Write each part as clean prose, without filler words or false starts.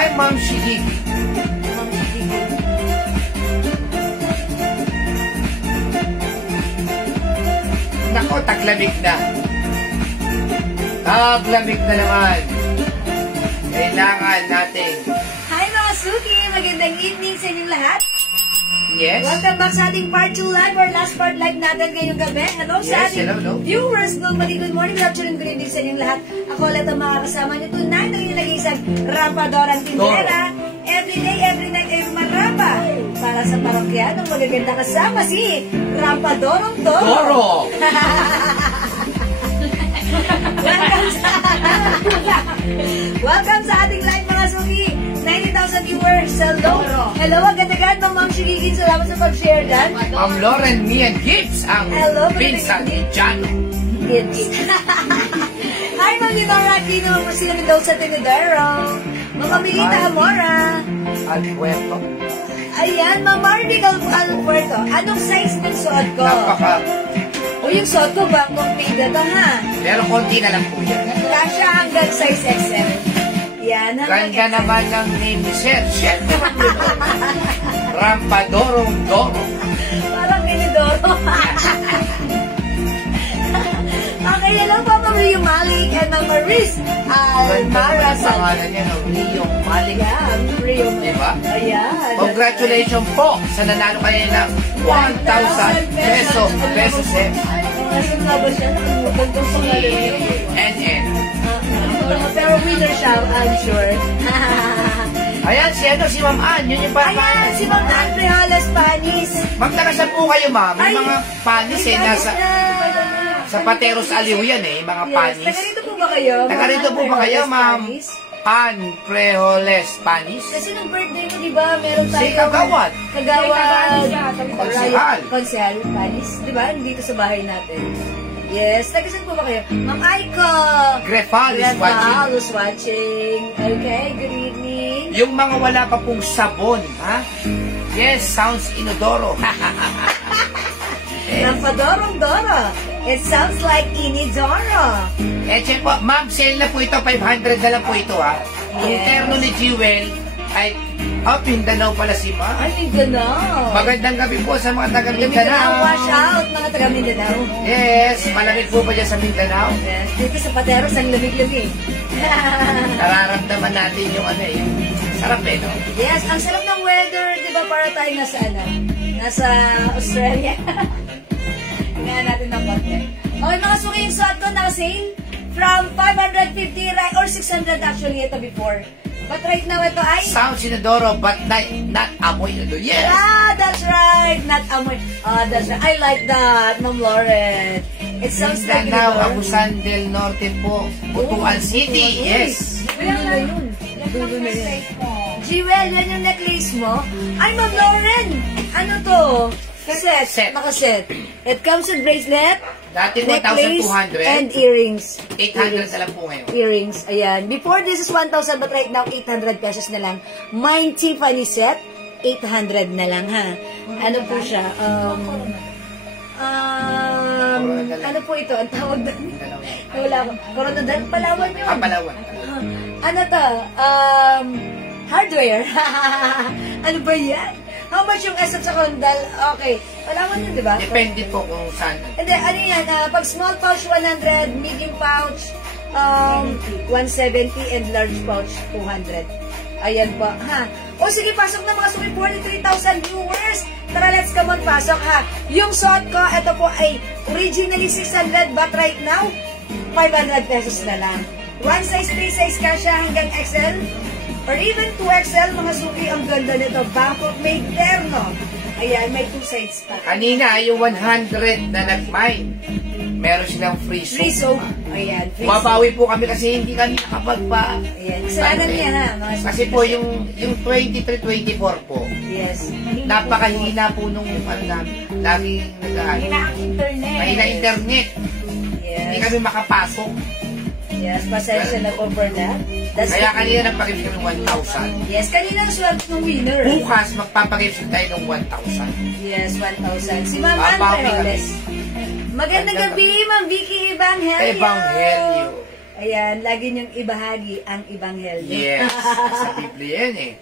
Hi, Ma'am Shigigi. Nako, taglamig na. Taglamig na naman. Kailangan natin. Hi mga Suki! Magandang evening sa inyong lahat. Yes. Welcome back sa ating part 2 live or last part live natin ngayong gabi. Hello sa ating viewers. Normally, good morning, good afternoon, good evening sa inyong lahat. Ako ulit ang makakasama nyo tonight ang inyong nag-iisang Rampadorang Tindera. Every day, every night, every marapa. Para sa parokyanong magaganda kasama si Rampadorong Toro. Welcome sa ating live mga Suki. 90,000 viewers. Hello. Hello, agad-agad Ma'am Shigigin. Salamat sa pag-share dyan. Ma'am Lauren Mian Gibbs, ang pinsan ni Jano. Gibbs. Hi, Ma'am Lenora Aquino. Sila Mendoza Tinidero. Ma'am Amilita Amora. Alpuerto. Ayan, Ma'am Marvic Alpuerto. Anong size ng suot ko? O yung suot ko ba? Kung pigda to ha? Pero konti na lang po yan. Kasya hanggang size XL. Yan. Ganda naman ng name ni Sir. Siyempre, Rampadorong Toro. Parang Minidoro. Okay, hello po, Ma'am Rio Malik and Ma'am Maris Almara. Pangalan niya, Rio Malik. Ayan, Rio Malik. Diba? Ayan. Congratulations po sa nanalo kayo ng 1,000 pesos. Nasaan nga ba siya? Nakalimutan ko sa ngalan niyo. NN. Pero winner siya, I'm sure. Ayan, si Ma'am Ann. Yun yung parang... Ayan, si Ma'am Ann Reolas Panis. Ma'am, nakasan po kayo, Ma'am. May mga panis nasa... Sa Pateros Aliw yan mga panis. Taga-rito po ba kayo? Taga-rito po ba kayo, Ma'am? Ann Preholes Panis? Kasi nung birthday mo, di ba, meron tayo... Si Kagawad. Konsehal Panis. Di ba? Dito sa bahay natin. Yes. Taga-saan po ba kayo? Ma'am Aiko. Grefalis watching. Okay, good evening. Yung mga wala pa pong sabon, ha? Yes, sounds inodoro. Rampadorong Doro. It sounds like Inidoro. Check po. Ma'am, sale na po ito. 500 na lang po ito, ha? Yung terno ni Jewel ay... Mindanao pala si Ma. Ay, Mindanao. Magandang gabi po sa mga taga Mindanao. Wash out, mga taga Mindanao. Yes, malamig po ba dyan sa Mindanao? Yes, dito sa Pateros, ang lamig-lamig. Nararamdaman natin yung yung sarap no? Yes, ang sarap ng weather, di ba, para tayo nasa Australia. Tingnan natin ng konti. Okay, mga suki, yung suot ko naka-sale from 550 right or 600 actually ito before. But right now, ito ay... Sounds Inodoro, but not amoy. Yes! Ah, that's right! Not amoy. Ah, that's right. I like that, Ma'am Lauren. It sounds like Mindanao, Abusan del Norte po. Butuan City, yes! Dulo na yun. Dulo na yun. Jewel, yan yung necklace mo? Ay, Ma'am Lauren! Ano to? Set. Naka-set. It comes with bracelet, dati necklace, 1,200 and earrings. 800 na lang po ngayon. Earrings, ayan. Before this is 1,000 but right now 800 pesos na lang. Mine Tiffany set, 800 na lang ha. Ano po siya? Ano po ito? Ang tawag doon? Wala ko. Coronadal? Palawan yun. Palawan. Ano to? Hardware. Ano ba yan? How much yung SM sa Condal? Okay. Palawan yun, di ba? Depende po kung saan. Hindi, ano yan? Pag small pouch, 100. Medium pouch, 170. And large pouch, 200. Ayan po. Ha? O sige, pasok na mga suki. 43,000 viewers. Tara, let's come on, pasok ha. Yung suot ko, ito po ay originally 600 but right now, 500 pesos na lang. One size, 3 size ka siya hanggang XL. Or even 2XL, mga suki, ang ganda nito. Bangkok made terno. Ayan, may 2 sides pa. Kanina, yung 100 na nag-mine, meron silang free soap. Free soap. Ayan, free soap. Mabawi po kami kasi hindi kami nakapagpa. Ayan, kasalanan niya ha. Kasi po, yung 23-24 po. Yes. Napakahina po nung laging Mahina ang internet. Mahina internet. Yes. Hindi kami makapasok. Yes, pasensya na po for that. Kaya kanina nagpag-gift kami ng 1,000. Yes, kanina ang swerte ng winner. Bukas, magpapag-gift tayo ng 1,000. Yes, 1,000. Si Ma'am Ann Perales. Magandang gabi, Ma'am Vicky Evangelio. Evangelio. Ayan, lagi niyong ibahagi ang Ebanghelyo. Yes, sa Biblia yan eh.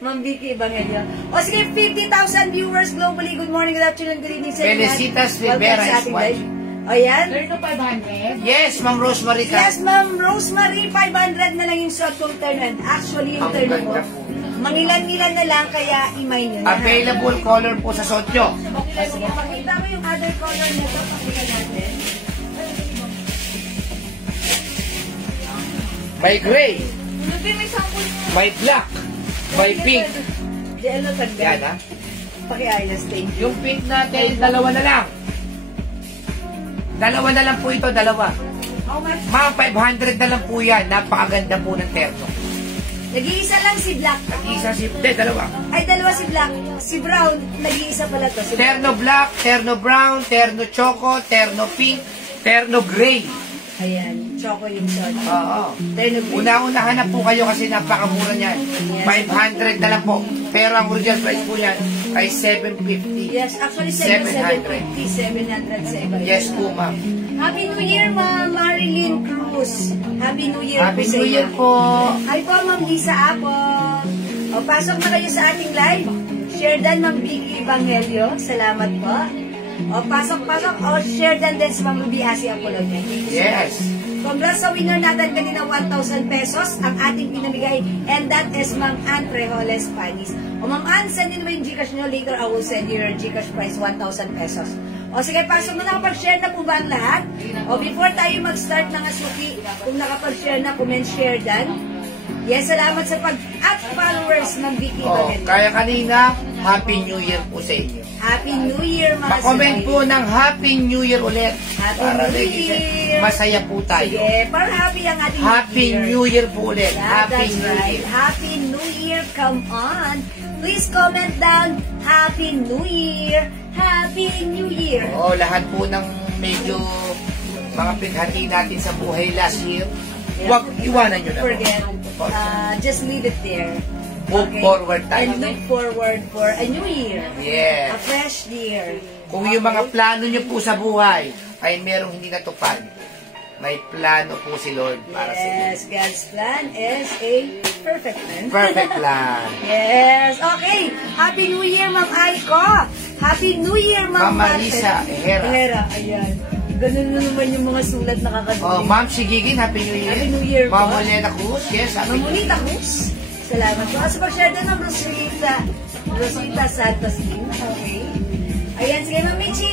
Ma'am Vicky Ebanghelyo. O sige, 50,000 viewers globally. Good morning, good afternoon, good evening sa inyo. Felicitas Welcome Rivera sa is ating watching. live. O yan. Turn to 500. Yes, Ma'am Rosemary. Yes, Ma'am Rosemary, 500 na lang yung suot kong turn. Actually, yung Ang turn ko, ganda po. mangilan-ngilan na lang, kaya imay nyo na. Available color po sa suot nyo. Sige, pakita mo yung other color nito. Pakita natin. May gray, Hindi, may sample. may black, may pink. Diyan na tagda. Yan ha. Pakiayos, thank you. Yung pink natin, dalawa na lang. Dalawa na lang po ito, dalawa. How much? Mga 500 na lang po yan. Napakaganda po ng terno. Nag-iisa lang si Black. Isa si... Hindi, dalawa. Ay, dalawa si Black. Si Brown, nag-iisa pala to. Si Terno black, terno brown, terno choco, terno pink, terno gray. Ayan, choco yung short. Oo. Terno green. Una-unahan na po kayo kasi napakamura niyan. 500 na lang po. Pero ang original price po yan ay 750. Yes, actually 700. 750, 700 sa iba. Yes po, ma'am. Happy New Year, Ma'am Marilyn Cruz. Happy New Year Happy po sa New inyo. Year po. Hi po, Ma'am Lisa Apo. O, pasok na kayo sa ating live. Share dan, Ma'am Vicky Evangelio. Salamat po. O, pasok. O, share dan din si Ma'am Ruby Asi Apollo. Yes. Congrats sa winner natin kanina 1,000 pesos ang ating pinamigay, and that is Ma'am Ann Trejoles Panis. O Ma'am Ann, send in mo yung Gcash nyo. Later, I will send you your Gcash price 1,000 pesos. O sige, pasok na, nakapag-share na po ba ang lahat? O before tayo mag-start ng Asuki, kung nakapag-share na, comment, share dan. Yes, salamat sa pag-at followers ng Vicky Oh, Evangelio. kaya kanina, Happy New Year po sa inyo. Happy New Year, mga Pa-comment Suki. po ng Happy New Year ulit. Happy Para New lagi Year. masaya po tayo. Sige, para happy ang ating Happy New Year po ulit. Yeah, Happy that's New right. Year. Happy New Year, come on. Please comment down, Happy New Year, Happy New Year. Oo, lahat po ng medyo mga pighati natin sa buhay last year, huwag iwanan nyo na. Forget, just leave it there. Move forward tayo. And look forward for a new year, a Yes. fresh year. Kung yung mga plano nyo po sa buhay ay merong hindi natupad, may plano po si Lord para sa inyo. Yes, God's plan is a perfect plan. Perfect plan. Yes, okay. Happy New Year, Ma'am Aiko. Happy New Year, Ma'am Ma'am Marisa Ehera. Ayan. Ganun na naman yung mga sulat Oh, nakakadumi. Ma'am Shigigin, Happy New Year. Happy New Year po. Ma'am Olena Cruz, yes, Happy New Year. Mamunita Cruz. Salamat po. As pag-share din ng Rosita Santos din. Okay. Ayan, sige, Ma'am Michi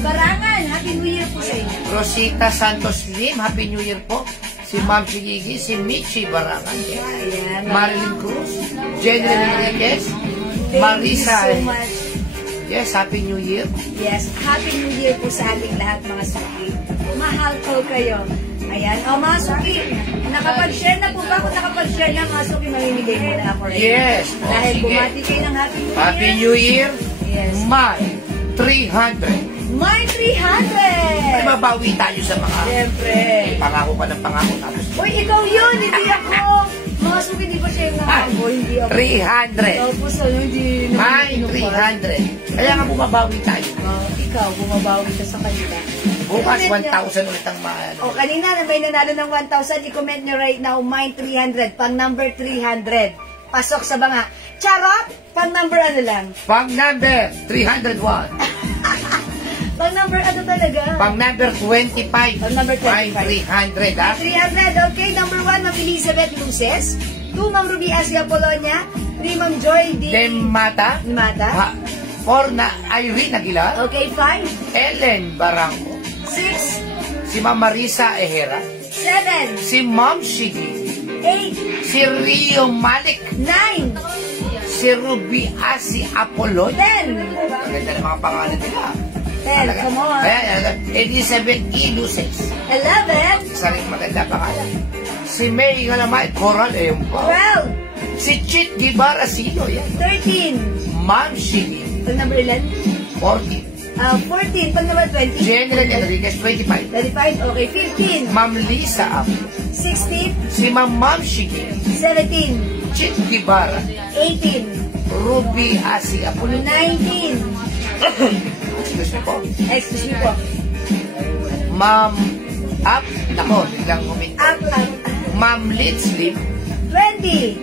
Barangan. Happy New Year po sa inyo. Rosita Santos Lim, Happy New Year po. Si Ma'am Shigigin, si Michi Barangan, yes. Ayan. Marilyn Cruz, Jenny Enriquez, Thank Marisa, you so much. yes, Happy New Year. Yes, Happy New Year po sa ating lahat, mga suki. Mahal ko kayo. Ayan. O, mga suki, nakapag-share na po ba? Kung nakapag-share na, mga suki, mamimigay mo na ako rin. Yes. O, Dahil sige. bumati kayo ng Happy New Year. Happy New Year. Yes. May 300. My Ay, 300! mabawi tayo sa mga Siyempre. pangako ka ng pangako. Tapos, Uy, ikaw yun, hindi ako. Mga suki, hindi ko siya yung nakako, hindi ako. 300. Tapos, ano, hindi. May 300. Kaya nga bumabawi tayo. Ikaw, bumabawi ka sa kanila. Bukas, Comment niyo. 1,000 ulit ang maano. O, kanina na may nanalo ng 1,000. I-comment nyo right now, mine 300. Pang number 300. Pasok sa banga. Charot! Pang number ano lang? Pang number 301. Pang number ano talaga? Pang number 25. Pang number 25. May 300, ha? 300. Okay, number 1, Ma'am Elizabeth Luces. 2, Ma'am Ruby Asia Polonia. 3, Ma'am Joy D. Demata. Mata. Ha? 4 na Irene Aguilar. Okay, 5. Ellen Barango. 6. Si Ma'am Marisa Ehera. 7. Si Ma'am Shigi. 8. Si Rio Malik. 9. Si Ruby Asi Apollo. 10. Ang ganda ng mga pangalan nila. 10, come on. Ayan, Elizabeth E. Luces. 11. Isa rin maganda pangalan. Si May Galamay Coral Empa. 12. Si Chit Guevara Sino. Yan. 13. Ma'am Shigi. Pag number 11. 14. 14. Pag number 20. General Enriquez 25. 35. Okay. 15. Ma'am Lisa Apo. 16. Si Ma'am Shigi. 17. Chit Guevara. 18. Ruby Asi Apollo. 19. Excuse me po. Excuse me po. Ma'am Up. Nako, biglang huminto. Up. Ma'am Litzlip. 20.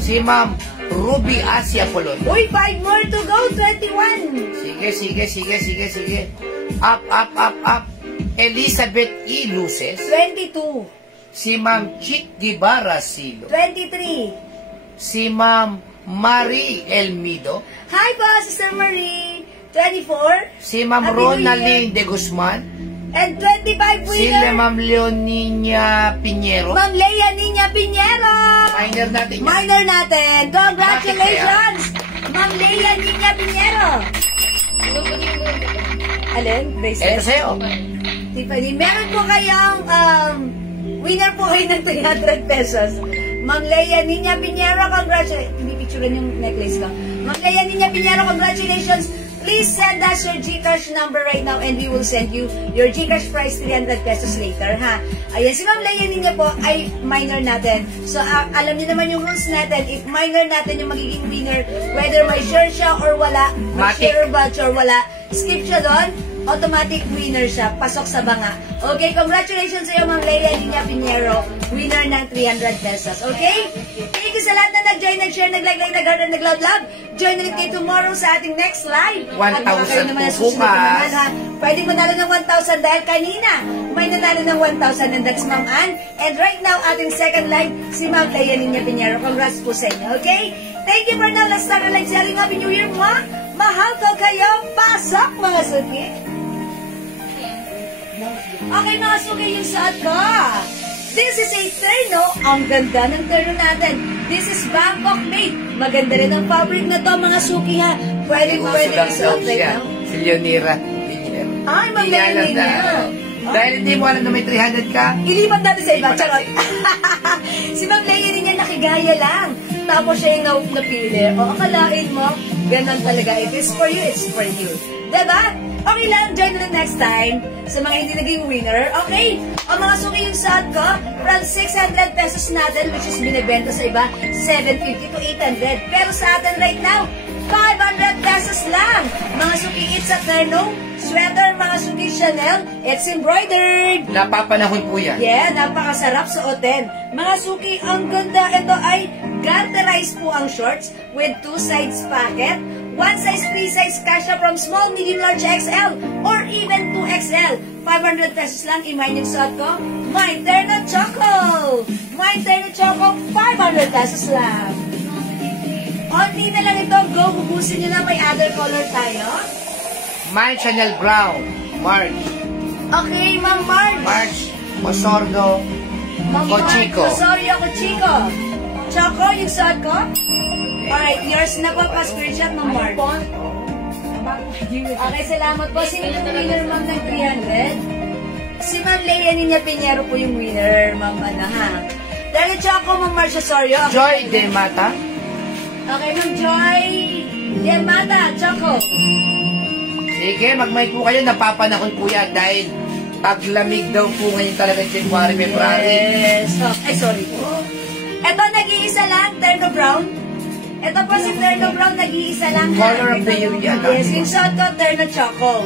Si Ma'am Ruby Asia Polon. Uy, 5 more to go. 21. Sige. Up. Elizabeth E. Luces. 22. Si Ma'am Chit Guevara Silo. 23. Si Ma'am Marie Elmido. Hi po, Sister Marie. 24. Si Ma'am Happy New Ronaline de Guzman. And 25 Si winner. Ma'am Leoninia Piñero. Ma'am Leia Niña Piñero. Minor natin yan. Minor natin. Congratulations. Ma'am Leia Niña Piñero. Alin? Ito Bracelet? sa'yo. Tiffany. Meron po kayong winner po kayo ng 300 pesos. Ma'am Leia Niña Piñero, congratulations. Hindi picturean yung necklace ko. Ma'am Leia Niña Piñero, congratulations. Please send us your GCash number right now and we will send you your GCash price 300 pesos later, ha? Ayan, si Ma'am Leia Niña po ay minor natin. So, alam niyo naman yung rules natin. If minor natin yung magiging winner, whether may share siya or wala, may Matik. share or batch or wala, skip siya doon, automatic winner siya. Pasok sa banga. Okay, congratulations sa iyo, Ma'am Leia Niña Piñero. Winner ng 300 pesos. Okay? Thank you sa lahat na nag-join, nag-share, nag-like, nag-heart, and nag-love. Join ulit kayo tomorrow sa ating next live. 1,000 At baka kayo naman ang susunod bukas. naman, ha? Pwedeng manalo ng 1,000 dahil kanina may nanalo ng 1,000 and that's Ma'am Ann. And right now, ating second live, si Ma'am Leia Niña Piñero. Congrats po sa inyo, okay? Thank you for now. Let's start our live selling. Happy New Year, mga mahal ko kayo. Pasok, mga suki. Okay, mga suki, yung suot ko. This is a terno. Ang ganda ng terno natin. This is Bangkok made. Maganda rin ang fabric na to, mga suki, ha. Pwede isuot right now. Si Leonira Piñero. Ay, Ma'am Hindi niya alam Leia na. Niña. Dahil hindi mo alam na may 300 ka. Ilipat natin sa iba. Ilipat Charot. Si Ma'am Leia Niña nakigaya lang. Tapos siya yung napili. O, akalain mo, ganun talaga. It is for you, it's for you. Diba? Okay lang, join na next time sa mga hindi naging winner. Okay? O mga suki yung suot ko, from 600 pesos natin, which is binibenta sa iba, 750 to 800. Pero sa atin right now, 500 pesos lang. Mga suki, it's a terno, sweater, mga suki Chanel, it's embroidered. Napapanahon po yan. Yeah, napakasarap suotin. Mga suki, ang ganda. Ito ay garterized po ang shorts with 2 sides pocket. 1 size, 3 size, kasha from small, medium, large, XL, or even 2XL. 500 pesos lang, i-mine yung suot ko. Mine Terno Choco! Mine Terno Choco, 500 pesos lang. Only na lang ito, go, hubusin nyo na, may other color tayo. My Chanel Brown. March. Okay, Ma'am Marge. March. Osorno. Cochico. Osorio Cochico. Choco, yung suot ko. Alright, yours na po, pa-screenshot, Ma'am Marge. Okay, salamat po. Sino yung winner, Ma'am, ng 300? Si Ma'am Leia Niña Piñero po yung winner, Ma'am, ano, ha? Dahil Choco, Ma'am Marge Osorio. Okay. Joy De Mata. Okay, Ma'am Joy. Yan, Mata, Choco. Sige, mag-mic po kayo. Napapanahon po yan dahil taglamig daw po ngayon talaga January, February. Yes. Oh, ay, sorry po. Ito, nag-iisa lang, Terno Brown. Ito po si Terno Brown, nag-iisa lang. Color of the year yan. Yes, yung suot ko, Terno Choco.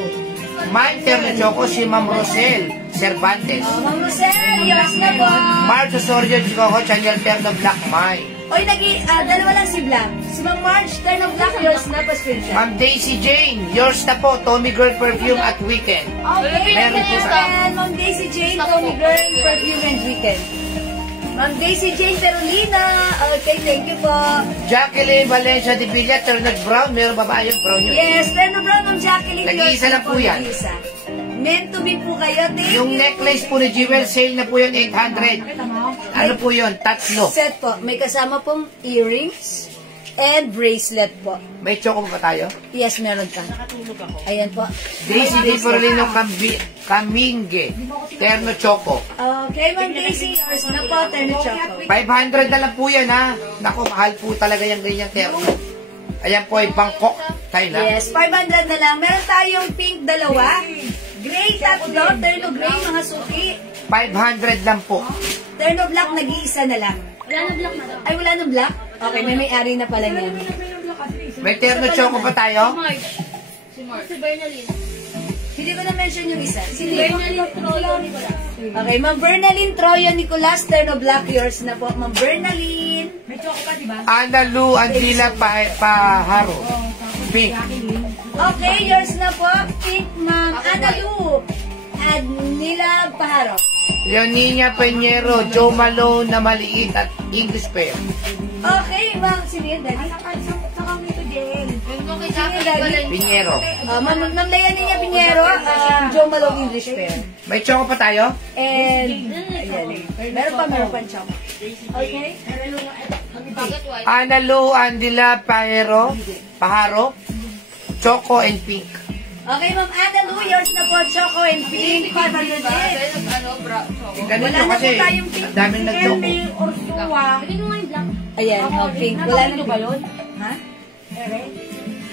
Mine Terno Choco, si Ma'am Rosel Cervantes. Oh, Ma'am Rosel, yours na po. March Osorio Choco, Chanel Terno Black Mine. Oy, dalawa lang si Black. Si Ma'am Marge, Terno Black, yours na po, screenshot. Ma'am Daisy Jane, yours na po, Tommy Girl Perfume at Weekend. Okay, Meron po sa Ma'am Daisy Jane, Tommy Girl, Perfume and Weekend. Ma'am Daisy Jane Perolina. Okay, thank you po. Jacqueline Valencia de Villa, Terno Brown. Meron ba ba yung brown yun? Yes, Terno Brown, Ma'am Jacqueline. Nag-iisa yours na po yan. nag-iisa. Meant to be po kayo. Thank Yung you. necklace po ni Jewel, sale na po yun, 800. Ano po yun? Tatlo. Set po. May kasama pong earrings and bracelet po. May choco ba tayo? Yes, meron ka. Ayan po. Daisy Di Porlino Camingue, Terno Choco. Okay, Ma'am Daisy, yours na po, Terno Choco. 500 na lang po yan, ha? Naku, mahal po talaga yung ganyang terno. Ayan po ay Bangkok, Thailand. Yes, 500 na lang. Meron tayong pink dalawa. Gray tatlo, terno gray, mga suki. 500 lang po. Terno black, nag-iisa na lang. Wala na black na. Ay, wala nang black? Okay, may-ari na pala niyan. May Terno Choco pa tayo? Si Mark. Si Bernalyn. Hindi ko na-mention yung isa. Sino yun? Okay, Ma'am Bernaline Troyo Nicolas, Terno Black, yours na po. Ma'am Bernaline. May choco pa, di ba? Ana Lu Andila Paharo. Pink. Okay, yours na po. Pink, Ma'am Analu. Nila Paharo. Leoninia Peñero, Joe Malone na maliit at English pair. Okay, Ma'am. Sino yun, Daddy? Saka mo ito, Jen. Sino yun, Daddy? Piñero. Ma'am Leoninia Piñero, Joe Malone English pair. May choco pa tayo? And, ayan. Meron pa choco. Okay? Ana Lu Andila Paharo, Choco and Pink. Okay, Ma'am Analu, yours na po, Choco and Pink. 500 din. Ganun Wala nyo na kasi, po tayong pink. ang daming nag-choco. Hindi mo nga yung black. Ayan, pink. Wala na ba yun? Ha?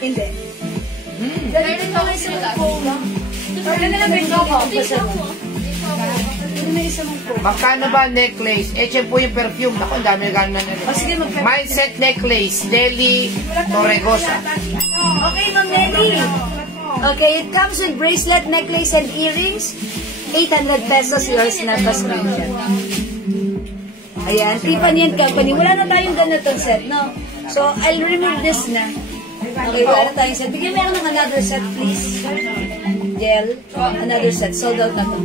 Hindi. Ganito na kayo sa mga phone. Wala na lang yung choco. Ano na isa mong phone? Magkano ba necklace? Siya po yung perfume. Ako, ang dami na O sige, Mindset necklace, Deli Torregosa. Okay, Ma'am Nelly. Okay, it comes with bracelet, necklace, and earrings. 800 pesos, yours na pa-screenshot. Ayan, Tiffany & Company. Wala na tayong ganitong set, no? So, I'll remove this na. Okay, wala na tayong set. Bigyan mo ako ng another set, please. Gel. Another set. Sold out na to.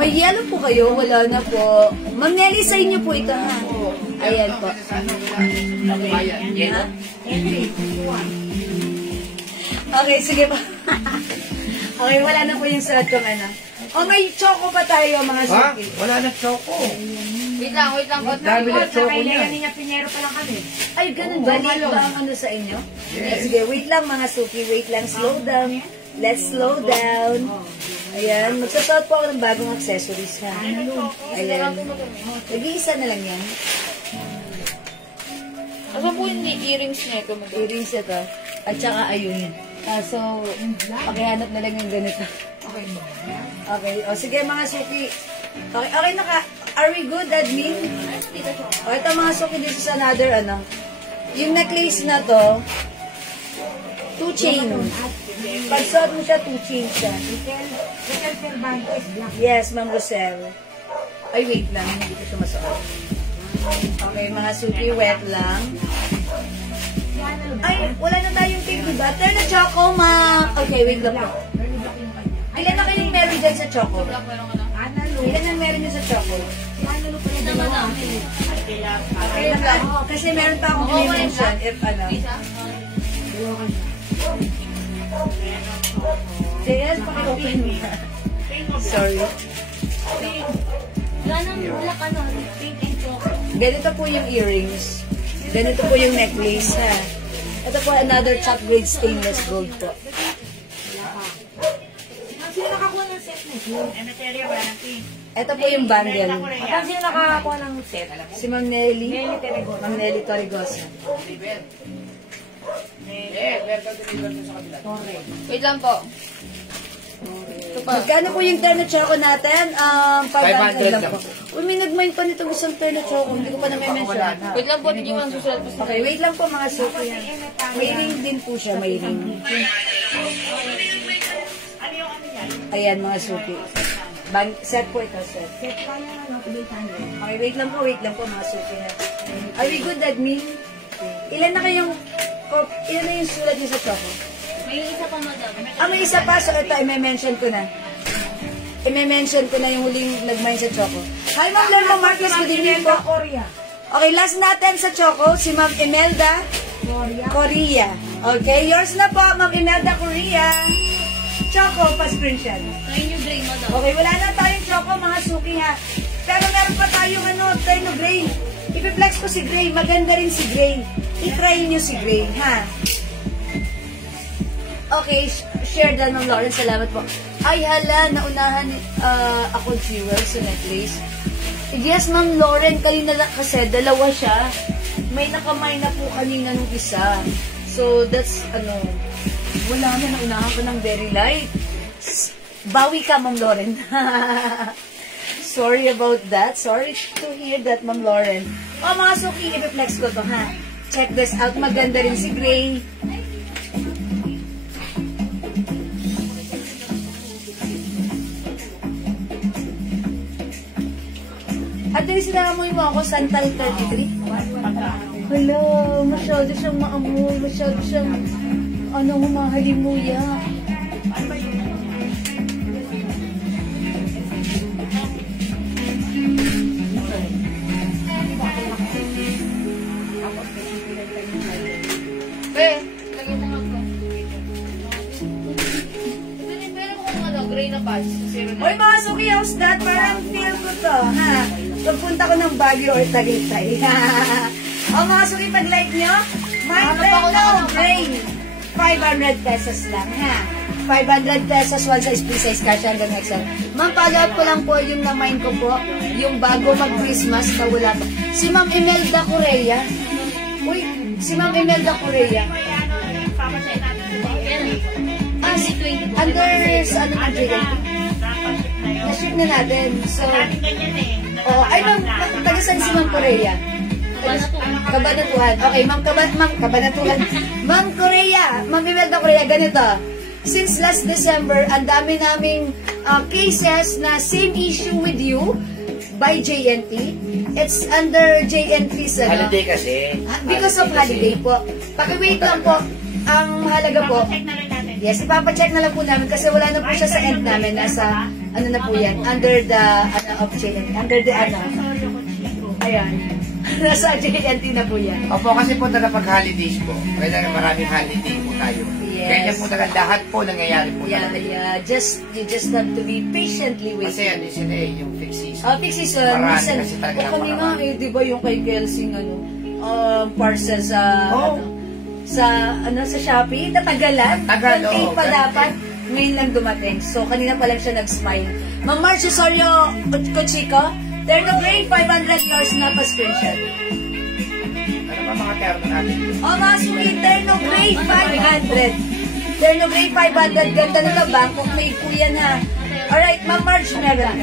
May yellow po kayo? Wala na po. Ma'am Nelly, sa inyo po ito, ha? Ayan po. Okay. Ha? Okay, sige pa. Okay, wala na po yung suot kong ano. O, may choco pa tayo, mga Ha? suki. Wala na choco. Wait lang. Dami na choco niya. Niya Pinero pa lang kami. Ay, ganun ba? Liit ba ang ano sa inyo? Yes. Sige, wait lang mga suki. Wait lang, slow down. Let's slow down. Ayan, magsasuot po ako ng bagong accessories, ha? Ayan. Nag-iisa na lang yan. Asa po yung earrings niya ito? Earrings ito. At saka ayun. So, pakihanap na lang yung ganito. Okay. O, sige mga suki. Okay, are we good, admin? O, ito mga suki, this is another, ano. Yung necklace na to, 2 chain. Pag suot mo siya, 2 chain siya. Yes, Ma'am Rosel. Ay, wait lang. Hindi ko siya masuot. Okay, mga suki, wet lang. Ay, wala na tayong pink, diba? Tayo na choco, ma. Okay, wait lang po. Ilan na kayong meron dyan sa choco? Ilan na meron dyan sa choco? Okay lang. Kasi meron pa akong mention if ano. Yes, paki-open mo. Sorry. Ganito po yung earrings. Ganito po yung necklace, ha. Ito po another top grade stainless gold po. Sino nakakuha ng set nito? Material warranty. Ito po yung bundle. Sino nakakuha ng set? Si Ma'am Nelly. Ma'am Nelly Torregosa. Wait lang po. Magkano po yung terno choco natin? 500 lang lang. po. Uy, may nag-mind pa nitong isang terno choco. Hindi ko pa na-mention. Wait lang po, hindi mo lang susulat po sa Okay, wait lang po mga suki yan. May ring din po siya, may ring. Ayan mga suki. Set po ito, set. Okay, wait lang po mga suki na. Are we good, admin? Ilan na yung sulat niyo sa choco? May isa pa, madam. May isa pa. So, ito, i-mention ko na. I-mention ko na yung huling nag-mine sa choco. Hi, Ma'am Lerma Marquez. Good evening po. Okay, last natin sa choco, si Ma'am Imelda Korea. Okay, yours na po, Ma'am Imelda Korea. Choco, pa-screenshot. Try nyo gray, madam. Okay, wala na tayong choco, mga suki ha. Pero meron pa tayong try no gray. Ipiplex ko si Gray. Maganda rin si Gray. I-try nyo si Gray, ha? Okay, share that, Ma'am Lauren. Salamat po. Ay, hala, naunahan ako jewel sa necklace. Yes, Ma'am Lauren, kanina lang kasi, dalawa siya. May nakamay na po kanina nung isa. So, that's, wala na, naunahan ko ng very light. Bawi ka, Ma'am Lauren. Sorry about that. Sorry to hear that, Ma'am Lauren. O, mga suki, i-reflex ko to, ha? Check this out. Maganda rin si Gray. At din sinaramoy mo ako, Santal 33. Hala, masyado siyang maamoy, masyado siyang, humahalimuya. Gray na patch. Uy, mga suki, how's that? Parang feel ko to, ha? Pagpunta ko ng Baguio or Tagaytay. O, mga suki, pag-like nyo, my Terno Gray. 500 pesos lang, ha? 500 pesos, one size, free size, cash hanggang XL. Ma'am, follow-up ko lang po yung na-mind ko po, yung bago mag-Christmas na wala pa. Si Ma'am Imelda Correa. Uy, si Ma'am Imelda Correa. Under sa ano na na-shoot na natin. So, ay ma'am, taga-saan si Ma'am Correa? Kabanatuan. Okay, Ma'am Kabanatuan. Ma'am Correa, Ma'am Imelda Correa, ganito. Since last December, ang dami naming cases na same issue with you by JNT. It's under JNT's Holiday kasi. Because of holiday po. Paki-wait lang po. Ang mahalaga po, yes, ipapacheck na lang po namin kasi wala na po siya sa end namin. Nasa, ano na po yan, under the, of JNT. Under the, ayan. Nasa JNT na po yan. Opo, kasi po pag holidays po, kaya maraming holiday po tayo. Yes. Kaya po lahat po nangyayari po talaga. Yeah. You just have to be patiently waiting. Kasi ano sila yung fixed season. Fixed season. Marami kasi talaga kanina, di ba yung kay Kelsing, parcel sa, sa Shopee, natagalan. Tagal, pa dapat. Ngayon lang dumating. So, kanina pa lang siya nag-smile. Ma'am March Osorio Cochico, Terno Gray, 500 yours na pa screenshot. Ano ba mga terno natin? Mga suki, Terno Gray, 500. Terno Gray, 500. Ganda na ka, Bangkok made po yan, ha. Alright, Ma'am March, meron.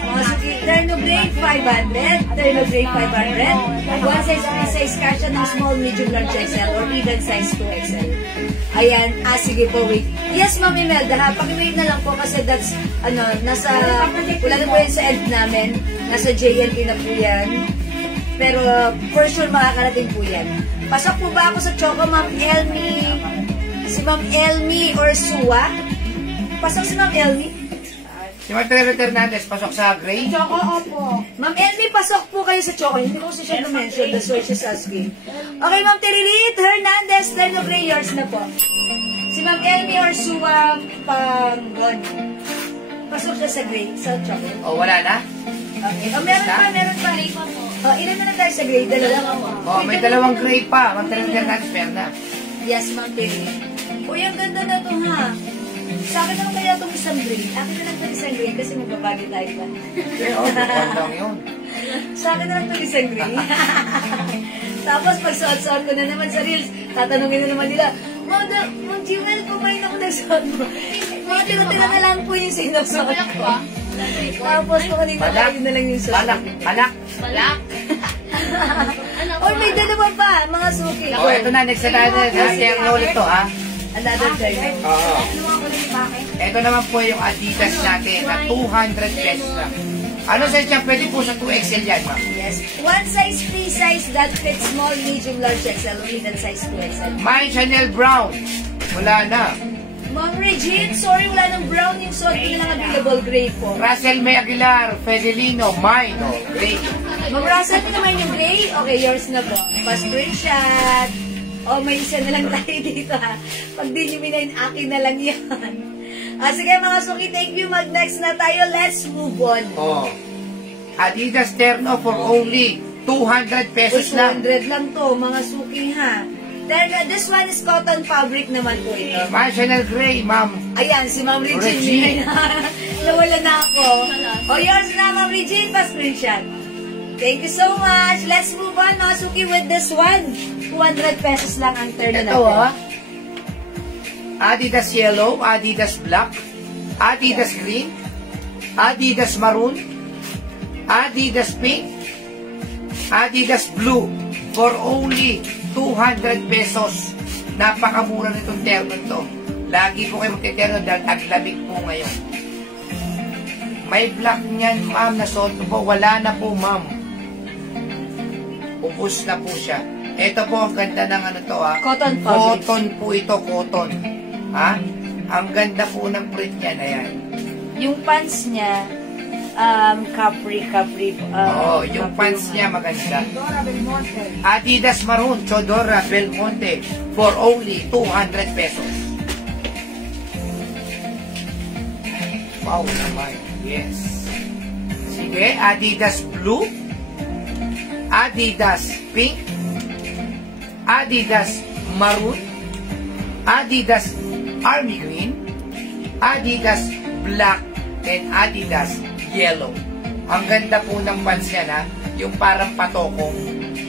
Mga suki, Terno Gray, 500. Terno Gray, 500. One size, free size, kasha ng small, medium, large XL, or even size 2XL. Ayan, sige po, wait. Yes, Ma'am Imelda, ha, paki-wait na lang po kasi that's, nasa, wala na po yan sa end namin. Nasa JNT na po yan. Pero, for sure, makakarating po yan. Pasok po ba ako sa Choco, Ma'am Elmi? Si Ma'am Elmi or Suwa? Pasok si Ma'am Elmi? Si Ma'am Terry Hernandez, pasok sa Gray? Choco, opo. Ma'am Elmi, pasok po kayo sa Choco. Hindi ko siya na-mention, that's why she's asking. Okay, Ma'am Terry Hernandez, Terno Gray, yours na po. Si Ma'am Elmi or Suwa Panggon. Pasok siya sa Gray, sa Choco. Wala na? Okay. Meron pa. Ilan na lang tayo sa Gray? Dalawa. May dalawang Gray pa. Ma'am Terry Hernandez, meron na. Yes, Ma'am Terry. Uy, ang ganda na ito, ha? Sa akin naman kaya itong isang Gray. Akin na lang itong isang Gray kasi magbabagi tayo ba? Lang yun. Sa akin na lang itong isang Gray. Tapos, pag suot-suot ko na naman sa Reels, tatanungin na naman nila, Ma'am Jewel, kumain ako ng suot mo. Mga tira-tira na lang po yung sinusuot ko. Tapos, kanina tayo na lang yung suot. Balak. Or may dalawa pa, mga suki. Ito na, next na tayo. Kasi ang lolit to, ha? Another time. Oo. Ito naman po yung Adidas natin na 200 pesos lang. Ano sa siya? Pwede po sa 2XL yan, ma'am. Yes. One size, free size that fits small, medium, large XL, or even size 2XL. My Chanel Brown. Wala na. Ma'am Regine, sorry, wala ng brown yung suot ko na lang available, gray po. Russell May Aguilar, Fedelino, mine, gray. Ma'am Russell, ito naman yung gray. Okay, yours na po. Pa-screenshot. May isa na lang tayo dito, ha. Pag di nyo minayin, akin na lang yan. Sige mga suki, thank you. Mag-next na tayo. Let's move on. Adidas Terno for only 200 pesos lang. 200 lang to, mga suki, ha. Then, this one is cotton fabric naman po ito. My Chanel Gray, ma'am. Ayan, si Ma'am Regine. Nawala na ako. Yours na, Ma'am Regine, pa-screenshot. Thank you so much. Let's move on, mga suki, with this one. 200 pesos lang ang Terno natin. Ito, Adidas Yellow, Adidas Black, Adidas Green, Adidas Maroon, Adidas Pink, Adidas Blue for only 200 pesos. Napakamura nitong terno ito. Lagi po kayo magtiterno dahil aglamig po ngayon. May black niyan, ma'am, na soto po. Wala na po, ma'am. Ubus na po siya. Ito po ang ganda ng ano to, ha? Cotton fabric. Cotton po ito, cotton. Ha? Ang ganda po ng print niyan, ayan. Yung pants niya, capri. Oo, yung pants niya maganda. Adidas Maroon, Chodora Belmonte, for only 200 pesos. Wow naman, yes. Sige, Adidas Blue, Adidas Pink, Adidas Maroon, Adidas Army Green, Adidas Black, and Adidas Yellow. Ang ganda po ng pants yan, ha? Yung parang patokong.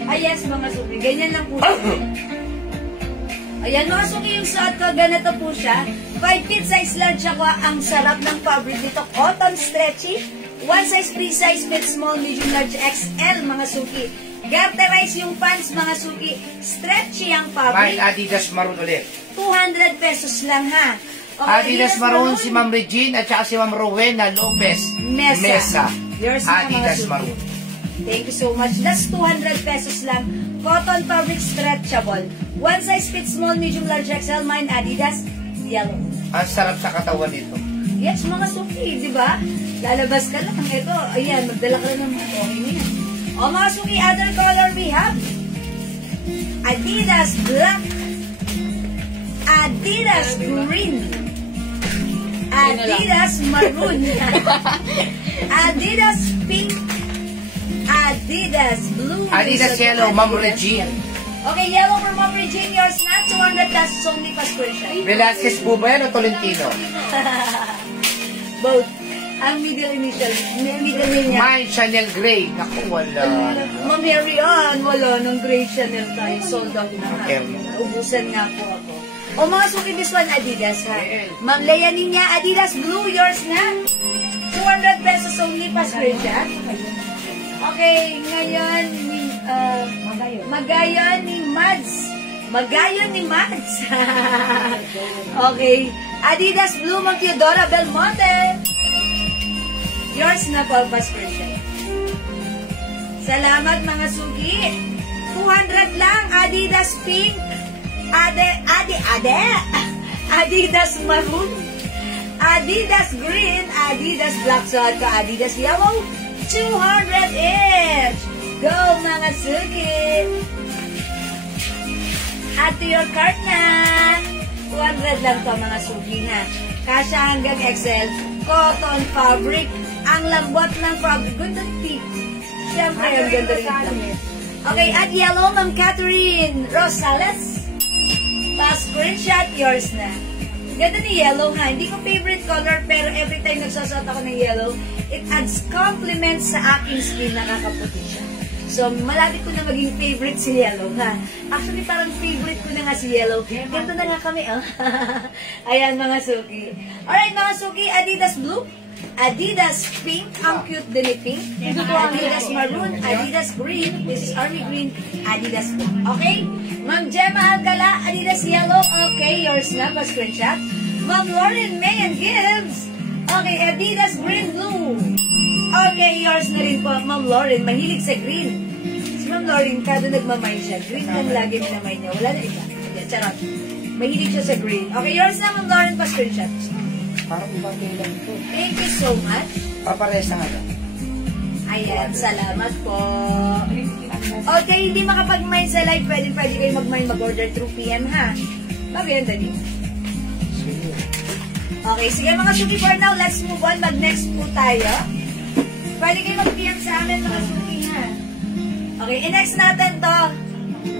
Ay, yes, mga suki. Ganyan lang po siya. Ayan, mga suki, yung suot ko, ganito po siya. 5 feet size large ako. Ang sarap ng fabric dito. Cotton stretchy. One size, free size, fit small, medium, large, XL, mga suki. Garterize yung pants, mga suki. Stretchy ang May fabric. Adidas Maroon ulit. 200 pesos lang, ha? Okay, Adidas Maroon, si Ma'am Regine at saka si Ma'am Rowena Lopez Mesa. Yours na, mga Adidas suki. Maroon. Thank you so much. That's 200 pesos lang. Cotton fabric stretchable. One size fits small, medium, large, XL. Mine Adidas Yellow. Ang sarap sa katawan nito. Yes, mga suki, di ba? Lalabas ka lang. Ito, ayan, magdala ka lang ng okay na yan. O mga suki, other color we have Adidas Black, Adidas Green, Adidas Maroon, Adidas Pink, Adidas Blue. Adidas Yellow, Ma'am Regine. Okay, yellow for Ma'am Regine, yours na. 200 pesos only pa square shot. Velasquez po ba yan o Tolentino? Both. Ang middle initial, middle name niya. Mine, Chanel Grey. Naku, wala. Ma'am Marian, wala nang Grey Chanel tayo. Sold out na. Okay. Ubusan nga po ako. O mga suki, this one, Adidas, ha? Yes. Ma'am Leia niya, Adidas Blue, yours na. 200 pesos only pa square shot. Okay, ngayon, Magayon ni Mads. Magayon ni Mads. Okay. Adidas Blue, Ma'am Teodora Belmonte. Yours na po, square shot. Salamat, mga sugi. 200 lang. Adidas Pink. Adidas Maroon. Adidas Green. Adidas Black. So, ito, Adidas Yellow. 200 each. Go, mga suki. Add to your cart na. 200 lang to, mga suki, ha. Kasya hanggang XL. Cotton fabric. Ang lambot ng fabric. Good on feet. Siyempre, ang ganda rin. Okay, at yellow, Ma'am Catherine Rosales. Pa-screenshot, yours na. Ganda ni yellow, ha. Hindi ko favorite color, pero every time nagsasot ako ng yellow, it adds compliments sa aking skin. Nakakaputi siya. So, malapit ko na maging favorite si yellow, ha. Actually, parang favorite ko na nga si yellow. Ganito na nga kami, oh. Ayan, mga suki. Alright, mga suki, Adidas Blue. Adidas Pink, ang cute din ni Pink. Adidas Maroon, Adidas Green, this is Army Green, Adidas Blue. Okay? Ma'am Gemma Alcala, Adidas Yellow, okay, yours na, pa-screenshot. Ma'am Lauren Mayan Gibbs, okay, Adidas Green Blue. Okay, yours na rin po, Ma'am Lauren, mahilig sa green. Si Ma'am Lauren, kada nagmamay siya, green lang lagi minamay niya, wala na iba. Charot. Mahilig siya sa green. Okay, yours na, Ma'am Lauren, pa-screenshot. Parang ibang lang ito. Thank you so much. Papares na nga lang. Ayan, salamat po. Okay, hindi makapag-mine sa live, pwede kayo mag-order through PM, ha? Bagay yan, dali. Sige. Okay, sige mga suki for now, let's move on. Mag-next po tayo. Pwede kayo mag-PM sa amin, mga suki, ha? Okay, next natin to.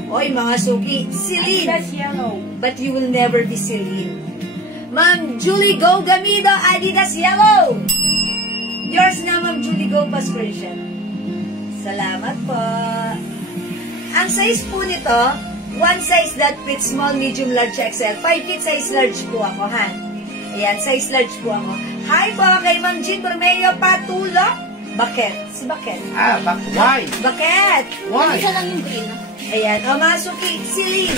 Oy, mga suki, Celine. Adidas Yellow. But you will never be Celine. Ma'am Julie Go Gamido, Adidas Yellow. Yours na, Ma'am Julie Go, pa-screenshot. Salamat po. Ang size po nito, one size that fits small, medium, large, XL. 5 feet size large po ako, ha? Ayan, size large po ako. Hi po kay Ma'am Jean Bermeo Patulo. Baket. Si Baket. Why? Baket. Why? Isa lang yung green. Ayan, o mga suki, Celine.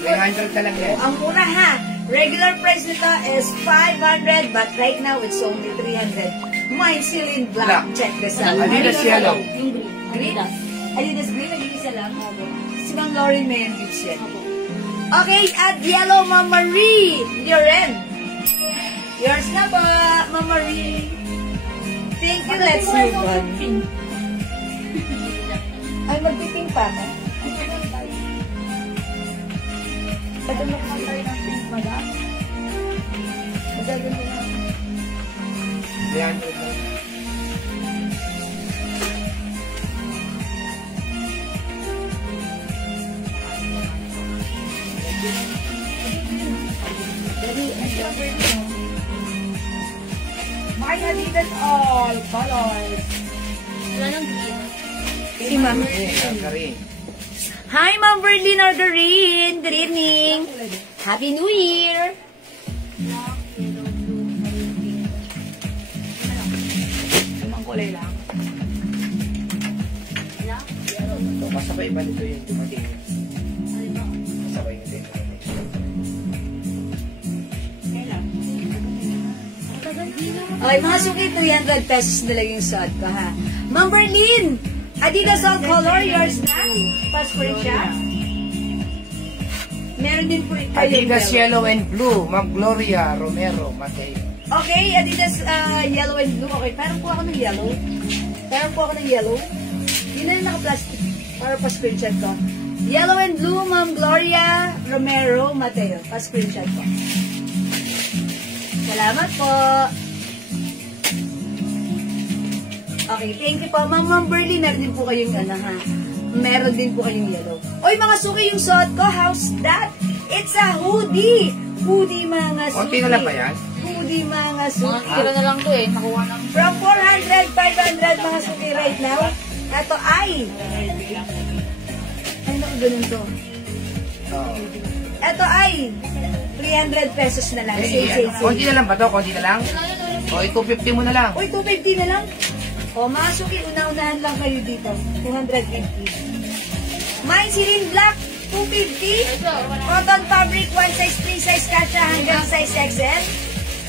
300 na lang yan. Ang mura, ha? Regular price nito is 500, but right now it's only 300. Mine Celine Black. Black. Check this out. Adidas yellow. Green? Adidas green, nag-iisa lang. Si Ma'am Lauren may gifts yan. Okay, at yellow, Ma'am Marie. Your end. Yours na po, Ma'am Marie. Thank you, let's move on. Ay, magpiping pa mo. Padala ko tayo ng pink pala. Madaganda na. 300 lang. My Adidas all colors. Wala nang green. Si Ma'am. Karin. Hi, Ma'am Berlin Orderin. Good evening. Happy New Year. Lamang kulay lang. So, masabay ba nito yung dumating? Masabay nito yung dumating. Okay, mga suki, 300 pesos na lang yung suot ko, ha? Ma'am Berlin, Adidas all color, yours na? Pass ko rin siya. Meron din po rin kayo. Adidas yellow and blue. Ma'am Gloria Romero Mateo. Okay, Adidas yellow and blue. Okay, parang po ako ng yellow. Parang po ako ng yellow. Yun na yung naka-plastic. Para pa-screenshot ko. Yellow and blue, Ma'am Gloria Romero Mateo. Pa-screenshot ko. Salamat po. Okay, thank you po. Ma'am Berlin, meron din po kayong ha. Meron din po kayong yellow. Oy, mga suki, yung suot ko, how's that? It's a hoodie. Hoodie, mga suki. Konti na lang ba yan? Hoodie, mga Mga suki. tira na lang to eh. Nakuha ng... From 400, 500, mga suki right now. Ito ay. Ay, naku, ganun to. Oo. Ito ay 300 pesos na lang. Save. Konti na lang ba to? Konti na lang? O, 250 mo na lang. Uy, 250 na lang. O, mga suki, una-unahan lang kayo dito. 250. Mine Celine Black, 250. Cotton fabric, 1 size, 3 size kasha hanggang size XL.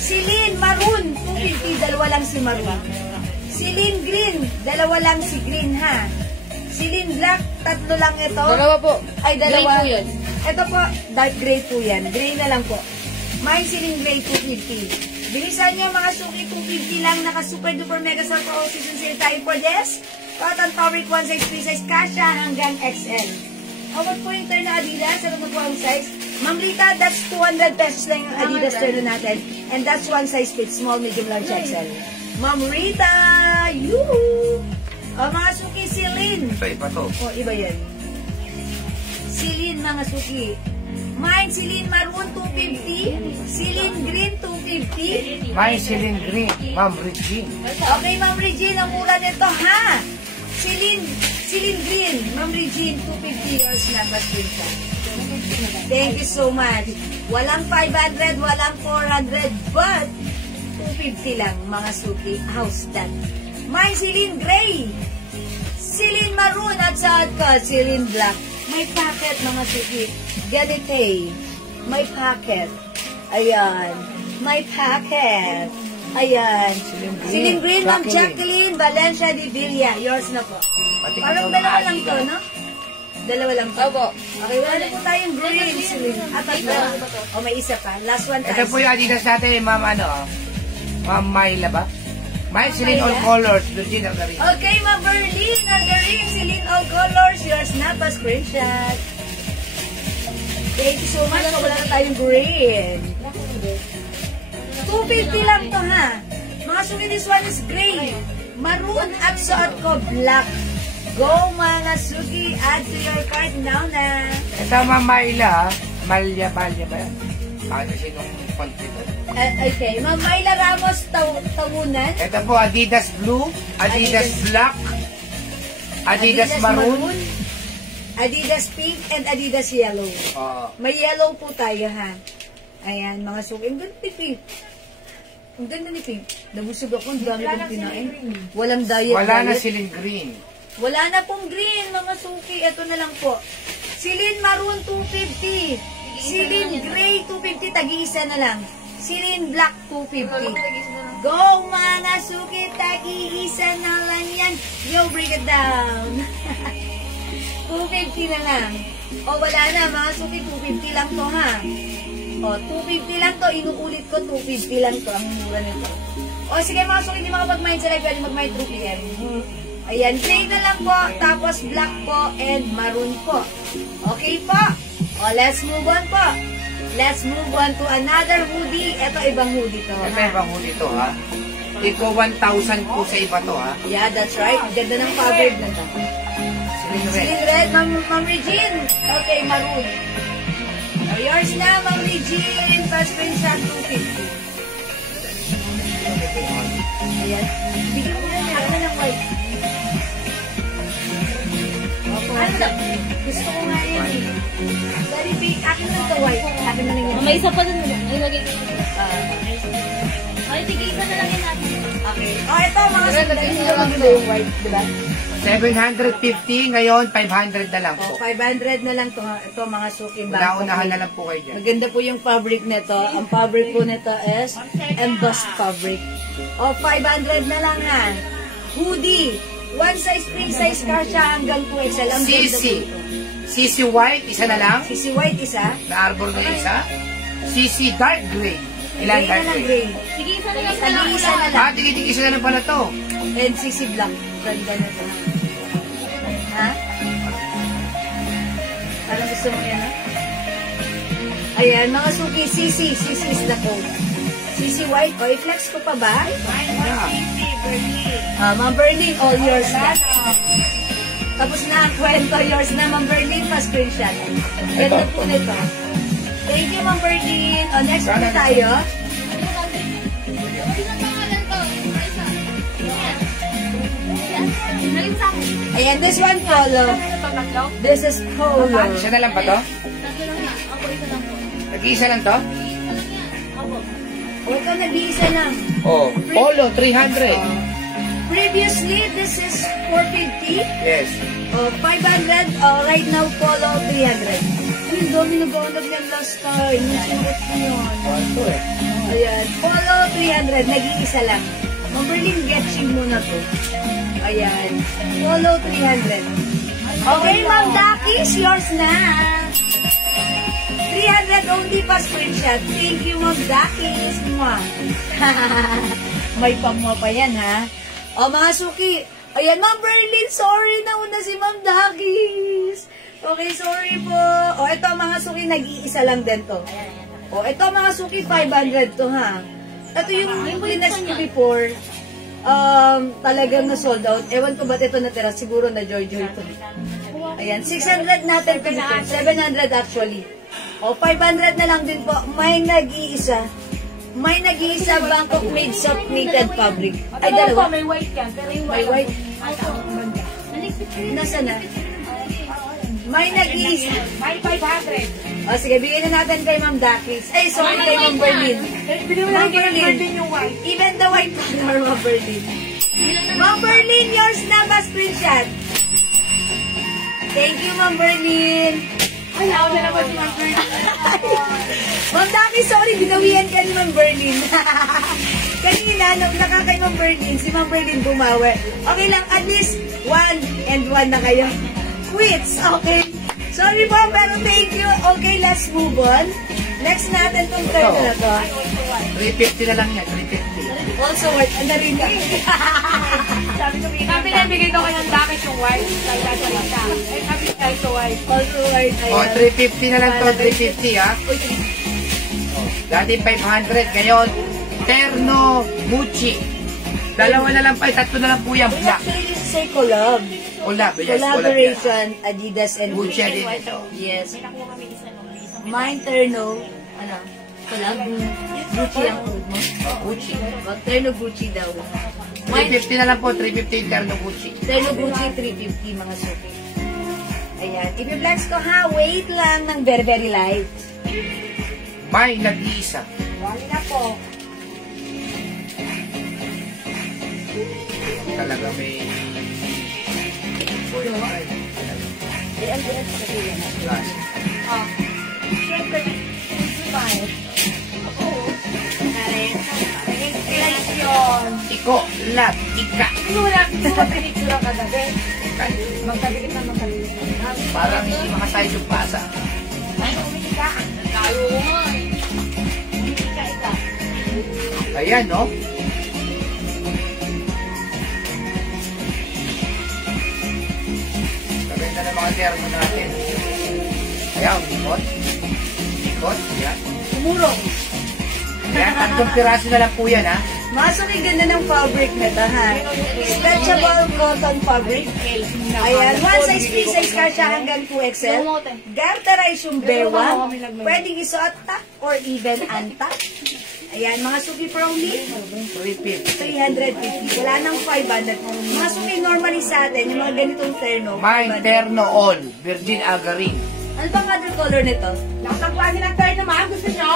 Celine Maroon, 250. Dalawa lang si Maroon. Celine Green, dalawa lang si Green, ha? Celine Black, tatlo lang ito. Dalawa po. Ay, dalawa. Gray po yan. Ito po, dark gray po yan. Gray na lang po. Mine Celine Gray, 250. Bilisan nyo mga suki, 250 lang. Naka super duper mega sale for all season sale tayo for this. Cotton fabric, 1 size, 3 size, kasha hanggang XL. Awat po yung turn na Adidas. Ano po ang size? Ma'am Rita, that's 200 pesos lang yung Adidas turn natin. And that's 1 size fit, small, medium, large, XL. Ma'am Rita! Yoo! O mga suki, Celine. Ito, iba to. O, iba yan. Celine, mga suki. Mine, Celine Maroon, 250. Celine Green, 250. My Celine Green. Ma'am Regine. Okay, Ma'am Regine, ang mura nito, ha? Celine Green, Ma'am Regine, 250 yours na, Bastinta. Thank you so much. Walang 500, walang 400, but 250 lang, mga suki. How's that? Mine, Celine Gray. Celine Maroon at sa Celine Black. May packet, mga suki. Ganite. May packet. Ayan. May packet. Ayan. Celine Green, Ma'am Jacqueline Valencia de Villa. Yours na po. Parang dalawa lang to, no? Dalawa lang to. Opo. Okay, wala na po tayong green, Celine. Apat na. O, may isa pa. Last one Ito tayo. po yung Adidas natin, Ma'am Ma'am Myla ba? My Celine All Colors. Virgin ang galing. Okay, Ma'am Berlin, Algarin, Celine All Colors. Yours na pa, screenshot. Thank you so much. So, wala na tayong green. 250 lang to, ha? Mga suki, this one is gray. Maroon at suot ko, black. Go, mga suki. Add to your cart now na. Ito, Ma'am Myla, Malya ba yan? Bakit kasi nung font ito? Okay, Ma'am Myla Ramos, Tawunan. Ito po, Adidas Blue, Adidas Black, Adidas Maroon. Adidas Pink, and Adidas Yellow. May yellow po tayo, ha? Ayan, mga suki. Ang ganda ni Pink. Ang ganda ni Pink. Nabusog ako, ang dami kong kinain. Walang diet. Wala na Celine Green. Wala na pong green, mga suki. Ito na lang po. Celine Maroon, 250. Celine Gray, 250, tag-iisa na lang. Celine Black, 250. Go, mga suki, tag-iisa na lang yan. Yo, break it down. 250 na lang. O, wala na, mga suki, 250 lang to, ha? O, 250 lang to. Inuulit ko, 250 lang to. Ang mura nito. O, sige, mga suki, hindi makapag-mind sila. Pwede mag-mind through PM. Ayan, plain na lang po. Tapos, black po and maroon po. Okay po. O, let's move on po. Let's move on to another hoodie. Ito, ibang hoodie to. Ito ibang hoodie to, ha? Ito 1,000 po sa iba to, ha? Yeah, that's right. Ganda ng fabric na to. Celine Red, Ma'am Regine. Okay, maroon. O, yours na, Ma'am Regine. First screenshot, 250. Ayan. Bigyan mo na ako ng white. Ano na? Gusto ko nga yan eh. Sorry, big. Akin na ito white. Akin na lang yun. May isa pa dun mo. Ay, lagay ko. Ay, sige, isa na lang yan natin. Okay. O, ito mga sandali nyo lang yung white, diba? 750, ngayon 500 na lang po. O, 500 na lang to. Ito mga suking bangko. Naunahan na lang po kayo dyan. Maganda po yung fabric nito. Ang fabric po nito is embossed fabric. O, 500 na lang ha. Hoodie. One size, free size car siya hanggang 2XL. Ang ganda po CC. ito. CC white, isa na lang. CC white isa. Na arbor na isa. CC dark gray. Ilan Gray dark na lang gray? gray. Sige, isa na lang pala. Isa na lang. Tigit isa na lang pala to. And CC black. Ganda na to. Ha? Parang gusto mo yan, ha? Ayan, mga suki, CC. CC is the code. CC white. O, i-flex ko pa ba? Yeah. Ma'am Berlin, all yours na. Tapos na ang kwento, yours na, Ma'am Berlin, pa-screenshot. Ganda po nito. Thank you, Ma'am Berlin. O, next po tayo. Ayan, this one, polo. This is polo. Isa na lang ba to? Nag-iisa lang to? O, ito, nag-iisa lang. Oh, polo 300. Previously, this is 450. Yes. 500. Right now, polo 300. Ang dami nag-aunag yan last time. Nasuot ko yun. Ito eh. Ayan. Polo 300. Nag-iisa lang. Ma'am Berlin, getching muna to. Ayan. Polo 300. Okay, Ma'am Dakis, yours na. 300 only pa screenshot. Thank you, Ma'am Dakis. May pamwa pa yan, ha? O, mga suki. Ayan, Ma'am Berlin, sorry. Nauna si Ma'am Dakis. Okay, sorry po. O, ito mga suki, nag-iisa lang din to. O, ito mga suki, 500 to, ha? Ito yung linas ko before. Talagang na-sold out. Ewan ko ba't ito natira. Siguro na joy-joy to. Ayan, 600 natin to before. 700 actually. O, 500 na lang din po. May nag-iisa. May nag-iisa Bangkok made soft knitted fabric. Ay, dalawa. May white yan. Pero yung May white. Nasa na? May nag-iisa. May 500. O, sige, bigyan na natin kay Ma'am Dakis. Ay, sorry kay Ma'am Berlin. Ma'am Berlin. yung white. Even the white color, Ma'am Berlin. Ma'am Berlin, yours na ba screenshot? Thank you, Ma'am Berlin. Ay, ako na naman si Ma'am Berlin. Ma'am Dakis, sorry, binawian ka ni Ma'am Berlin. Kanina, nung nakakay Ma'am Berlin, si Ma'am Berlin bumawi. Okay lang, at least 1 and 1 na kayo. Quits, okay. Sorry po, pero thank you. Okay, let's move on. Next natin tong turn na to. 350 na lang yan, 350. Also, what? Ang narinig. Sabi na, bigay ko kayong dakit yung white. Sabi na siya. Eh, sabi na also white. Also, right. Oh, 350 na lang to, 350 ha. Dati 500, ngayon, Terno Gucci. Dalawa na lang pa, tatlo na lang po yan, black. Actually, this is a collab. Collab, yes, Collaboration, Adidas and Gucci Gucci. din ito. Yes. May nakuha kami isa nung isang Mine, Terno, ano, collab. Gucci ang code mo. Gucci. Terno Gucci daw. Mine, 350 na lang po, 350 yung Terno Gucci. Terno Gucci, 350 mga suki. Ayan. I-flex ko ha, wait lang ng very, very light. May nag-iisa. Wali na po. Talaga may... Ay, ang bigat sa kanya. Glass. Siyempre, Iko, lat, ika. Wala, hindi mo pinicture ka na, be. Magkabikit na magkabikit. Parang hindi makasayad yung pasa. Lalo ko nga eh. Ayan, no? Gaganda na mga termo natin. Ayan, ikot. Ikot, ayan. Umurong. Ayan, 3 piraso na lang po yan, ha? Masuking ganda ng fabric nito, ha? Stretchable cotton fabric. Ayan, one size, free size ka siya hanggang 2XL. Garterize yung bewa. Pwedeng isuot tak or even antak. Ayan, mga suki brownie, 350. 350. Wala nang 500. Mga suki normally sa atin, yung mga ganitong terno. Mine, terno all. Virgin Agarin. Ano bang other color nito? Nakakapagpani ng terno, ma'am. Gusto nyo?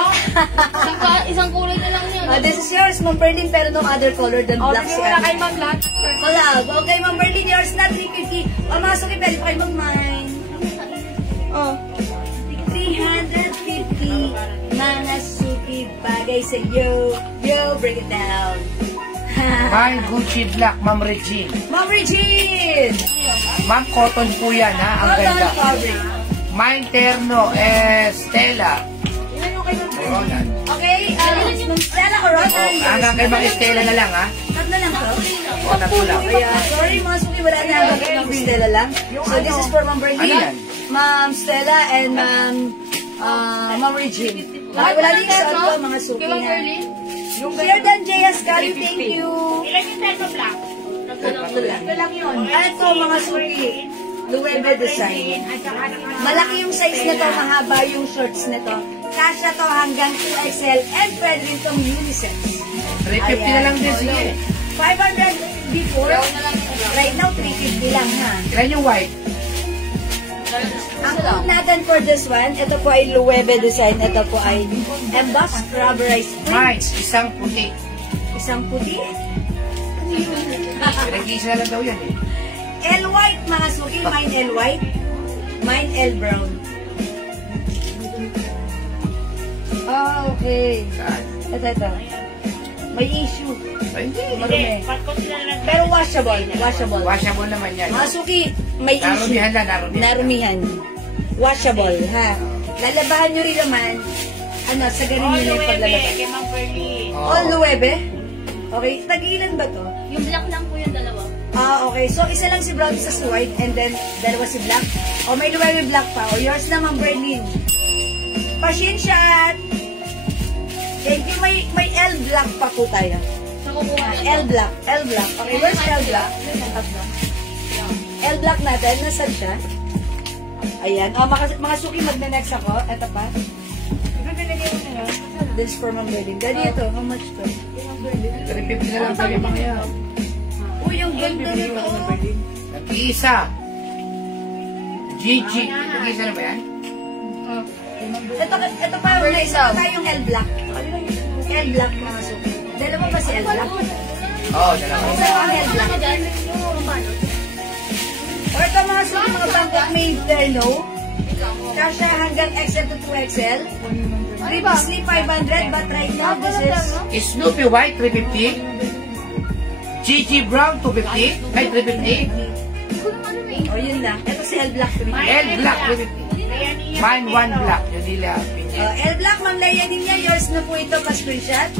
Isang kulay na lang yun. This is yours, Ma'am Berlin, pero no other color than O, black bigyan si mo na Ate. kay ma'am lahat. Collab. Okay, Ma'am Berlin, yours na 350. O, mga suki, pwede pa kayo mag-mine. Oh, 350. Mga suki, bagay sa iyo. Yo, break it down. Mine, Gucci Black, Ma'am Regine. Ma'am Regine! Ma'am, cotton po yan, ha? Ang Cotton ganda. fabric. Mine, terno, Stella. Ronan. Okay, Ma'am Stella o Ronan, Oh, hanggang kay Ma'am Stella na lang, ha? Tatlo lang to. O, tatlo lang. Ayan, sorry mga suki, wala na ako kay Ma'am Stella lang. So this is for Ma'am Ano Berlin, yan? Ma'am Stella, and Ma'am Regine. Okay, wala din sa ko, mga suki Kay Ma'am na. Berlin? Sir Dan J. Ascali, thank you. Ilan yung terno black? Tatlo lang. Ito lang yun. Ano to mga suki? Luwebe design. At saka Malaki yung size nito, mahaba yung shorts nito. Kasya to hanggang 2XL and pwede rin tong unisex. 350 na lang din, sige. 500 before. Right now, 350 lang ha. Ilan yung white? Ang code natin for this one, ito po ay Luwebe design. Ito po ay embossed rubberized print. Mine, isang puti. Isang puti. Pinag-iisa na lang daw yan, eh. L white mga suki. Mine L white. Mine L brown. Oh, okay. Saan? Ito. May issue. Ay, hindi. Marumi. Patko sila ng Pero washable. Washable. Washable naman yan. Mga suki, may issue. Narumihan lang, narumihan. Narumihan. Washable, ha? Lalabahan nyo rin naman. Ano, sa ganun nyo na yung paglalabas. kay ma'am Pearly. Oo. All nuwebe? Okay, tag-ilan ba to? Yung black lang po yung dalawa. Okay. So, isa lang si brown, isa si white, and then, dalawa si black. O, may nuwebe black pa. O, yours naman, Berlin. Pasensya. Thank you. May L black pa po tayo. Sa kukuha na L black. L black. Okay, where's L black? L black natin. Nasaan siya? Ayan. O, mga suki, magna-next ako. Ito pa. This is for Ma'am Berlin. Daddy, ito. How much to? 350 na lang tayo mga yan. Uy, yung ganda nito. Nag-iisa. GG. Nag-iisa na ba yan? Ito pa yung isa. Ito pa yung L black. L black, mga suki. Dalawa ba si L black? Oo, dalawa. Isa ang L black. Or ito mga suki, mga bangkok may terno. Kasha hanggang XL to 2XL. Previously 500, but right now this is... Snoopy White, 350. GG Brown, 250. Ay, 350. O, yun lang. Ito si L black. L Black, 350. Mine, 1 black. Yung nila, pinya. L black, Ma'am Leia niya. Yours na po ito, pa-screenshot.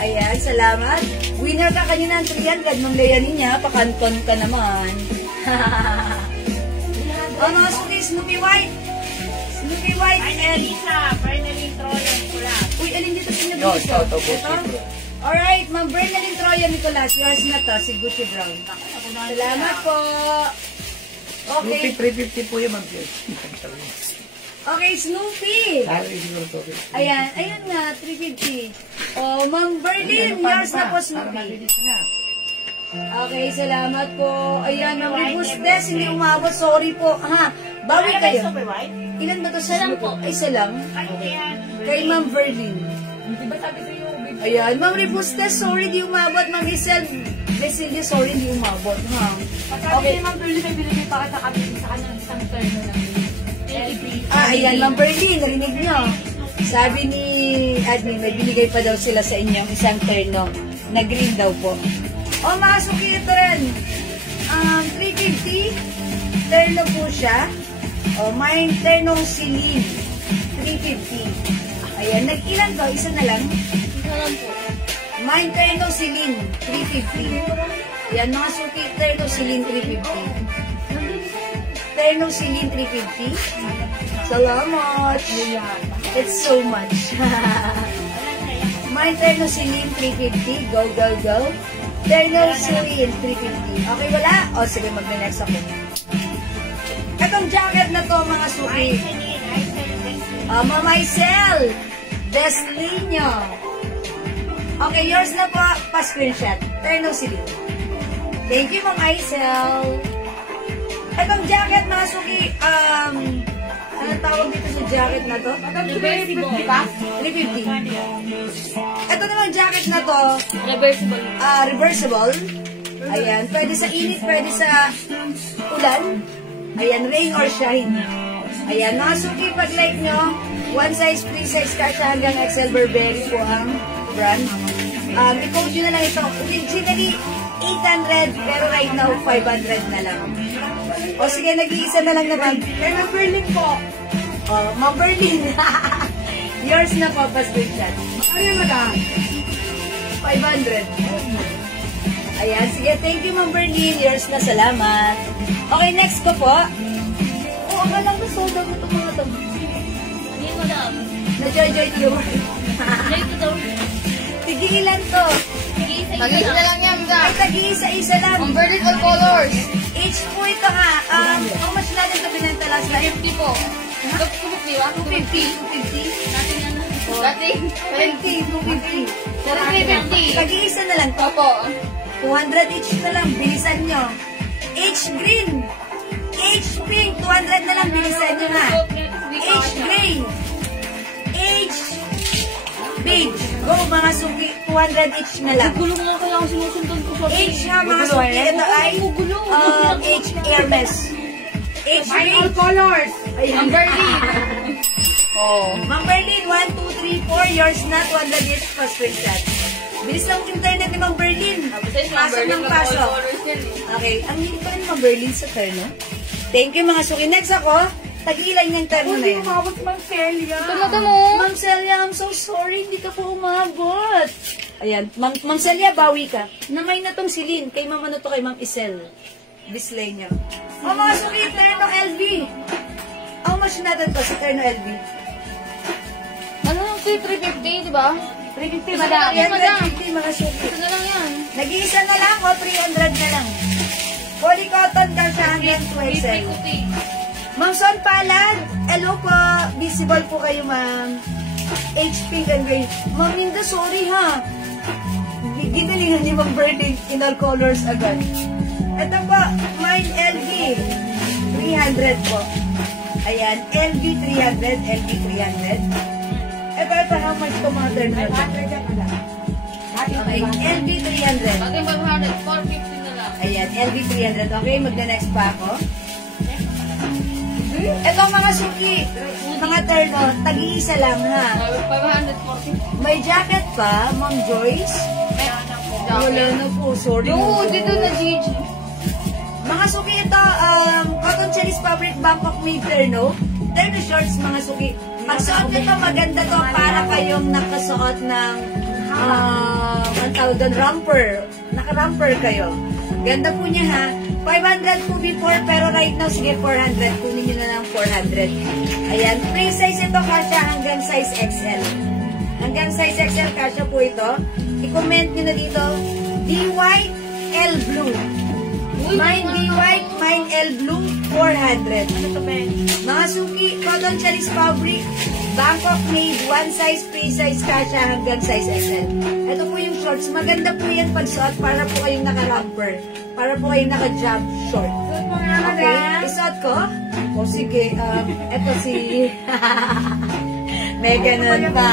Ayan, salamat. Winner ka kanina ng 300, Ma'am Leia niya. Pakanton ka naman. O, mga suki, Snoopy White. Snoopy White and... Finally, Troyan pula. Uy, alin dito sa inyo Yo, dito? ito, Gucci Ito? Brown. Alright, Ma'am Bernalyn Troya Nicolas. Yours na to, si Gucci Brown. Salamat po. Snoopy, Okay. 350 po yung mag Okay, Snoopy. Sorry, siguro to. Ayan nga, 350. Oh, Ma'am Berlin, yours na po, Snoopy. Okay, salamat po. Ayan, Ma'am Ribustes, hindi umabot. Sorry po. Ha, bawi kayo. Ilan ba ito sa po. Ay, isa lang. Kay Ma'am Berlin. Ayan, Ma'am Ribustes, sorry, di umabot. Ma'am Isel, Basilia, sorry, di umabot. Ha? Okay, ma'am Pearly, may binigay pa ka sa kanya ng isang terno lang. Ayan, Ma'am Berlin, narinig niyo. Sabi ni admin, may binigay pa daw sila sa inyong isang terno na green daw po. O mga suki, ito rin. 350. Terno po siya. O may ternong silin. 350. Ayan, nag-ilan to? Isa na lang. Isa lang po. May ternong silin. 350. Ayan, mga suki, ternong silin 350. Ternong silin 350. Salamat. It's so much. My terno silin 350. Go, go, go. Terno silin 350. Okay, wala? O, sige, mag-next ako. Itong jacket na to, mga suki. Mamaysel. Deslinyo. Okay, yours na po. Pa-screenshot. Terno silin. Thank you, Mamaysel. Itong jacket, mga suki, ano tawag dito sa jacket na to? Reversible. 350. Ito naman jacket na to, Reversible. reversible. Ayan, pwede sa init, pwede sa ulan. Ayan, rain or shine. Ayan, mga suki, pag like nyo, one size, free size kasha hanggang XL Burberry po ang brand. I-code nyo na lang ito. Originally, 800, pero right now, 500 na lang. O sige, nag-iisa na lang naman. Kaya Ma'am Berlin po. O, Ma'am Berlin. Yours na po, pa-screenshot. Ano yung madam? 500. Ayan, sige, thank you Ma'am Berlin. Yours na, salamat. Okay, next ko po. O, akala ko sold out ito mga to. Hindi ko alam. Na-joy-joy to yung Joy to daw. tigilan to. Mag-isa lang yan, Ay, tagi-isa-isa lang. On Berlin all colors. Each po ito nga. How much natin ito binenta last time? 50 po. 250 ba? 250. 250. Natin yan. Oh. Dating 20, 250. 350. Tag-iisa na lang. Opo. 200 each na lang. Bilisan nyo. H green. H pink. 200 na lang. Bilisan nyo ha. H gray. H beige. Go mga suki. 200 each na lang. Gulo nga kaya ako sinusundan ko sa H ha mga suki. Ito ay H Hermes. H green. colors. Ayan. Ang Berlin. Oh. Ma'am Berlin, 1, 2, 3, 4 yours na, 200 each pa screenshot. Bilis lang yung internet ni Ma'am Berlin. Pasok ng pasok. Okay, ang hindi pa rin Ma'am Berlin sa terno. Thank you mga suki. Next ako, tag-ilan yung terno na yan. Umabot si Ma'am Celia. Tumata mo. Ma'am Celia, I'm so sorry, hindi ka po umabot. Ayan, Ma'am Celia, bawi ka. Namay na tong silin. Kay Ma'am ano to, kay Ma'am Isel. Dislay niya. O mga suki, terno LV. How much natin to sa terno LV? Ano yung 350, di ba? 350, madam. 350 mga suki. Ito na lang yan. Nag-iisa na lang o 300 na lang. Poly cotton ka siya hanggang 2XL. 350. Ma'am Son Palad, hello po. Visible po kayo, ma'am. H pink and gray. Ma'am Minda, sorry ha. Ginalingan ni Ma'am Berlin in all colors agad. Ito po, mine LV. 300 po. Ayan, LV 300, LV 300. Ito, how much to mga turn na ito? Okay, LV 300. Ating 500, 450 na lang. Ayan, LV 300. Okay, magna-next pa ako. Ito mga suki, mga terno, tag-iisa lang ha. 500, 450. May jacket pa, Ma'am Joyce. Wala na po, sorry. No, dito na Gigi. Mga suki ito, cotton Chinese fabric Bangkok made terno. Terno shorts, mga suki. Pagsuot nito, maganda to para kayong nakasuot ng ang tawag doon, romper. Naka-romper kayo. Ganda po niya ha. 500 po before, pero right now, sige 400. Kunin nyo na lang 400. Ayan. Free size ito, kasha hanggang size XL. Hanggang size XL, kasha po ito. I-comment nyo na dito. D-white, L blue. Mine D-white, mine L blue, 400. Ano to, Ben? Mga suki, cotton Chinese fabric, Bangkok made, one size, free size, kasha hanggang size XL. Ito po yung shorts. Maganda po yan pagsuot para po kayong naka-romper. Para po kayong naka-jump short. Suot mo nga, Okay, madam. isuot ko? O sige, ito si... May ganun pa.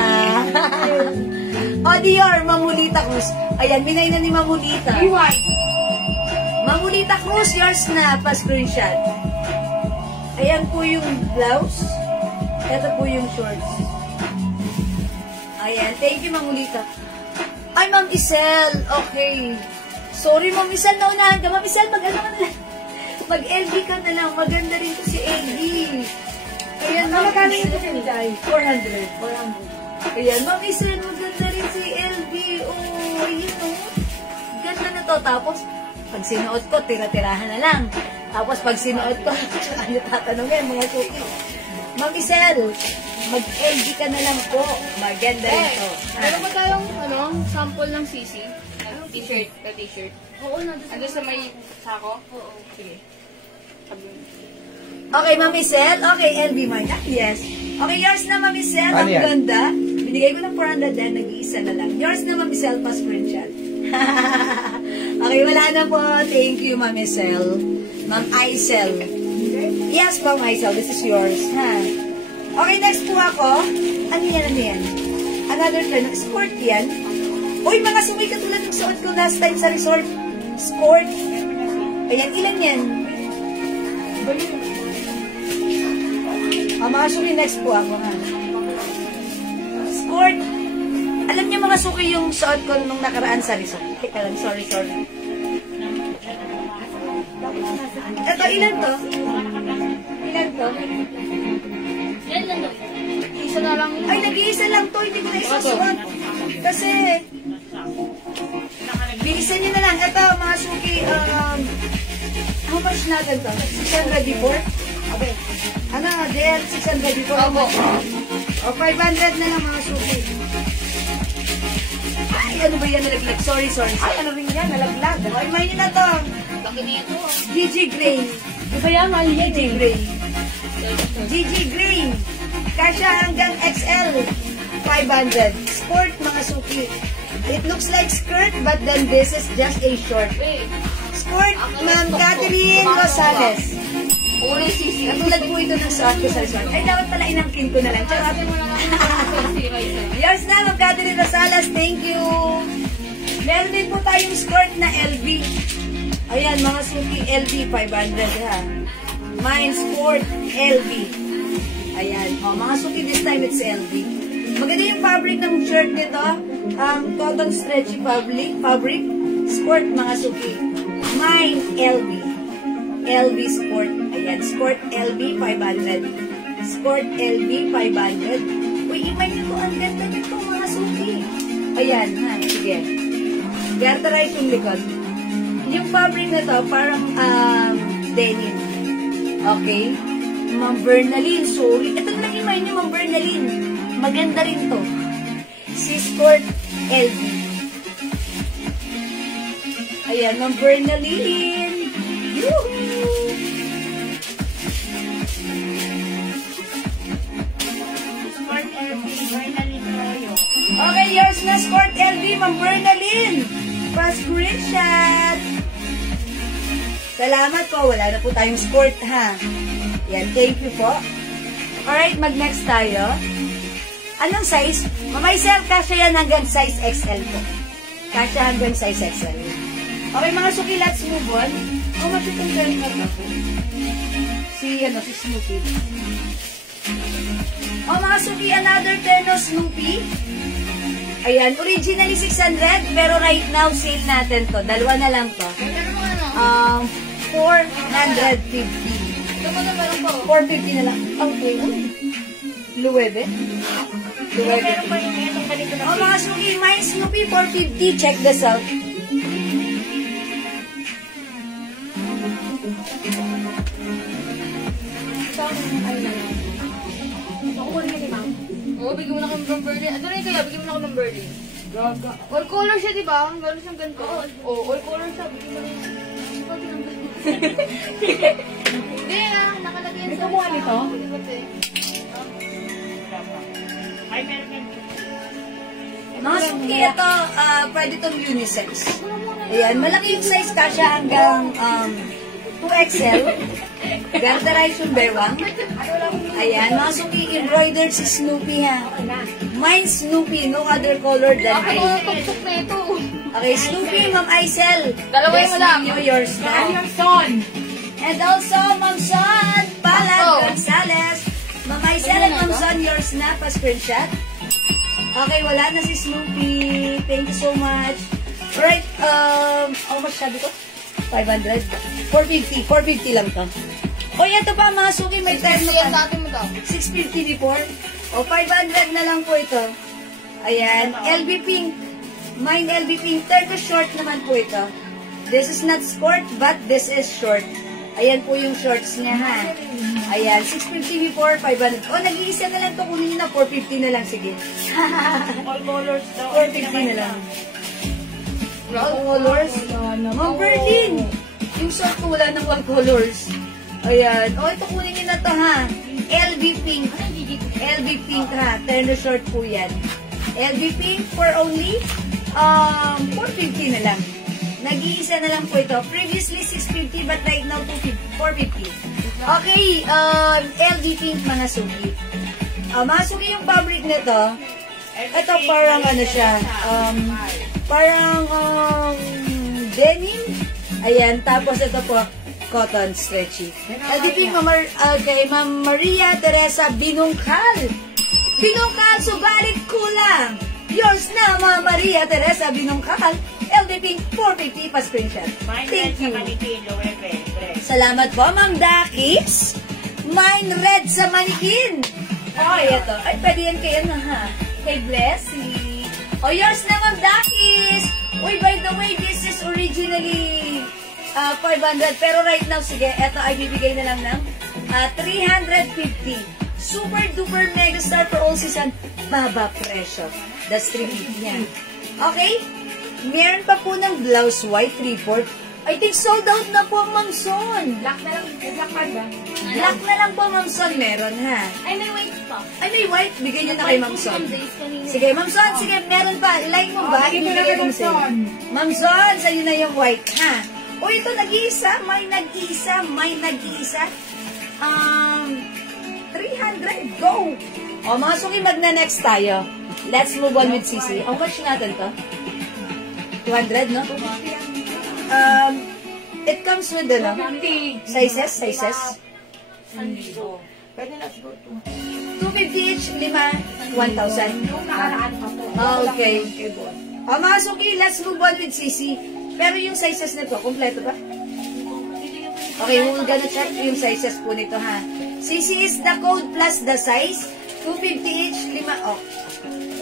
O Dior, Mamulita Cruz. Ayan, minay na ni Mamulita. D-white. Mamulita Cruz, yours na, pa-screenshot. Ayan po yung blouse. Ito po yung shorts. Ayan, thank you, Ma'am Ulita. Ay, Ma'am Isel. Okay. Sorry, Ma'am Isel, naunahan ka. Ma'am Isel, mag-ano ka na lang. Mag-LB ka na lang. Maganda rin to si LB. Ayan, Ma'am Isel. 400. Ayan, Ma'am Isel, maganda rin si LB. Oh, yun o. Ganda na to. Tapos, pag sinuot ko, tira-tirahan na lang. Tapos, pag sinuot ko, ano tatanungin, mga suki. Ma'am Isel, mag-LB ka na lang po. Maganda rin to. Meron ba tayong, sample ng CC? T-shirt, t-shirt. Oo, nandun sa may sako? Oo. Sige. Okay, Ma'am Isel. Okay, LB Marna. Yes. Okay, yours na, Ma'am Isel. Ano Ang yan? ganda. Binigay ko ng 400 din. Nag-iisa na lang. Yours na, Ma'am Isel. Pa-screenshot. Okay, wala na po. Thank you, Ma'am Isel. Ma'am Isel. Yes, Ma'am Isel. This is yours. Ha? Okay, next po ako. Ano yan, ano yan? Another turn. Sport yan. Uy, mga sumay katulad ng suot ko last time sa resort. Sport. Ayan, ilan yan? Mga suki, next po ako, ha? Sport. Alam niyo mga suki yung suot ko nung nakaraan sa resort. Teka lang, sorry. Ito, ilan to? Ilan to? Yan lang daw. Isa na lang. Ay, nag-iisa lang to. Hindi ko na isusuot. Kasi, bilisan niyo na lang. Ito, mga suki, how much natin to? 600 before? Okay. Ano, JL, 600 before? Opo. O, 500 na lang mga suki. Ay, ano ba yan nalaglag? Sorry. Ay, ano rin yan? Nalaglag. Ay, may na to. Laki na ito. GG Gray. Di ba yan? Mali GG Gray. GG Gray. Kasha hanggang XL. 500. Sport, mga suki. It looks like skirt, but then this is just a short. Sport, Ma'am Catherine Rosales. Ulo CC. Katulad po ito ng suot ko sa resort. Ay, dapat pala inangkin ko na lang. Charot. Yours na, Ma'am Catherine Rosales. Thank you. Meron din po tayong skirt na LV. Ayan, mga suki, LV 500 ha. Mine Sport LV. Ayan. O, mga suki, this time it's LV. Maganda yung fabric ng shirt nito. Cotton stretchy fabric. Sport, mga suki. Mine LV. LV Sport. Ayan, Sport LV 500. Sport LV 500. Uy, imay nito. Ang ganda nito, mga suki. Ayan, ha. Sige. Garterize yung likod. Yung fabric na to, parang denim. Okay? Ma'am Bernaline, sorry. Ito na imay niyo, Ma'am Bernaline. Maganda rin to. Si Sport LV. Ayan, Ma'am Bernaline. Yoo-hoo! Sport LV, Bernalyn Royo. Okay, yours na Sport LV, Ma'am Bernaline. Pa-screenshot. Salamat po. Wala na po tayong sport, ha? Yan, thank you po. Alright, mag-next tayo. Anong size? Mamaysel, kasya yan hanggang size XL po. Kasya hanggang size XL. Okay, mga suki, let's move on. Oh, matutunggan na po. Si Snoopy. Oh, mga suki, another terno Snoopy. Ayan, originally 600, pero right now, sale natin to. Dalawa na lang to. 450. Ito pa na meron po. 450 na lang. Okay. Luwebe? Luwebe. Meron pa rin itong ganito na Oh, mga Snoopy, mine Snoopy, 450. Check this out. Oo, bigyan mo na kami ng Berlin. Ano rin kaya? Bigyan mo na ako ng Berlin. Gaga. All color siya, di ba? Meron siyang ganito. Oo, all color siya. Bigyan mo na yung... Hindi nakalagay yan sa... May kumuha nito? Ay, meron yan. Mga Snoopy, ito, pwede itong unisex. Ayan, malaki yung size kasya hanggang 2XL. Garterize yung bewang. Ayan, mga suki, embroidered si Snoopy ha. Mine Snoopy, no other color than Ako, green. tuktok na ito. Okay, Snoopy, Ma'am Aisel. Dalawa yung Best lang. ninyo, yours na. Your son. And also, Ma'am Son, Palad Ako. Gonzales. Ma'am Aisel and Ma'am Son, yours na. Pa-screenshot. Okay, wala na si Snoopy. Thank you so much. Alright, how much sabi ko? 500? 450. 450 lang to. O, ito pa mga suki, may time na Yan sa atin mo to. 650 before. O, 500 na lang po ito. Ayan, LB Pink. Mine LB Pink. Turtle short naman po ito. This is not skirt, but this is short. Ayan po yung shorts niya, ha? Ayan, 650 before, 500. O, nag-iisa na lang to. Kunin niyo na, 450 na lang. Sige. All colors daw. 450 na lang. All colors. Ma'am Berlin. Yung short ko wala ng all colors. Ayan. O, ito kunin niyo na to, ha? LB Pink. LB Pink, ha? Turner short po yan. LB Pink for only 450 na lang. Nag-iisa na lang po ito. Previously 650 but right now 450. Okay, LB Pink mga suki. Mga suki yung fabric nito. Ito parang ano siya. Parang denim. Ayan, tapos ito po cotton stretchy. LB Pink kay Ma'am Maria Teresa Binungkal. Binungkal, subalit kulang. Yours na, Ma'am Maria Teresa Binungkal. LB Pink 450 pa screenshot. Thank you. Salamat po, Ma'am Dakis. Mine red sa manikin. Oh, ito. Ay, pwede yan kayo na, ha? Kay Blessy. Oh, yours na, Ma'am Dakis. Uy, by the way, this is originally 500. Pero right now, sige, ito ay bibigay na lang ng 350. Super duper mega star for all season. Baba presyo. That's 350 yan. Okay? Meron pa po ng blouse white 3/4. I think sold out na po, Ma'am Son. Black na lang. Black pa ba? Black na lang po, Ma'am Son. Meron, ha? Ay, may white pa. Ay, may white. Bigay niyo na kay Ma'am Son. Sige, Ma'am Son. Sige, meron pa. Like mo ba? Sige, meron kay Ma'am Son. Ma'am Son, sa'yo na yung white, ha? O, ito, nag-iisa. May nag-iisa. May nag-iisa. 300. Go! O, mga suki, magna-next tayo. Let's move on with Sisi. How much natin to? 200, no? It comes with, ano? Sizes? Pwede na siguro 250 each, 5, 1,000. Okay. Mga suki, let's move on with Sisi. Pero yung sizes nito, kompleto ba? Okay, we're gonna check yung sizes po nito, ha? Sisi is the code plus the size. 250 each, 5. Oh.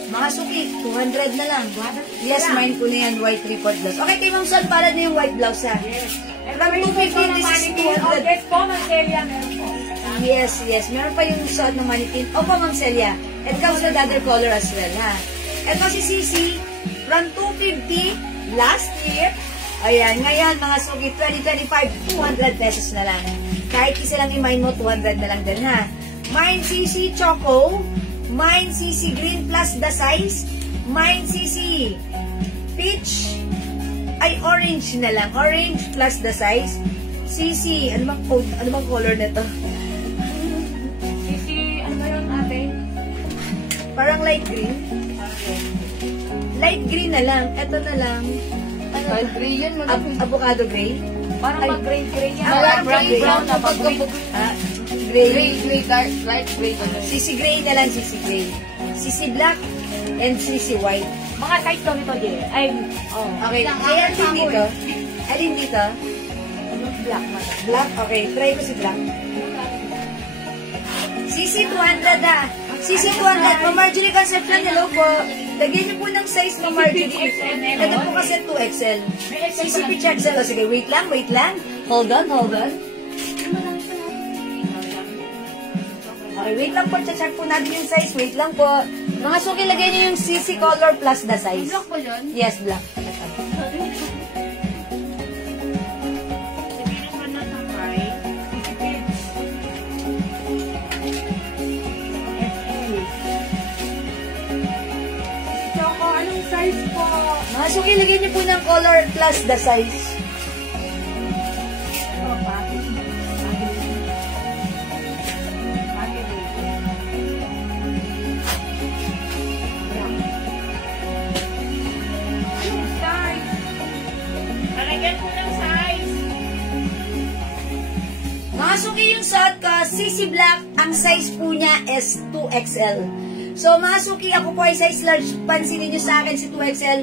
Mga suki, 200 na lang. Yes, mine po na yan, white 3/4 blouse. Okay, kay Ma'am Sol, para na yung white blouse, ha? From 250, this is 200. Yes po, Ma'am Celia, meron po. Yes. Meron pa yung suot ng manikin. Opo, Ma'am Celia. It comes with other color as well, ha? Ito si Sisi, from 250 last year. Ayan, ngayon, mga suki, 2025, 200 pesos na lang. Kahit isa lang i-mine mo, 200 na lang din, ha? Mine Sisi Choco. Mine Sisi Green plus the size. Mine Sisi Peach. Ay, orange na lang. Orange plus the size. Sisi, ano bang color na to? Sisi, ano ba yun, ate? Parang light green. Light green na lang. Ito na lang. Ano Light gray yan, avocado gray. Parang Ay. mag-gray-gray yan. Parang brown na pag gray. gray, dark, light gray. Sisi gray na lang, Sisi gray. Sisi black and Sisi white. Mga size daw nito, Jay. Ay, oh. Okay, kaya alin dito? Alin dito? Black na. Black? Okay, try ko si black. Sisi 200 ah. Sisi 200. Ma'am Marjorie Concepcion, hello po. Lagyan niyo po ng size, Ma'am Marjorie. Ito po kasi 2XL. Sisi Peach XL. O sige, wait lang. Hold on. Okay, wait lang po. Check po natin yung size. Wait lang po. Mga suki, lagyan niyo yung Sisi color plus the size. Black pa dyan? Yes, black. Choco, anong size po? Mga suki, lagyan niyo po ng color plus the size. Mga suki, yung suot ko, Sisi Black, ang size po niya is 2XL. So, mga suki, ako po ay size large. Pansinin nyo sa akin si 2XL,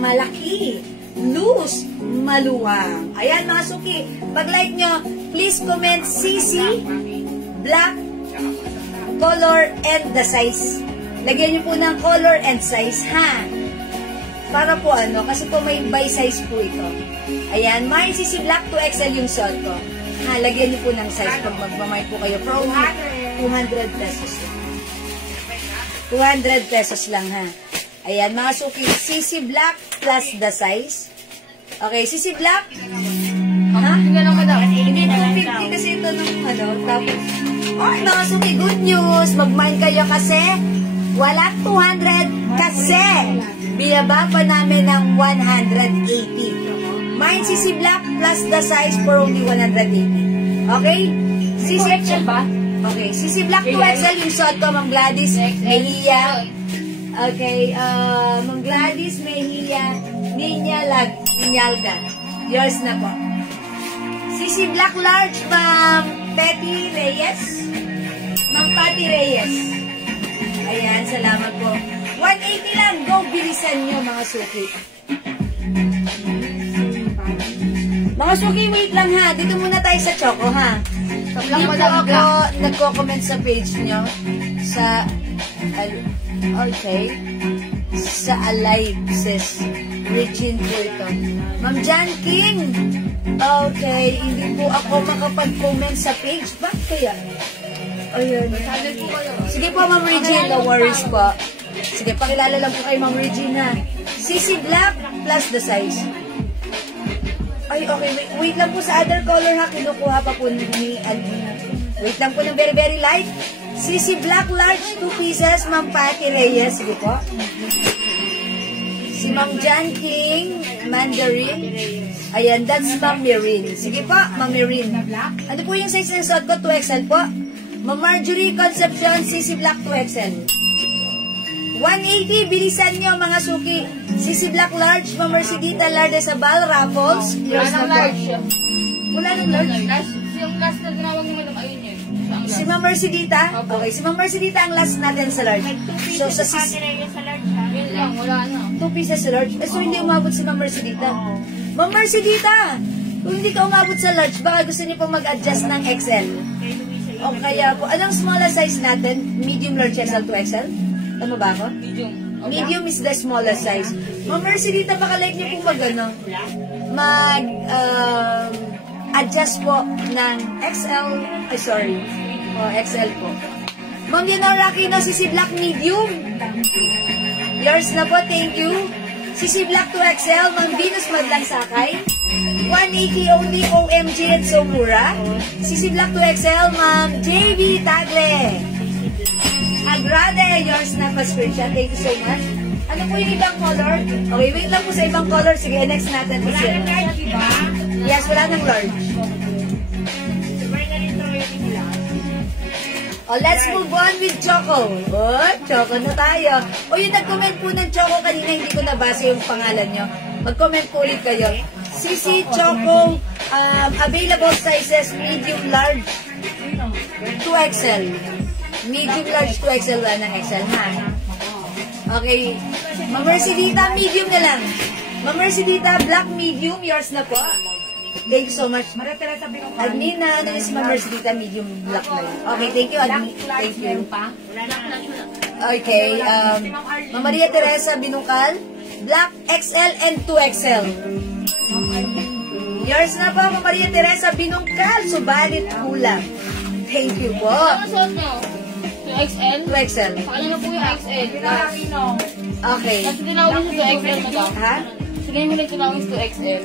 malaki, loose, maluwang. Ayan, mga suki. Pag-like nyo, please comment CC, black, color, and the size. Lagyan nyo po ng color and size, ha? Para po ano, kasi po may by size po ito. Ayan, may CC Black 2XL yung suot ko. Ha, lagyan niyo po ng size pag magmamay po kayo. From 200 pesos lang. 200 pesos lang, ha. Ayan, mga suki, CC Black plus the size. Okay, CC Black. Ha? Hindi lang madam. Hindi, 250 kasi ito ng ano. Tapos, oh, mga suki, good news. Mag-mine kayo kasi wala 200 kasi biyaba pa namin ng 180. Mine CC Black plus the size for only 180. Okay? CC XL ba? Okay, CC Black 2XL yung suot ko, Ma'am Gladys Mejia. Okay, Ma'am Gladys Mejia, Ninyalga. Yours na po. CC Black Large, Ma'am Petty Reyes. Ma'am Patty Reyes. Ayan, salamat po. 180 lang. Go, bilisan nyo, mga suki. Mga suki, wait lang ha. Dito muna tayo sa Choco, ha. Dito ako nagko-comment sa page nyo. Sa, okay. Sa Alive, sis. Regine po ito. Ma'am Jan King. Okay, hindi po ako makapag-comment sa page. Bakit kaya? Ayun. Sige po, Ma'am Regine, no worries po. Sige, pakilala lang po kay Ma'am Regine, ha. CC Black plus the size. Ay, okay. Wait lang po sa other color, ha. Kinukuha pa po ni Alvina. Wait lang po ng very, very light. CC Black Large, 2 pieces, Ma'am Patty Reyes. Sige po. Si Ma'am Jan King, Mandarin. Ayan, that's Ma'am Mirin. Sige po, Ma'am Mirin. Ano po yung size ng suot ko? 2XL po. Ma'am Marjorie Concepcion, CC Black 2XL. 180, bilisan nyo mga suki. CC Black Large, Ma'am Mercedita Lardesabal, Raffles. Wala nang large. Wala nang large? Yung last na tinawag ni madam, ayun yun. Si Ma'am Mercedita? Okay, si Ma'am Mercedita ang last natin sa large. So, sa CC... Yun lang, wala na. 2 pieces sa large? So, hindi umabot si Ma'am Mercedita. Ma'am Mercedita! Kung hindi ka umabot sa large, baka gusto niyo pong mag-adjust ng XL. O kaya po, anong smaller size natin? Medium, large, XL, 2XL? Tama ba ako? Medium. Medium is the smaller size. Ma'am Mercedita, baka like niyo pong adjust po ng XL, XL po. Ma'am Leonora Aquino, CC Black Medium. Yours na po, thank you. CC Black 2XL, Ma'am Venus Madlang Sakay. 180 only, OMG, and so mura. CC Black 2XL, Ma'am JB Tagle. Agrade, yours na pa screenshot. Thank you so much. Ano po yung ibang color? Okay, wait lang po sa ibang color. Sige, next natin. Wala nang large, diba? Yes, wala nang large. Oh, let's move on with Choco. Oh, Choco na tayo. O, yung nag-comment po ng Choco kanina, hindi ko nabasa yung pangalan nyo. Mag-comment po ulit kayo. CC Choco, available sizes, medium, large, 2XL. Medium, large, 2XL, wala ng XL, ha? Okay. Ma'am Mercedita, medium na lang. Ma'am Mercedita, black medium, yours na po. Thank you so much. Admina, ano yung si Ma'am Mercedita, medium black na lang. Okay, thank you, Admina. Thank you. Okay, Ma'am Maria Teresa Binungkal, black XL and 2XL. Yours na po, Ma'am Maria Teresa Binungkal, subalit kulang. Thank you po. Ano suot nyo? 2XL? 2XL. Sa kanya na po yung XL. Okay. Kasi tinawag yung 2XL na ba? Ha? Sige mo na tinawag yung 2XL.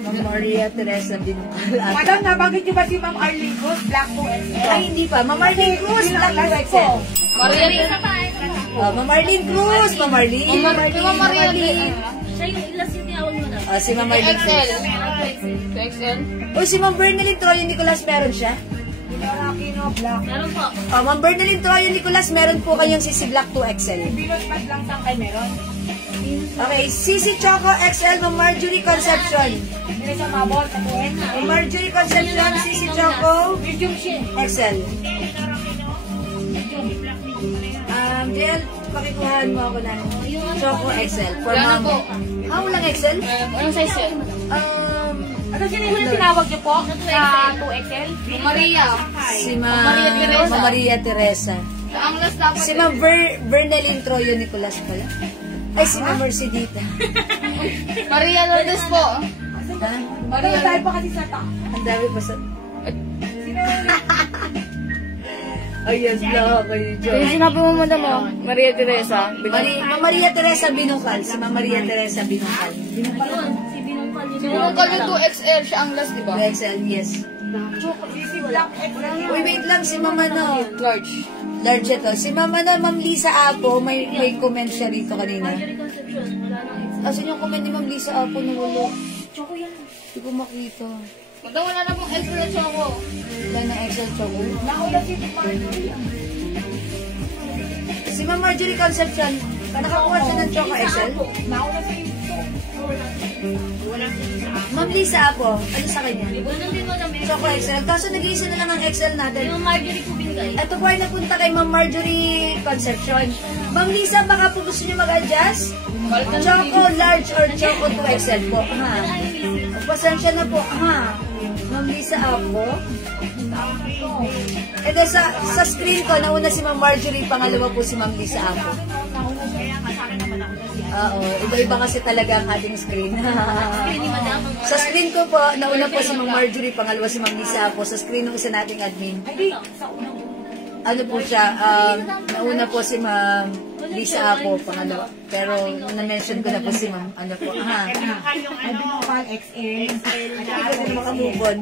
Ma'am Maria Teresa Binungkal. Madam, nabagit niyo ba si Ma'am Arlene Cruz, Black 2XL? Ay, hindi pa. Ma'am Arlene Cruz, black 2XL. Maria Teresa. Ma'am Arlene Cruz, Ma'am Arlene. Ma'am Maria Teresa. Si Ma'am Arlene Cruz. XL. 2XL. O, si Ma'am Bernalyn Troyo Nicolas, meron siya? Aquino, Black. Meron po. Ma'am Bernalyn Troyo Nicolas, meron po kayong CC Black 2XL. Venus Madlang Sakay meron. Okay, CC Choco XL, Ma'am Marjorie Concepcion. Hindi sa mabot, sa 2XL. Ma'am Marjorie Concepcion, CC Choco Medium siya. XL. Ma'am Jel, pakikuhaan mo ako ng Choco XL. For Wala na Ma'am. po. Walang XL? Anong size yun? Ano yung tinawag niyo po? Sa 2XL? Maria. Si Maria Teresa. Ma'am Maria Teresa. Ang last dapat. Si Ma'am Bernalyn Troyo Nicolas pala. Ay, si Ma'am Mercedita. Maria Lourdes po. Ha? Maria, tayo pa kasi sa ta. Ang dami pa sa... Ayan, lang kayo dyan. sinabi mo muna mo, Maria Teresa. Ma'am Maria Teresa Binungkal. Si Ma'am Maria Teresa Binungkal. Sinunod yung 2XL siya ang last, di ba? XL, yes. Uy, wait lang. Si Ma'am ano. Large. Large ito. Si Ma'am ano, Ma'am Lisa Apo, may comment siya rito kanina. Asan yung comment ni Ma'am Lisa Apo na wala? Hindi ko makita. Punta wala na pong extra choco. Wala na XL Choco. Nauna si Marjorie. Si Ma'am Marjorie Concepcion, nakakuha siya ng Choco XL? Nauna si Ma'am Lisa Apo, ano sa kanya? Choco XL. Kaso nag-iisa na lang ang XL natin. Ito po ay napunta kay Ma'am Marjorie Concepcion. Ma'am Lisa, baka po gusto niyo mag-adjust? Choco large or Choco 2XL po, ha? Pasensya na po, ha? Ma'am Lisa Apo. And then sa screen ko, nauna si Ma'am Marjorie, pangalawa po si Ma'am Lisa Apo. Oo, iba-iba kasi talaga ang ating screen. Sa screen ko po, nauna po si Ma'am Marjorie, pangalawa si Ma'am Lisa Apo. Sa screen ng isa nating admin. Ano po siya, nauna po si Ma'am Lisa Apo, pangalawa. Pero na-mention ko na po si Ma'am, ano po, ha? Binukal XL. Hindi ko na makamove on.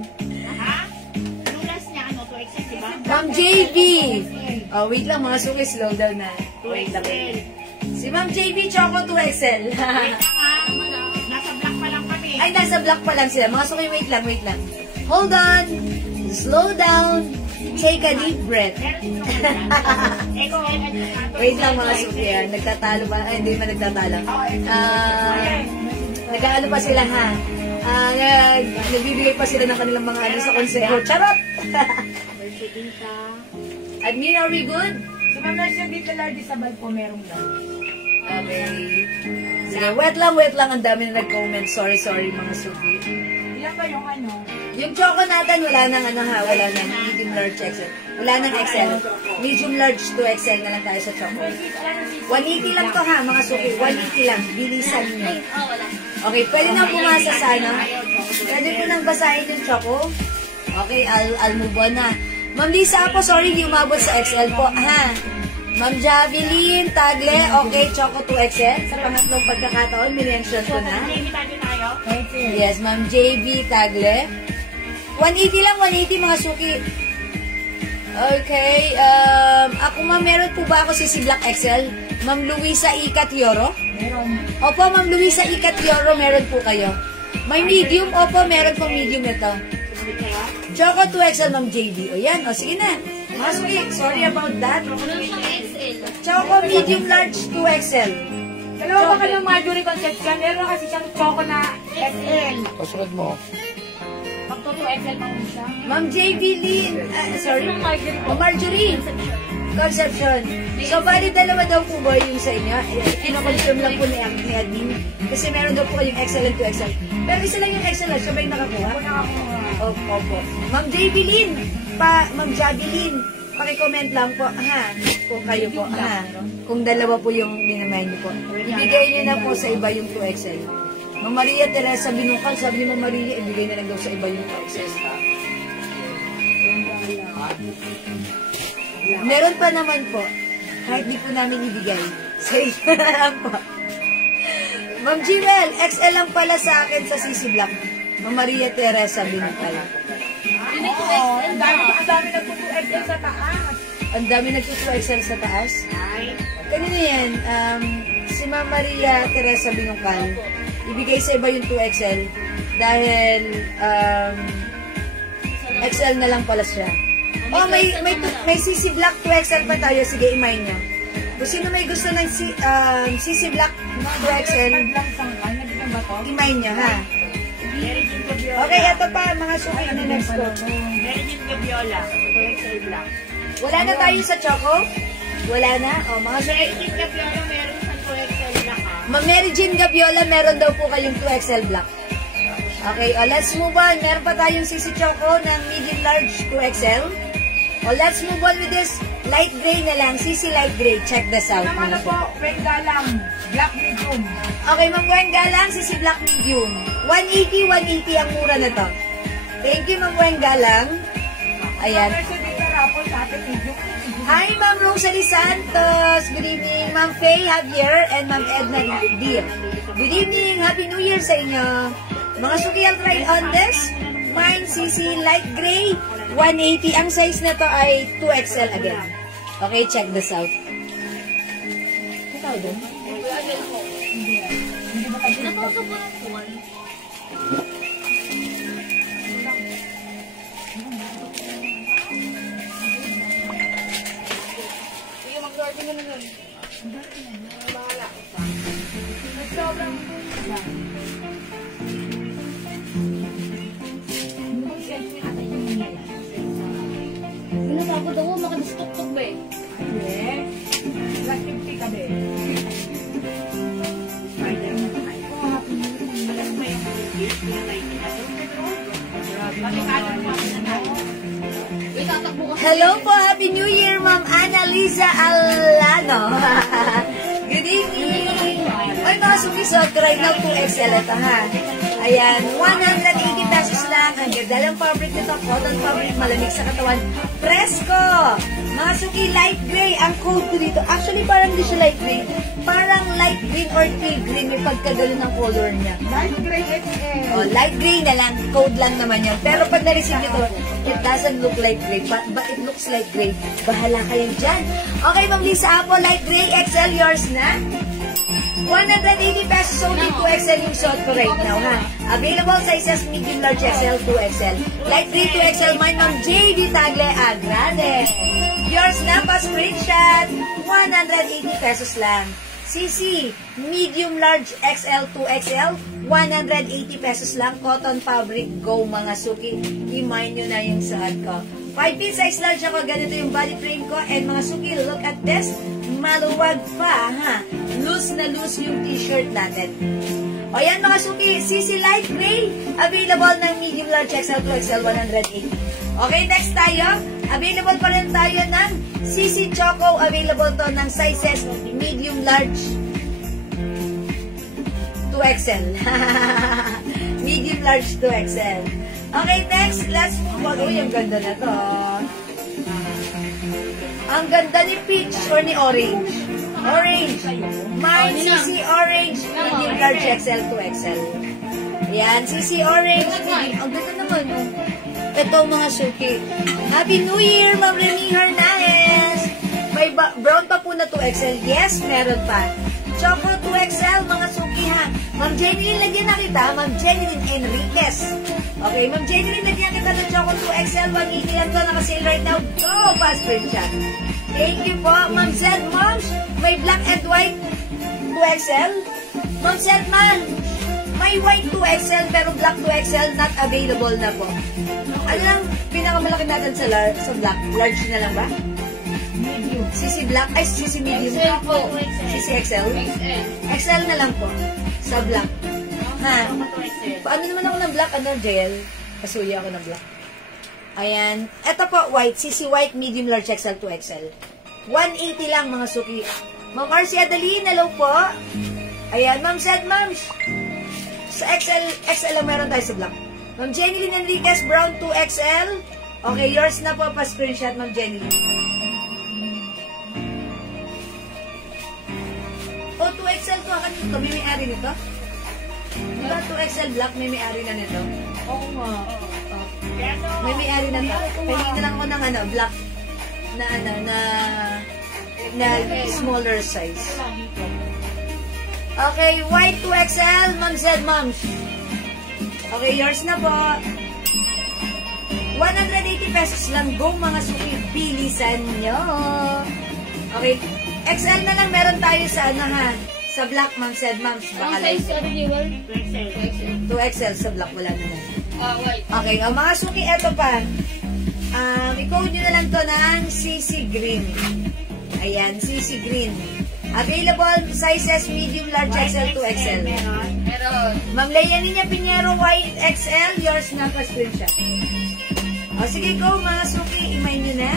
Lulas niya, 2XL, diba? Ma'am JB! Oh, wait lang, mga suki, slow down na. Wait lang. Si Ma'am JB, Choco 2XL. Nasa black pa lang kami. Ay, nasa black pa lang sila. Mga suki, wait lang, wait lang. Hold on. Slow down. Take a deep breath. Wait lang mga suki. Nagtatalo ba? Ay, hindi man nagtatalo. Nag-ano pa sila ha? Nagbibigay pa sila ng kanilang mga ano sa konseho. Charot! Admin, are we good? Si Ma'am Mercedita Lardy Sabay po merong daw. Okay. Sige, wait lang. Ang dami na nag-comment. Sorry, mga suki. Ilan ba yung ano? Yung choco natin, wala nang ano ha, wala nang medium large XL. Wala nang XL. Medium large to XL na lang tayo sa choco. 180 lang to ha, mga suki. 180 lang. Bilisan nyo. Okay, pwede nang pumasa sa ano. Pwede po nang basahin yung choco. Okay, I'll move on na. Ma'am Lisa po, sorry, hindi umabot sa XL po, ha? Ma'am Javelyn, Tagle, okay, Choco 2XL. Sa pangatlong pagkakataon, minention ko na. Yes, Ma'am JB, Tagle. 180 lang, 180 mga suki. Okay, ako ma'am, meron po ba ako si Black XL? Ma'am Luisa Ikat Yoro? Meron. Opo, Ma'am Luisa Ikat Yoro, meron po kayo. May medium, opo, meron pong medium ito. Choco 2XL, Ma'am JB. O yan, o sige na. Mga suki, sorry about that. Choco medium large 2XL. Dalawa ba kayong Marjorie Concepcion? Meron kasi siyang choco na XL. Pasunod mo. Pagto 2XL pa mo siya. Ma'am JB Lynn. Sorry. Ma'am Marjorie Concepcion. So, bali dalawa daw po ba yung sa inyo? Kino-confirm lang po ni admin. Kasi meron daw po kayong XL and 2XL. Pero isa lang yung XL na siya ba yung nakakuha? Opo. Ma'am JB Lynn. Ma'am JB Lynn. Paki-comment lang po, ha? Kung kayo po, ha? Kung dalawa po yung minamay niyo po. Ibigay niyo na po sa iba yung 2XL. Ma'am Maria Teresa Binungkal, sabi ni Ma'am Maria, ibigay na lang daw sa iba yung 2XL. Meron pa naman po, kahit di po namin ibigay. Sa iba na lang po. Ma'am Jewel, XL lang pala sa akin sa CC Black. Ma'am Maria Teresa Binungkal. Ang dami nagpo-2XL sa taas. Ang dami nagpo-2XL sa taas. Kanina yan, si Ma'am Maria Teresa Binungkal, ibigay sa iba yung 2XL dahil XL na lang pala siya. Oh, may CC Black 2XL pa tayo. Sige, imay nyo. Kung sino may gusto ng CC Black 2XL, imay nyo, ha? Okay, ito pa, mga suki na next ko. Meron yung Gabiola, 2XL black. Wala na tayo sa Choco? Wala na? O, mga suki. Yung Gabiola, meron sa 2XL black ha. Ma'am Mary Jane Gabiola, meron daw po kayong 2XL black. Okay, let's move on. Meron pa tayong Sisi Choco ng medium large 2XL. Let's move on with this light gray na lang. Sisi light gray. Check this out. Naman na po, Wenga lang. Black medium. Okay, Ma'am Wenga lang. Sisi black medium. 180 ang mura na to. Thank you, Ma'am Wenga lang. Ayan. Kasi dito rapol sa atin medium. Hi, Ma'am Rosalie Santos. Good evening. Ma'am Faye Javier and Ma'am Edna Deer. Good evening. Happy New Year sa inyo. Mga suki, I'll try on this. Mine, Sisi light gray. 180. Ang size na to ay 2XL again. Okay, check this out. Ikaw din? Napauso po ng phone. Sige, mag-sorting mo na nun. Bahala. Sobrang... Napagod ako, makadistok-tok ba eh. Black 50 ka ba eh. Hello po, Happy New Year, Ma'am Annalisa Alano. Good evening. Ay, mga sumisot, right now 2XL ito ha. Ayan, 180 pesos lang. Ang ganda ng fabric nito, cotton fabric, malamig sa katawan. Presko! Mga suki, light gray. Ang code ko dito, actually parang hindi siya light gray. Parang light green or teal green. May pagkagalo ng color niya. Light gray XL. Oh, light gray na lang. Code lang naman yan. Pero pag na-receive nito, it doesn't look like gray, but it looks like gray. Bahala kayo dyan. Okay, Ma'am Lisa Apo, light gray XL, yours na. 180 pesos only 2XL yung suot ko right now, ha? Available sizes medium large XL, 2XL. Light gray 2XL, mine Ma'am JD Tagle Agrade. Yours na pa screenshot. 180 pesos lang. CC, medium large XL, 2XL, 180 pesos lang. Cotton fabric, go mga suki. I-mine nyo na yung suot ko. 5-piece size large ako. Ganito yung body frame ko. And mga suki, look at this. Maluwag pa, ha? Loose na loose yung t-shirt natin. O yan mga suki, CC Light Gray. Available ng medium large XL, 2XL, 180. Okay, next tayo. Available pa rin tayo ng CC Choco. Available to ng sizes medium large 2XL. Medium large 2XL. Okay, next, let's move on. Uy, ang ganda na to. Ang ganda ni peach or ni orange. Orange. Mine, CC Orange. Medium large XL, 2XL. Yan, CC Orange. Ang ganda naman. Ito mga suki. Happy New Year, Ma'am Remy Hernandez. May brown pa po na 2XL. Yes, meron pa. Choco 2XL, mga suki ha. Ma'am Jenny, lagyan na kita. Ma'am Jenny Enriquez. Okay, Ma'am Jenny, lagyan kita ng Choco 2XL. 180 lang to. Naka-sale right now. Go! Fast screenshot. Thank you po. Ma'am Zed Moms, may black and white 2XL. Ma'am Zed Man, may white 2XL pero black 2XL not available na po. Ano lang pinakamalaki natin sa black? Large na lang ba? Medium. CC black? Ay, CC medium. XL po. CC XL? XL. XL na lang po. Sa black. Ha? Paano naman ako ng black? Ano, JL? Kasuya ako ng black. Ayan. Ito po, white. CC white, medium large XL, 2XL. 180 lang, mga suki. Ma'am RC Adeline, hello po. Ayan, Ma'am Zed Moms. Sa XL lang meron tayo sa black. Ma'am Jenny Lynn Enriquez, brown 2XL. Okay, yours na po, pa-screenshot, Ma'am Jenny. Oh, 2XL to. Ano ito? May may-ari nito? Diba 2XL black, may may-ari na nito? Oo nga. May may-ari na ito. Pahingin na lang ako ng ano, black na smaller size. Okay, white 2XL, Ma'am Zed Moms. Okay, yours na po. 180 pesos lang. Go mga suki, bilisan nyo. Okay, XL na lang meron tayo sa ano ha. Sa black, Ma'am Zed Moms. Ang size ano, Jewel? 2XL sa black, wala na lang. White. Okay, mga suki, eto pa. I-code nyo na lang to ng CC Green. Ayan, CC Green. Available sizes medium, large, XL to XL. Meron. Ma'am Leia Nina Pinheiro, white XL. Yours na pa screenshot. O, sige, go mga suki. Imay nyo na.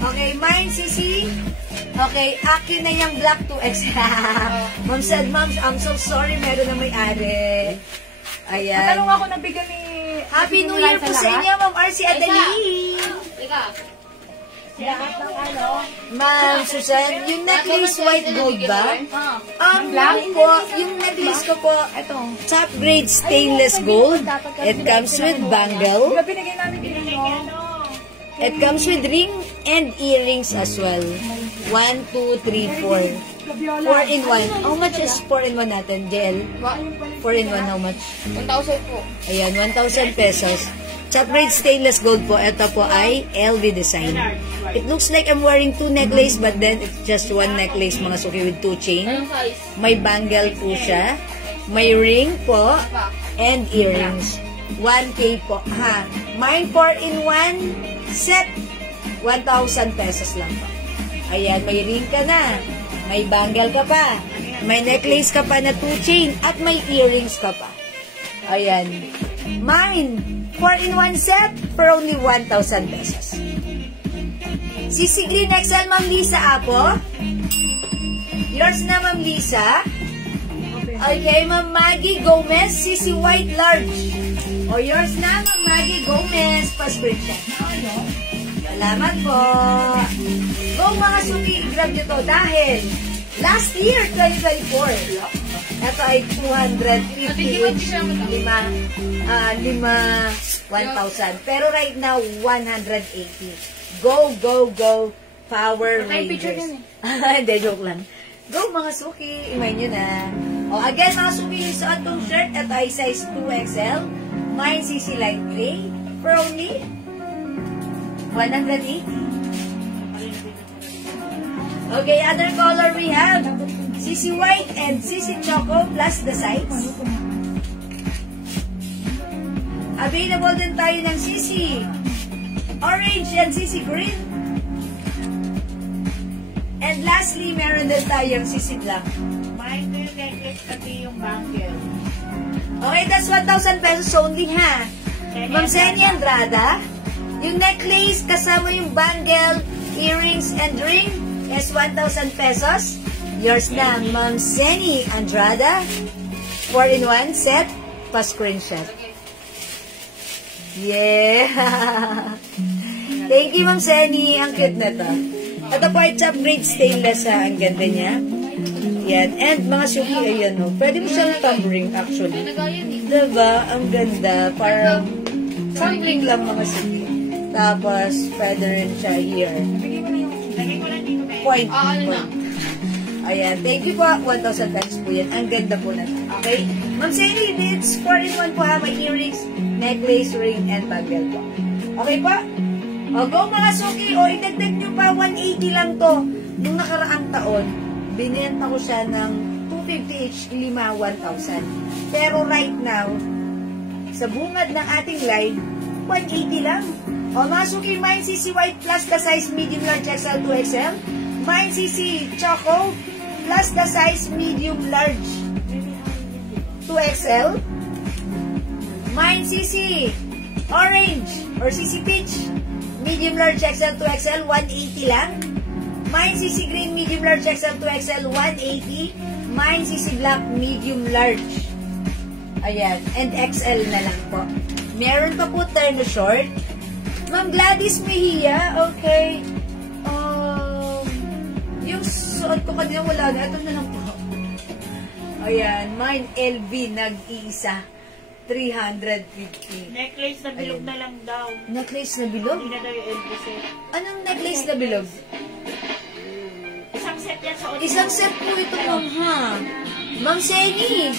Okay, mine, CC. Okay, akin na yung black 2XL. Ma'am said, Ma'am, I'm so sorry. Meron na may-ari. Ayan. Matanong ako na bigyan ni... Happy New Year po sa inyo, Ma'am RC Adali. Ika. Lahat ng ano. Ma'am Susan, yung necklace white gold ba? Black? Po, yung necklace ko po, Ito. top grade stainless gold. It comes with bangle. Diba binigay namin din mo? It comes with ring and earrings as well. 1, 2, 3, 4. 4 in 1. How much is 4 in 1 natin, JL? 4 in 1, how much? 1,000 po. Ayan, 1,000 pesos. Top grade stainless gold po. Ito po ay LV design. It looks like I'm wearing 2 necklace but then it's just 1 necklace mga suki with 2 chain. Anong size? May bangle po siya. May ring po. And earrings. 1K po. Ha. Mine 4 in 1 set. 1,000 pesos lang po. Ayan, may ring ka na. May bangle ka pa. May necklace ka pa na 2 chain. At may earrings ka pa. Ayan. Mine 4 in 1 set for only 1,000 pesos. CC Green XL, Ma'am Lisa Apo. Yours na, Ma'am Lisa. Okay, Ma'am Maggie Gomez, CC White Large. O, yours na, Ma'am Maggie Gomez. Pa-screenshot. Salamat po. Go mga suki, grab nyo to dahil last year, 2024, ito ay 250 each, 1,000. Pero right now, 180. Go, go, go, Power Rangers. Hindi, joke lang. Go mga suki, imay nyo na. O, again mga suki, suot tong shirt, ito ay size 2XL. Mine CC Light Gray for only 180. Okay, other color we have CC White and CC Choco plus the sides. Available din tayo ng CC Orange and CC Green. And lastly, meron din tayong CC Black. Mine yung necklace kasi yung bangle. Okay, that's 1,000 pesos only, ha? Ma'am Seni Andrada, yung necklace kasama yung bangle, earrings, and ring is 1,000 pesos. Yours na, Ma'am Seni Andrada. 4-in-1 set, pa-screenshot. Yeah! Thank you, Ma'am Seni. Ang cute na to. Ito po ay top grade stainless, ha. Ang ganda niya. Yan. And mga suki, ayan, no. Pwede mo siyang tumbling, actually. Diba? Ang ganda. Parang tumbling lang, mga suki. Tapos, pwede rin siya here. Point. Ayan. Thank you po. 1,000 pesos po yan. Ang ganda po na. Okay? Ma'am Sally, it's 4-in-1 po, ha. May earrings, necklace, ring, and bangle po. Okay po? O, go mga suki. O, idagdag nyo pa. 180 lang to. Nung nakaraang taon, binenta ko siya ng 250 each, 1,000. Pero right now, sa bungad ng ating live, 180 lang. O, mga suki, mine CC White plus the size medium large XL 2XL. Mine CC Choco plus the size medium large 2XL. Mine CC Orange or CC Peach medium large XL 2XL 180 lang. Mine CC Green medium large XL 2XL 180. Mine CC Black medium large. Ayan, and XL na lang po. Meron pa po terno short. Ma'am Gladys Mejia, okay. Yung suot ko kanina wala na. Ito na lang po. Ayan, mine LV nag-iisa. 350. Necklace na bilog na lang daw. Necklace na bilog? Hindi na daw yung LV set. Anong necklace na bilog? Isang set yan sa audio. Isang set po ito, ma'am, ha? Ma'am Seni,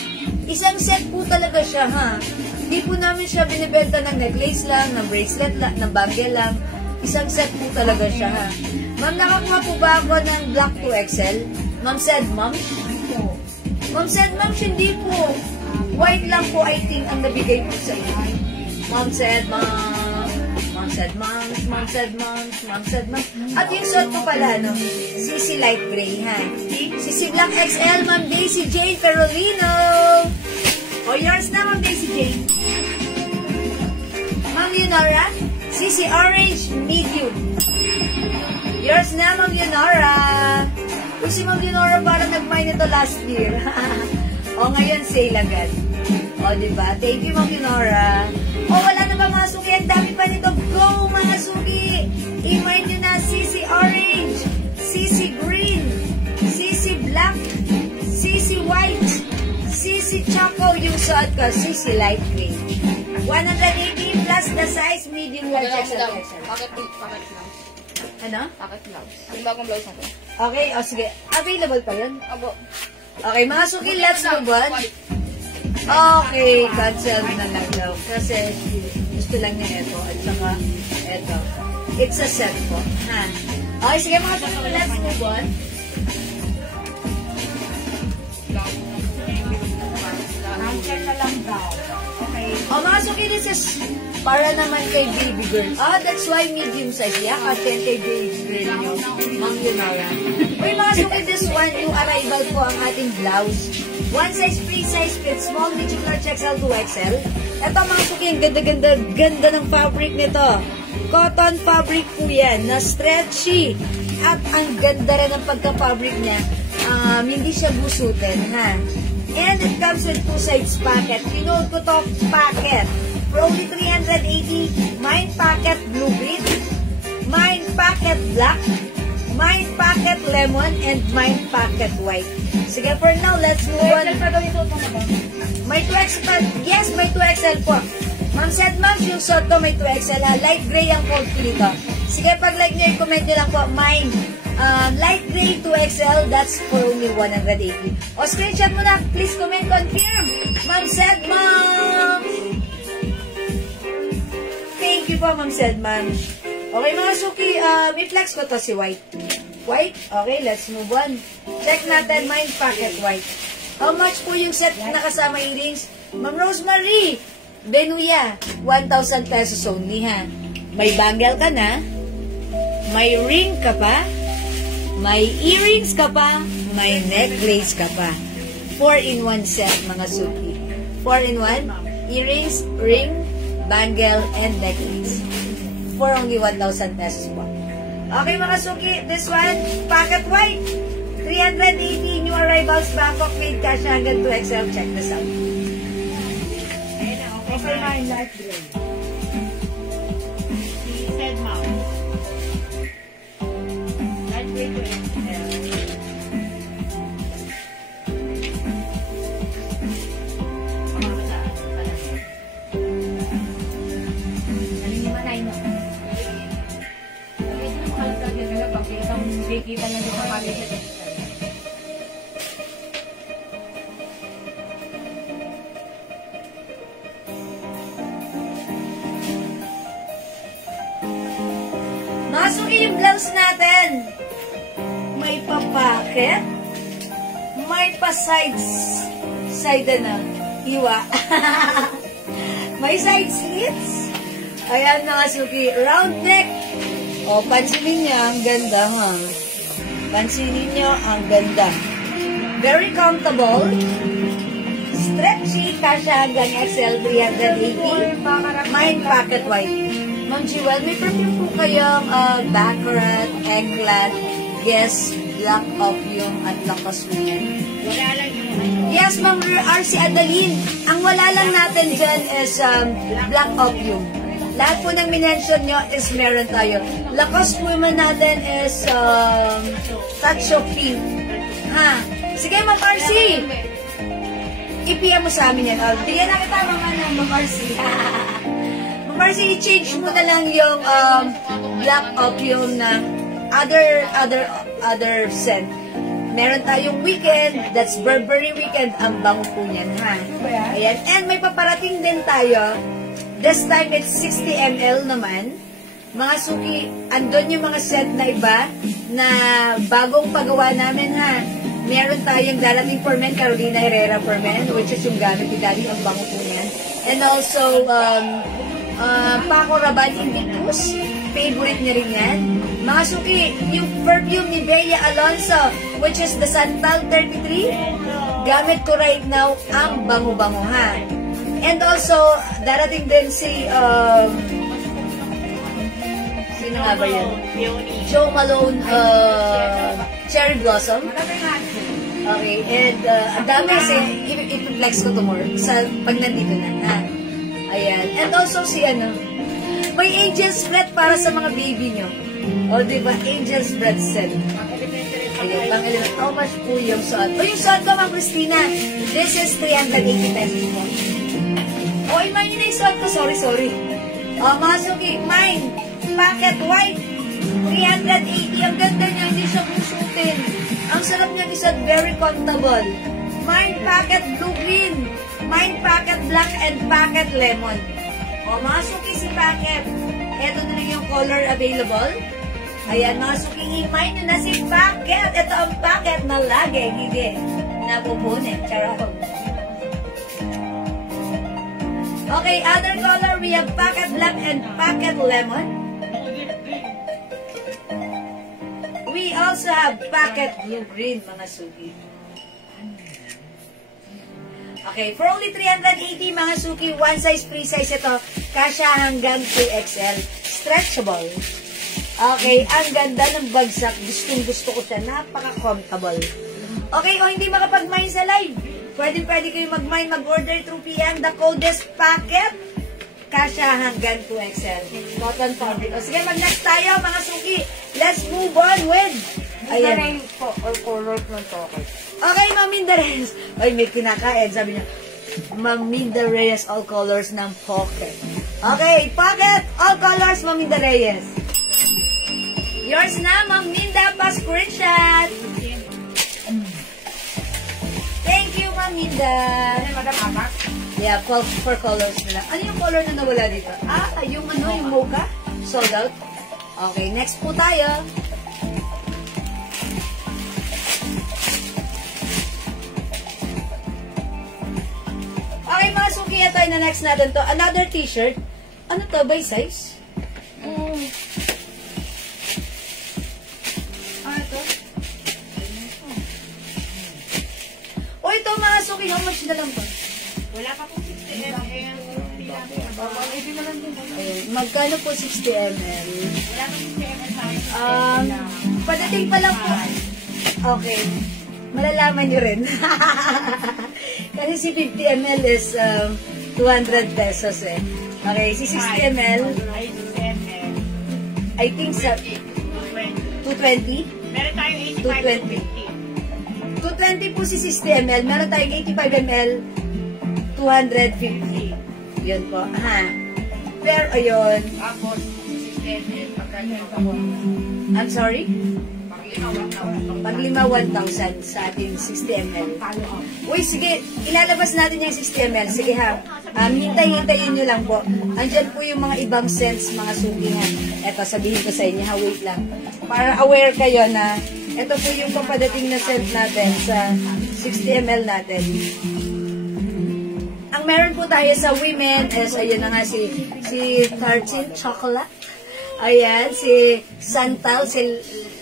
isang set po talaga siya, ha? Hindi po namin siya binibenta ng necklace lang, ng bracelet lang, ng bangle lang. Isang set po talaga siya, ha? Ma'am, nakakuha po ba ako ng Black 2XL? Ma'am said, ma'am? Ma'am said, ma'am, hindi po. White lang po, I think, ang nabigay po sa iyo. Ma'am said, ma'am said moms, mom said moms, mom said moms. At yung suot ko pala, no? CC Light Gray, ha? CC Black XL, Ma'am Daisy Jane Carolino. O, yours na, Ma'am Daisy Jane. Ma'am Leonora, CC Orange Medium. Yours na, Ma'am Leonora. Uy, si Ma'am Leonora parang nag-mine ito last year. O, ngayon sale agad. O, diba? Thank you, Ma'am Leonora. O, wala na ba mga suki? Ang dami pa nito. Go, mga suki! I-mine nyo na CC Orange, CC Green, CC Black, CC White, CC Choco, yung suot ko, CC Light Green. 180 plus the size, medium, large, XL. Packet blouse. Ano? Packet blouse. Yung bagong blouse natin. Okay, o sige. Available pa yun? Abo. Okay, mga suki, let's move on. Okay, cancel na lang daw. Kasi gusto lang niya ito. At saka ito. It's a set po. Ha? Okay, sige mga suki, let's move on. Cancel na lang daw. Okay. O mga suki, this is para naman kay baby girl. Ah, that's why medium size. Yeah, kasi kay baby girl nyo. Ma'am Leonora. Uy mga suki, this one, yung arrival po ang ating blouse. One size, free size, fit, small, medium, large, XL, 2XL. Ito mga suki, ang ganda ng fabric nito. Cotton fabric po yan, na stretchy. At ang ganda rin ng pagka-fabric niya. Hindi siya busutin, ha? And it comes with two sides packet. Pinold ko to packet. For only 380, mine packet blue-green, mine packet black, mine packet lemon, and mine packet white. Sige, for now, let's move on. May 2XL. Yes, may 2XL po. Ma'am said, ma'am, yung suot ko may 2XL. Light gray ang coat ko dito. Sige, pag like nyo, comment nyo lang po. Mine, light gray 2XL, that's for only 180. O, screenshot mo na. Please comment, confirm. Ma'am said, ma'am. Thank you po, Ma'am said, ma'am. Okay, mga suki, i-flex ko to si white. White? Okay, let's move on. Check natin, mine packet white. How much po yung set na kasama earrings? Ma'am Rosemary, Benuya, 1,000 pesos only, ha? May bangle ka na, may ring ka pa, may earrings ka pa, may necklace ka pa. 4-in-1 set, mga suki. 4-in-1, earrings, ring, bangle, and necklace. For only 1,000 pesos po. Okay, mga suki, this one, packet white. 380 new arrivals, Bangkok made cash hanggang 2XL. Check this out. Okay, mine, light gray. He said, ma'am. Light gray to XL. Kita na dito kami sa Masuki yung blouse natin. May pa-pocket. May pa-sides. Side na. Hiwa. May side slits. Ayan mga suki. Round neck. O, pansinin niya, ang ganda, ha? Pansinin niyo, ang ganda. Very comfortable. Stretchy, kasha hanggang XL 380. Mine pocket white. Ma'am Jewel, may perfume po kayong Baccarat, Eclat, Guess, Black Opium, at Lacoste Women. Yes, Ma'am RC Adalyn. Ang wala lang natin dyan is Black Opium. Lahat po ng minention nyo is meron tayo. Lacoste Women natin is Touch of Pink. Ha? Sige, Ma'am RC. I-PM mo sa amin yan. Bigyan na kita, Ma'am RC. Ma'am RC, i-change mo na lang yung Black Opium na other scent. Meron tayong Weekend. That's Burberry Weekend. Ang bango po niyan, ha? Ayan. And may paparating din tayo. This time, it's 60 ml naman. Mga suki, andun yung mga set na iba na bagong pagawa namin, ha. Meron tayong darating for men, Carolina Herrera for men, which is yung gamit ni Daddy, ang bango po niyan. And also, Paco Rabanne Invictus. Favorite niya rin yan. Mga suki, yung perfume ni Bea Alonso, which is the Santal 33, gamit ko right now, ang bango-bango ha. And also, darating din si, sino nga ba yan? Joe Malone, Cherry Blossom. Okay, and ang dami kasi, i-flex ko tomorrow sa pag nandito na. Ha? Ayan. And also si may Angel's Breath para sa mga baby nyo. O, diba? Angel's Breath set. Ayan, pang-11. How much po yung suot? O, yung suot ko, Ma'am Christina, this is 380 pesos po. O, mine yun yung suot ko. Sorry. O, mga suki, mine, packet white, 380. Ang ganda niya, hindi siya kusutin. Ang sarap niya, isa very comfortable. Mine, packet blue-green. Mine, packet black and packet lemon. O, mga suki si packet. Ito na lang yung color available. Ayan, mga suki, i-mine nyo na si packet. Ito ang packet na lagi, gigi. Napupunin. Charot. Okay, other color, we have packet black and packet lemon. We also have packet blue-green, mga suki. Okay, for only 380 mga suki, one size, free size ito. Kasya hanggang 2XL. Stretchable. Okay, ang ganda ng bagsak. Gustong-gusto ko siya. Napaka-comfortable. Okay, o hindi makapag-mine sa live. Pwede kayo mag-mine, mag-order through PM. The code is packet. Kasya hanggang 2XL. Cotton fabric. O sige, mag-next tayo mga suki. Let's move on with... Ayan. Or colors ng token. Okay, Ma'am Minda Reyes. Ay, may kinakain. Sabi niya, Ma'am Minda Reyes, all colors ng pocket. Okay, pocket, all colors, Ma'am Minda Reyes. Yours na, Ma'am Minda, pa-screenshot. Thank you, Ma'am Minda. Yeah, for colors nila. Ano yung color na nawala dito? Yung mocha? Sold out. Okay, next po tayo. Okay, mga suki, ito na next natin to. Another t-shirt. Ano to? By size? Ito? O, ito mga suki. How much na lang to? Wala pa pong 60 ml. Magkano po 60 ml? Wala pa 60 ml sa akin. Padating pa lang po. Okay. Malalaman nyo rin. Kasi si 50 ml is 200 pesos eh. Okay, si 60 ml, Ay, 60 ml. I think sa 220? Meron tayong 85 to 220 po si 60 ml. Meron tayong 85 ml, 250. Yun po. Ha. Pero, ayun. Tapos, 60 ml, pagkanya ako. I'm sorry? Pag lima, 1,000. Pag 5, 1,000 sa ating 60 ml. Uy, sige, ilalabas natin yung 60 ml. Sige ha. Hintayin nyo lang po. Andyan po yung mga ibang scents, mga sukihan. Eto, sabihin ko sa inyo ha, wait lang. Para aware kayo na ito po yung papadating na scent natin sa 60 ml natin. Ang meron po tayo sa women is, ayun na nga si Tartin Chocolate. Ayan, si Santal, si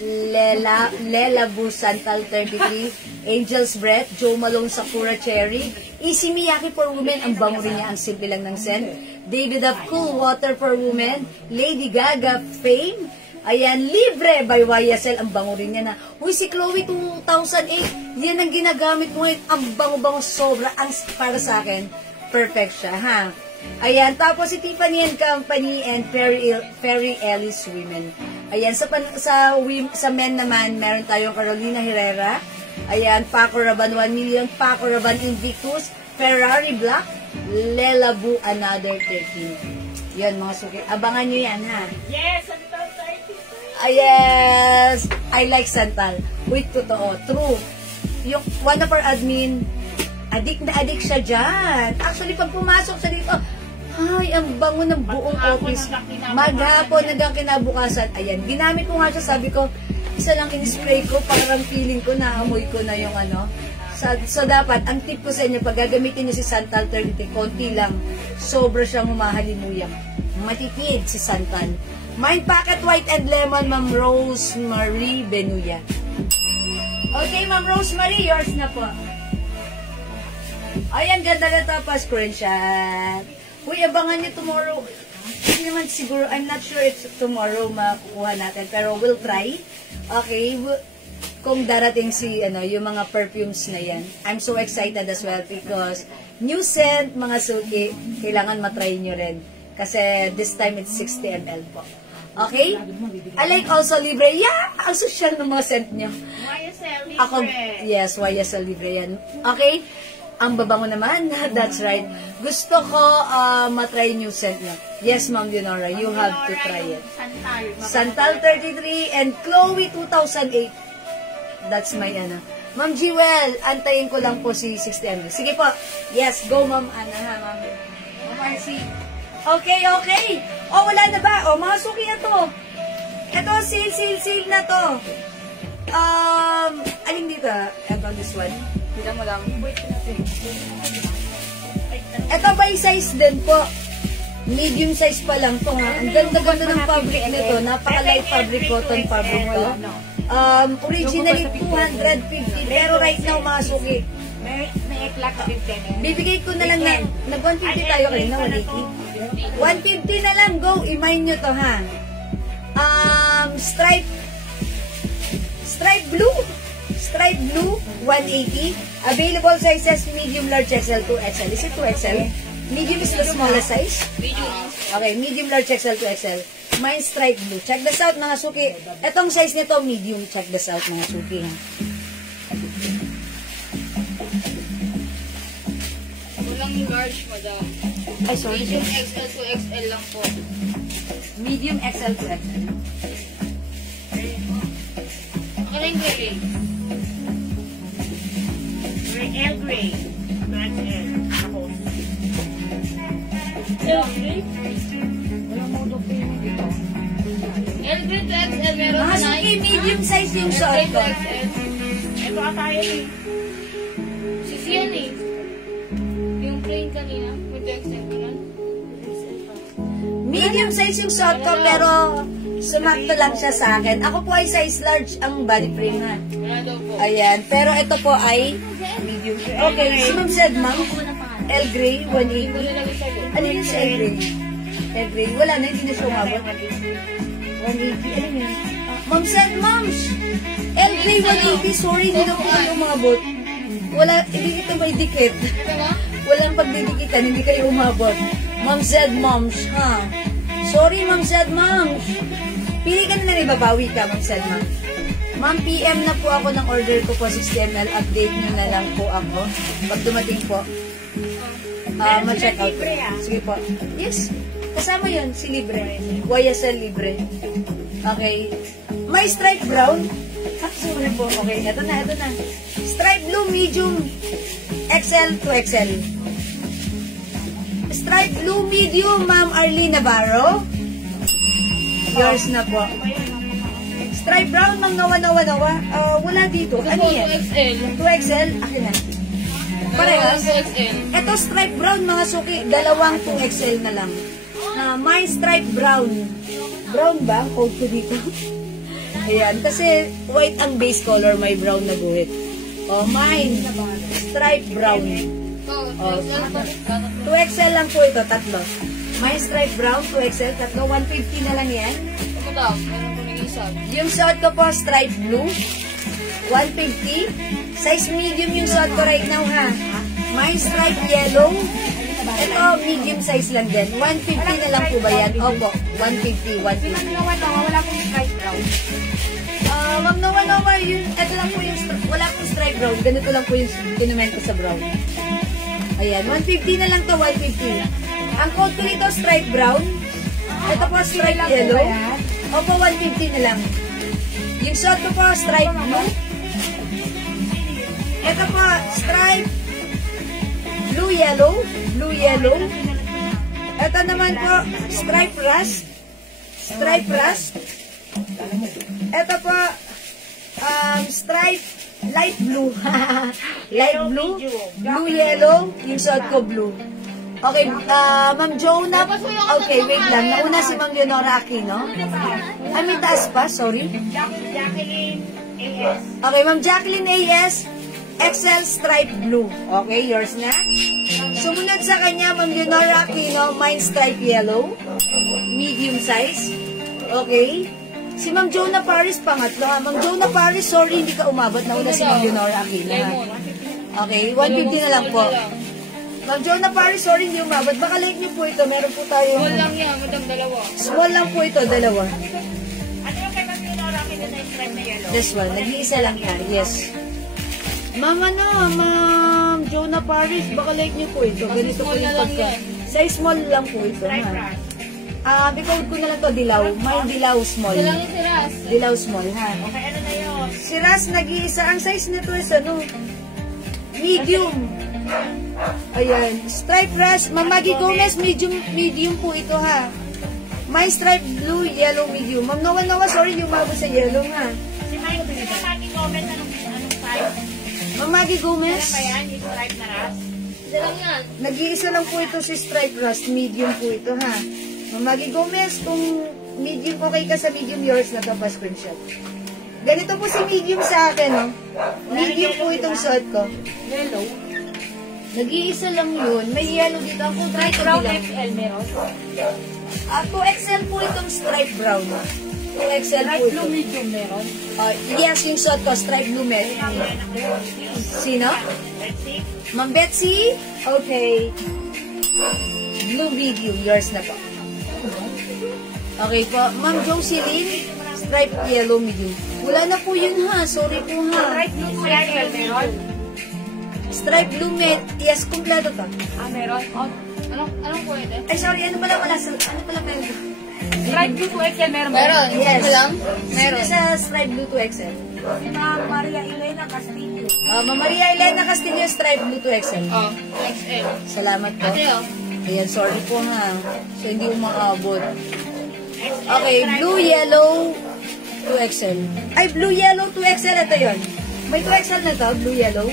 Lela Bu Santal 33, Angel's Breath, Joe Malone Sakura Cherry, Easy Miyake for Women, ang bango rin niya, ang simple lang ng scent. David of Cool Water for Women, Lady Gaga Fame, ayan, Libre by YSL, ang bango rin niya na, uy, si Chloe 2008, yan ang ginagamit mo ngayon, ang bango-bango, sobra, ang para sa akin, perfect siya, ha? Ayan, tapos si Tiffany & Company and Perry Ellis Women. Ayan, sa men naman, meron tayong Carolina Herrera. Ayan, Paco Rabanne 1 million, Paco Rabanne Invictus, Ferrari Black, Lela Bu Another 13. Yan, mga suki. Abangan nyo yan, ha? Yes, Santal 30. Yes! I like Santal. Wait, totoo. True. Yung one of our admin, adik na adik siya dyan. Actually, pag pumasok siya dito, ay, ang bango ng buong office. Maghapon hanggang kinabukasan. Ayan, ginamit ko nga siya, sabi ko, isa lang in-spray ko, parang feeling ko, naamoy ko na yung ano. So, dapat, ang tip ko sa inyo, pag gagamitin nyo si Santal 30, konti lang, sobra siyang humahalimuyak. Matitid si Santan. Mine Pocket White and Lemon, Ma'am Rosemary Benuya. Okay, Ma'am Rosemary, yours na po. Ayan, ganda na ito pa, screenshot. Uy, abangan nyo tomorrow. Hindi naman siguro, I'm not sure it's tomorrow makukuha natin, pero we'll try. Okay, kung darating si, yung mga perfumes na yan. I'm so excited as well because new scent, mga suki, kailangan matry nyo rin. Kasi this time it's 60 ml po. Okay? I like also Libre. Yeah! Ang social ng mga scent nyo. YSL Libre. Ako, yes, YSL Libre yan. Okay? Ang babango naman. That's right. Gusto ko matry new scent nyo. Yes, Ma'am Leonora, you have to try it. Santal 33 and Chloe 2008. That's my Ma'am Jewel, antayin ko lang po si 60 ml. Sige po. Yes, go Ma'am Ana ha, Ma'am Marcy. Okay, okay. O, wala na ba? O, mga suki na to. Ito, seal na to. Alin dito? Ito, this one. Bilang mo lang. Ito by size din po. Medium size pa lang to ha. Ang ganda-ganda ng fabric nito. Napaka-light fabric, cotton fabric to. Originally 250. Pero right now, mga suki, May ekla ka 15. bibigay ko na lang na, nag-150 tayo kanina, 180. 150 na lang, go, i-mine nyo to ha. Stripe blue, 180. Available sizes, medium, large, XL, 2XL. Is it 2XL? Medium is the smallest size? Okay, medium, large, XL, 2XL. Mine stripe blue. Check this out mga suki. Etong size nito, medium. Check this out mga suki ha. Walang large, madam. Ay, sorry. Medium XL to XL lang po. Medium, XL, 2XL. Ano yung gray? L gray. Not L. Ako. L gray? L gray to XL meron Mga na suki, medium size yung L suot gray to ko. XL. Ito ka tayo eh. Si yan eh. Yung plain kanina. With the XL ko yan. Medium size yung suot ko, pero sumakto lang siya sa akin. Ako po ay size large ang body frame ha. Wala daw po. Ayan, pero ito po ay medium. Okay, si Ma'am said, Ma'am, L Gray, 180. Ano yun sa L Gray? L Gray, wala na, hindi na siya umabot. 180, ano yun? Ma'am said, Ma'ams, L Gray, 180, sorry, hindi na po kayo umabot. Wala, hindi ito may dikit. Walang pagdidikitan, hindi kayo umabot. Ma'am said, Moms, ha? Sorry, Ma'am said, Moms. Pili ka na ibabawi ka, Ma'am said, Ma'am. Ma'am, PM na po ako ng order ko po, 60 ml. Update nyo na lang po ako. Pag dumating po, ma-check out. Sige po. Yes, kasama yun, si Libre. YSL Libre. Okay. May stripe brown. Sorry po. Okay, eto na. Stripe blue, medium, XL to XL. Stripe blue, medium, Ma'am Arlene Navarro. Yours na po. Stripe brown, Ma'am Nawa. Wala dito. Ano yan? 2XL. Akin na. Parehas. Ito stripe brown, mga suki. Dalawang 2XL na lang. My stripe brown. Brown ba? Code ko dito. Ayan. Kasi white ang base color, may brown na guhit. Oh, mine. Stripe brown. 2XL lang po ito, tatlo. My stripe brown, 2XL, tatlo. 150 na lang yan. Yung suot ko po, stripe blue. 150. Size medium yung suot ko right now, ha. My stripe yellow. Ito, medium size lang din. 150 na lang po ba yan? Opo, 150, 150. Wala pong stripe brown. Ma'am Nawa, ito lang po yung, wala pong stripe brown. Ganito lang po yung kinument ko sa brown. Ayan, 150 na lang to, 150. Ang code ko nito, stripe brown. Ito po, stripe yellow. Opo, 150 na lang. Yung suot ko po, stripe blue. Ito po, stripe blue yellow. Ito naman po, stripe rust. Ito po, stripe light blue. Light blue. Blue yellow. Yung suot ko blue. Okay, Ma'am Jonah. Okay, wait lang. Nauna si Ma'am Leonora Aquino. Ay, may taas pa, sorry. Jacqueline A.S. Okay, Ma'am Jacqueline A.S. XL Stripe Blue. Okay, yours na. Sumunod sa kanya, Ma'am Leonora Aquino, mine Stripe Yellow. Medium size. Okay. Si Ma'am Jonah Paris, pangatlo. Ma'am Jonah Paris, sorry, hindi ka umabot. Nauna si Ma'am Leonora Aquino. Okay, 150 na lang po. Ma'am Jonah Paris, sorry, hindi umabot. Baka like niyo po ito. Meron po tayo. Small lang yan, madam, dalawa. Small lang po ito, dalawa. Ano yung kay Ma'am Leonora Aquino na yung stripe na yellow? This one, nag-iisa lang yan. Yes. Ma'am Jonah Paris, baka like niyo po ito. Ganito po small yung na lang pagka. yan. Size small lang po ito. Stripe Ha? rush. Bicode ko na lang to, dilaw. May dilaw small. Ito lang yung tiras. Dilaw small, ha? Okay, ano na yun? Si Ras, nag-iisa. Ang size nito is ano? Medium. Ayan. Stripe Rush. Mamagi Gomez, medium po ito, ha? May stripe blue, yellow, medium. Ma'am Noah, sorry, yung bago sa yellow, ha? Si Mike, Maki Gomez, anong size? Mamagi Gomez. Ano ba yan? Yung stripe na rush? Ito lang yan. Nag-iisa lang po ito si Stripe Rust. Medium po ito, ha? Mamagi Gomez, kung medium okay ka sa medium, yours na to pa screenshot. Ganito po si medium sa akin, no? Medium po itong suot ko. Yellow. Nag-iisa lang yun. May yellow dito. Ang kulay ko Brown bilang. XL meron. 2XL po itong stripe brown. 2XL po Light ito. blue medium meron. Yes, yung suot ko, stripe blue met. Sino? Let's see. Ma'am Betsy? Okay. Blue medium, yours na po. Okay po. Ma'am Jocelyn, stripe yellow medium. Wala na po yun, ha? Sorry po, ha? Light blue XL meron. Stripe blue met. Yes, kumpleto to. Meron. Oh. Anong pwede? Ay, sorry. Ano pala meron? Light blue 2XL meron. Meron. Yes. Ito lang? Sino Meron. sa stripe blue 2XL? Si Ma'am Maria Elena Castillo. Ma'am Maria Elena Castillo, stripe blue 2XL. Oh, XL. Salamat po. Ate, oh. Ayan, sorry po, ha? So, hindi umakabot. Okay, blue, yellow, 2XL. Ay, blue, yellow, 2XL. Ito yun. May 2XL na to, blue, yellow.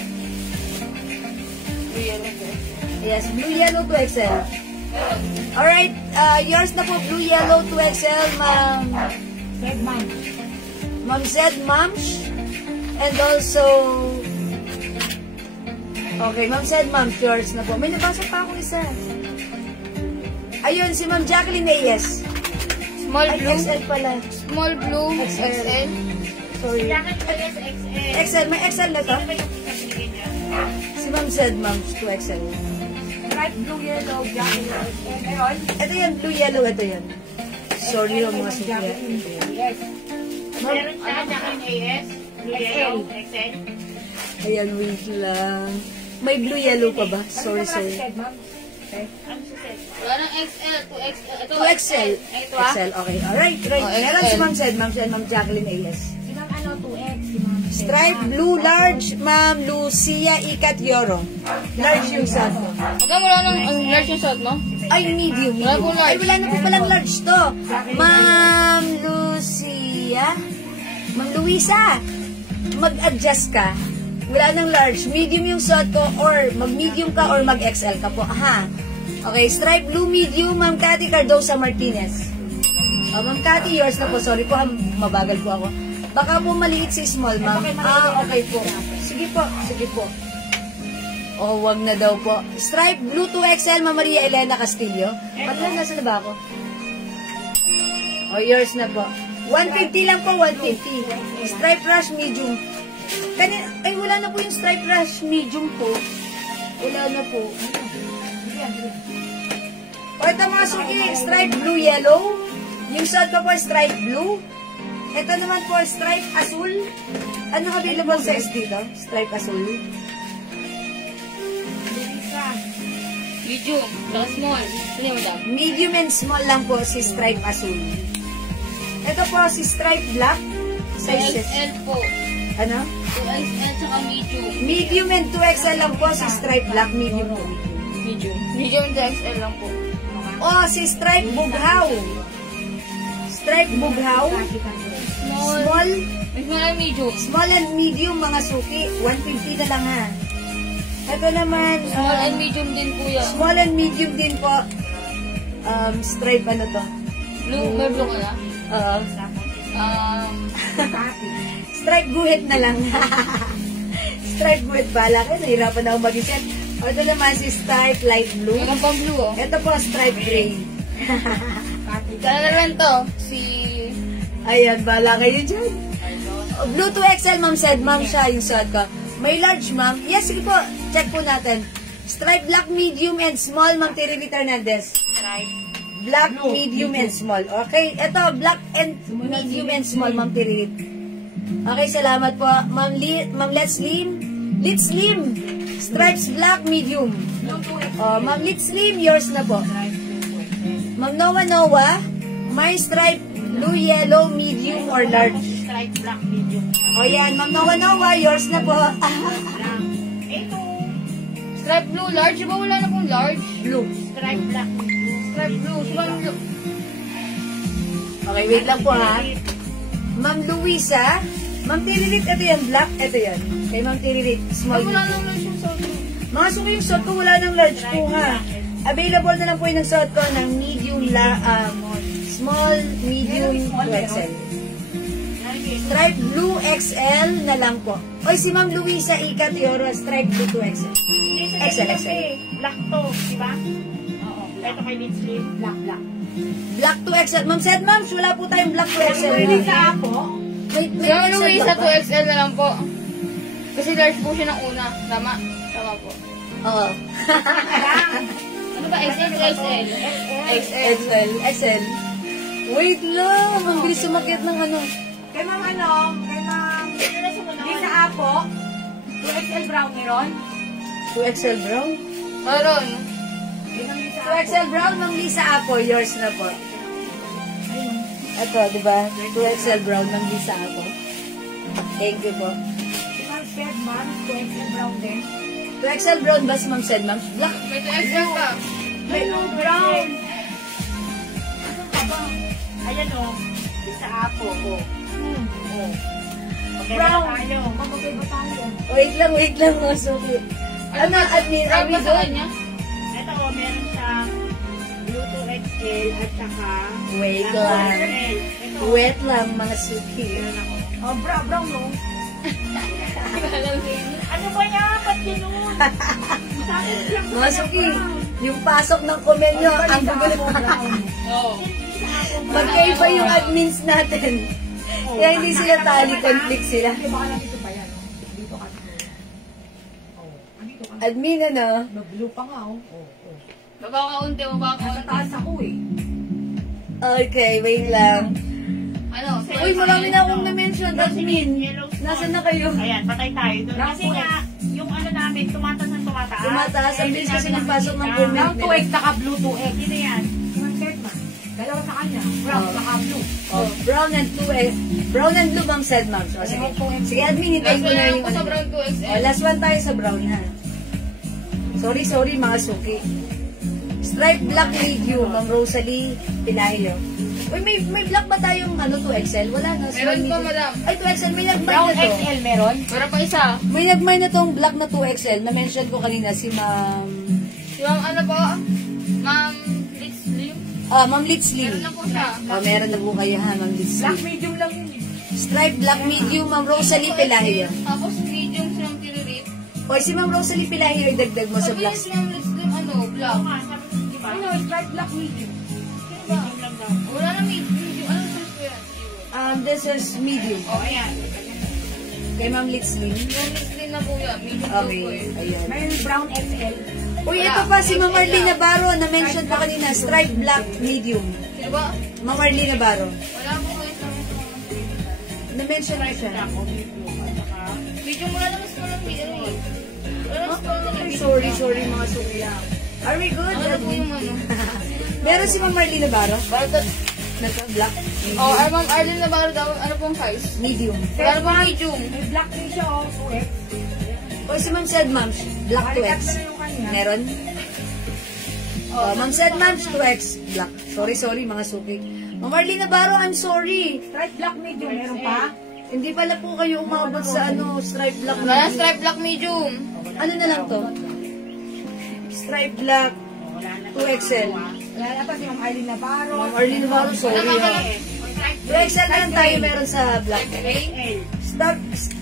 Yes, blue, yellow, 2XL. Alright, yours na po, blue, yellow, 2XL, Ma'am. Red man. Ma'am Zed Mams. And also, okay, Ma'am Zed Mams, yours na po. May nabasa pa ako isa. Ayun, si Ma'am Jacqueline A.S. Small Ay, blue. XL pala. Small blue. XL. XL. Sorry. Jacket ko yes XL. XL, may XL na to? Ano ba yung pinapili niya? Si Ma'am Zed Mams, 2XL. Light blue yellow jacket XL meron. Ito yan, blue, yellow, ito yan. Sorry yung mga sukya. Yes. Ma'am, Meron siya Jacqueline AS. Blue yellow XL. ayan, wait lang. May blue, yellow pa ba? Sorry. Ano si Seth? Wala nang XL, 2XL. Ito, 2XL. Ito, ah. XL, okay. Alright, right. Oh, Meron XL. si Ma'am Zed Mams and Ma'am Jacqueline A.S. Si Ma'am 2X. Si Ma'am Stripe blue large, Ma'am Lucia Ikat Yoro. Large yung sa mo. Madam, wala nang ang large yung suot mo? Ay, medium. Wala po large. Ay, wala na po palang large to. Ma'am Lucia. Ma'am Luisa. Mag-adjust ka. Wala nang large. Medium yung suot ko or mag-medium ka or mag-XL ka po. Ha? Okay, stripe blue medium, Ma'am Cathy Cardosa Martinez. Ma'am Cathy, yours na po. Sorry po, mabagal po ako. Baka po maliit si small, ma'am. Okay po. Sige po, sige po. Oh, wag na daw po. Stripe blue 2XL, Ma'am Maria Elena Castillo. Patlan, nasa na ba ako? Oh, yours na po. 150 lang po, 150. Stripe rush medium. Ay, wala na po yung stripe rush medium po. Wala na po. O, ito mga suki, stripe blue yellow. Yung suot ko po, stripe blue. Ito naman po, stripe asul. Ano available size dito? Stripe asul. Medium. Saka small. Sino mo daw? Medium and small lang po si stripe asul. Ito po si stripe black. Sizes. 2XL po. Ano? 2XL tsaka medium. Medium and 2XL lang po si stripe black. Medium po. Medium. Medium and 2XL lang po. O, si stripe bughaw. Stripe bughaw. Small. Small. Small and medium. Small and medium mga suki. 150 na lang ha. Ito naman, Small and medium din po yan. small and medium din po. Stripe ano to? Blue, may blue ka na? Stripe guhit na lang. Stripe guhit, bala kayo. Nahirapan na ako mag-isip. Ito naman si stripe light blue. Meron pang blue, oh. Ito po, stripe gray. Kaya naman to, si... Ayan, bala kayo dyan. Blue 2XL, ma'am said, ma'am siya yung suot ko. May large, ma'am. Yes, sige po. Check po natin. Stripe black, medium, and small, ma'am Tirili Hernandez. Black, medium, and small. Okay, ito, black and medium and small, ma'am Tirili. Okay, salamat po. Ma'am Let's Slim. Let's Slim. Stripes black, medium. Ma'am Let's Slim, yours na po. Ma'am Noah. May stripe blue, yellow, medium, or large. Stripe black medium. O yan, Ma'am Noah, yours na po. Ito. Stripe blue, large. Diba wala na pong large? Blue. Stripe black medium. Stripe blue. Diba blue? Okay, wait lang po ha. Ma'am Luisa. Ma'am Tirilit, ito yan, black. Ito yan. Kay Ma'am Tirilit, small. Wala na large yung suot ko. Mga suko yung suot ko, wala ng large po nga. Available na lang po yung suot ko ng medium, small, medium, 2XL. Stripe blue XL na lang po. Oy, si Ma'am Luisa Ika Teoro, stripe blue 2XL. XL. Black to, di ba? Oo. Ito kay Vince Lim. Black. Black 2XL. Ma'am said, ma'am, wala po tayong black 2XL. Ito sa ako. Wait, Yung Luisa black ba? 2XL na lang po. Kasi large po siya ng una. Tama? Tama po. Oo. Ano ba? XL o XL? XL. Wait lang, ang bilis sumakit ng ano. Kay Ma'am kay Ma'am Lisa Apo. 2XL brown meron. 2XL brown? Meron. 2XL brown, Ma'am Lisa Apo, yours na po. Ito, di ba? 2XL brown, Ma'am Lisa Apo. Thank you po. Ma'am said, Ma'am, 2XL brown din. 2XL brown, bas Ma'am said, Ma'am. Black. May 2XL pa. Hello, brown. Ayan o. Lisa Apo. Okay, brown. Tayo. Mabagay ba tayo? Wait lang, mga suki. Ano, admin, Tama admin sa doon? kanya? Ito o, meron siyang blue 2XL at saka Wait black lang. 2XL. Ito. Wait lang, mga suki. Oh, brown no? Ano ba yan? Ba't gano'n? Mga suki, yung pasok ng comment nyo, ang gugulo pa. Oo. Magkaiba yung admins natin. Kaya hindi sila tali, conflict sila. Admin ano? Blue pa nga oh. Mabakaunti. Taas ako eh. Okay, wait lang. Ano? Uy, marami na akong na-mention. Admin, nasaan na kayo? Ayan, patay tayo doon. Kasi nga, yung ano namin, tumataas ang tumataas. Tumataas, ang bilis kasi namin nagpasok ng nakikita. comment Brown nila. 2X, saka blue 2X. Ito yan. Dalawa sa kanya. Brown, saka blue. Oh, brown and blue, ma'am said, ma'am. So, sige, sige, admin, hintayin Last ko one na lang yung po sa ano. brown 2XL. Oh, last one tayo sa brown, ha? Sorry, mga suki. Stripe black medium, Ma'am Rosalie Pinahilo. Uy, may black ba tayong 2XL? Wala na. Meron pa, madam. Ay, 2XL. May nagmay Brown na to. XL meron. Meron pa isa. May nagmay na tong black na 2XL. Na-mention ko kanina si Ma'am... Yung ano po? Ma'am Litz Lim. Ma'am Litz Lim. Meron na po siya. Meron na po kayo, ha, Ma'am Litz Black Lim. medium lang yun. Stripe black medium, Ma'am Rosalie Pinahilo. Tapos medium siyang tinirit. Oy, si Ma'am Rosalie Pinahilo, idagdag mo sa Sabi black. niya si Ma'am Litz Lim, ano, black. Oo nga, sabi ko, di ba? Ano, stripe black medium. Medium lang daw. Wala na medium. Ano size ko yan? This is medium. Oh, ayan. Kay Ma'am Litz Lim. Yung Litz Lim na po yan. Medium po Okay, po eh. ayan. May brown XL. Uy, ito pa si Ma'am Marlene Navarro, na-mention pa kanina, stripe black medium. Sino ba? Ma'am Marlene Navarro. Wala po kayo sa Na-mention ko siya. medium. Wala naman sa mga medium eh. Wala naman sa mga Ay, sorry mga suki. Are we good? Ano po yung ano? Meron si Ma'am Marlene Navarro. Bakit? Nagka-black. Oh, Ma'am Arlene na ba daw? Ano pong size? Medium. Wala pong medium. May black din siya, oh, 2X. O si Ma'am said, ma'am, black 2X. Meron? Ma'am said, ma'am, 2X. Black. Sorry, mga suki. Ma'am Marlene Navarro, I'm sorry. Stripe black medium, meron pa? Hindi pala po kayo umabot sa stripe black. Wala stripe black medium. Ano na lang to? Stripe black, 2XL. Wala na pa si Ma'am Arlene Navarro. Ma'am Arlene Navarro, sorry ha. 2XL na lang tayo meron sa black. Stop,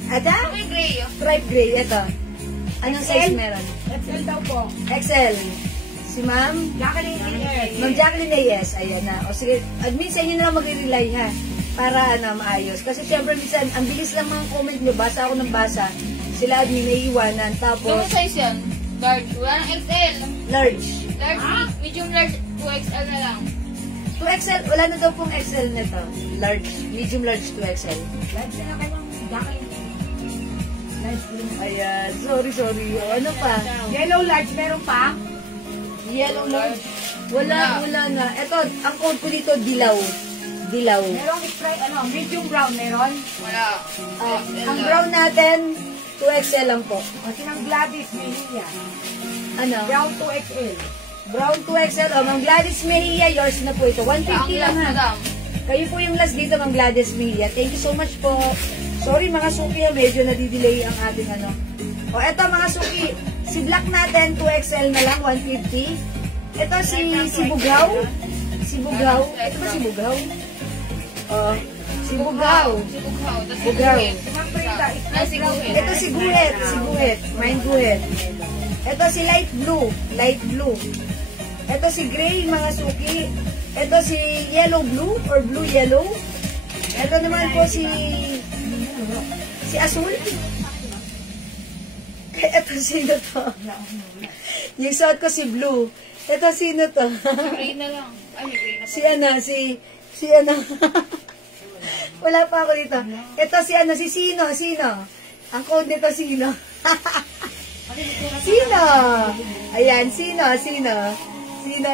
ada? May gray, oh. Stripe gray, ito. Anong size meron? XL daw po. XL. Si Ma'am? Jacqueline Reyes. Ma'am Jacqueline Reyes, ayan na. O sige, minsan yun na lang mag-rely ha. Para maayos. Kasi syempre minsan, ang bilis lang mga comment nyo, basa ako ng basa. Sila admin naiiwanan. Ano Tapos, size yan? Large. Wala nang XL. large. Large, medium large, 2XL na lang. 2XL, wala na daw pong XL nito. Large, medium large 2XL. Large na kay Ma'am Jacqueline. Large po. Ayan, sorry. O, ano pa? Yellow large, meron pa? Yellow large. Wala na. Ito, ang code ko dito, dilaw. Dilaw. Merong spray, medium brown meron. Wala. Ang brown natin, 2XL lang po. Kasi Ma'am Gladys Mejia. Ano? Brown 2XL. Brown 2XL. O, Ma'am Gladys Mejia, yours na po ito. 150 lang ha. Madam. Kayo po yung last dito, Ma'am Gladys Mejia. Thank you so much po. Sorry mga suki, medyo nadidelay ang ating ano. O, eto mga suki. Si black natin, 2XL na lang, 150. Ito si Bugaw. Si Bugaw. Ito ba si Bugaw? O, si Bugaw. Si Bughaw. Tas si Bugaw. Guhit. Si Guhit. Ito si Guhit. Si Guhit. Mind Guhit. Ito si light blue. Light blue. Ito si gray, mga suki. Ito si yellow blue or blue yellow. Ito naman po si Azul. Ito sino to? Yung suot ko si blue. Ito sino to? Gray na lang. Ay, may gray na pa. Si ano? Wala pa ako dito. Ito si Sino. Ang code nito Sino. Sino? Ayan, Sino. Sino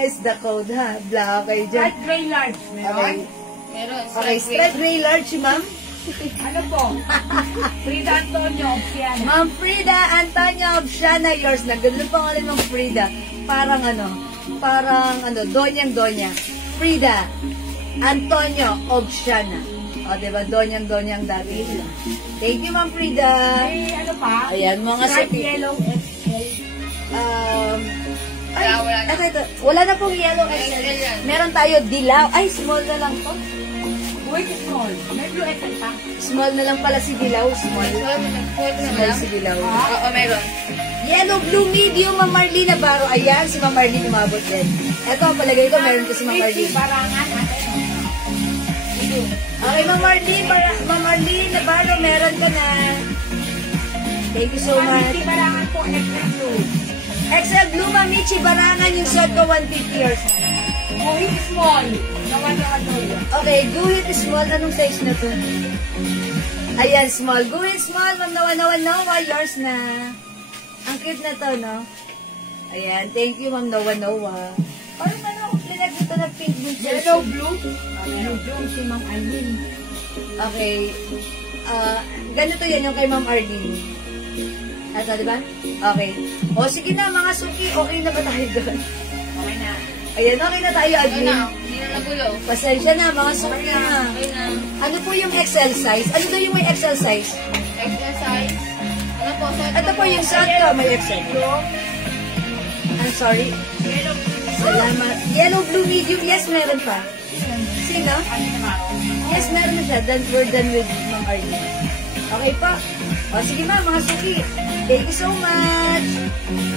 is the code, ha? Bla, okay, dyan. Light gray large, meron. Okay. Meron. Okay, straight gray large, ma'am. Ano po? Frida Antonio, Oxiana. Ma'am Frida Antonio Obsiana, yours na. Ganun pa nga ng Frida. Parang Donyang. Frida Antonio Obsiana. O, diba? Donyang dati. Thank you, Ma'am Frida. May ano pa? Ayan, mga Striped suki. yellow XL. Wala na. Ito. Wala na pong yellow XL. XL yan. Meron tayo dilaw. Ay, small na lang to. Wait, small. May blue XL pa? Small na lang pala si dilaw. Small. Small si dilaw. Oo, meron. Yellow, blue, medium, Ma'am Marlene Navarro. Ayan, si Ma'am Marlene umabot din. Ito, palagay ko, meron ko si Ma'am Marlene. Barangan natin. Okay, Ma'am Marlene Navarro, meron ka na. Thank you so much. Michi Barangan po, XL blue. XL Blue, Ma'am Michi Barangan, yung suot ko 150 years na. Movie small. Nawan doyo. Okay, Guhit small. Anong size na to? Ayan, small. Guhit small, Ma'am Nawa, yours na. Ang cute na to, no? Ayan, thank you, Ma'am Nawa. Parang pinag dito na pink blue. Yellow blue. Medium si Ma'am Arlene. Okay. Ganito yan yung kay Ma'am Arlene. Ito, di ba? Okay. O, sige na, mga suki. Okay na ba tayo doon? Okay na. Ayan, okay na tayo, Ano admin. na? Hindi na nagulo. Pasensya na, mga suki na. Okay na. Ano po yung XL size? Ano daw yung may XL size? XL size. Ano po? Ito po yung suot ko, may XL. I'm sorry. Yellow blue. Salamat. Yellow, blue, medium. Yes, meron pa. Sino? Yes, meron na siya. Then we're done with Ma'am Arlene. Okay pa. O, sige mga suki. Thank you so much.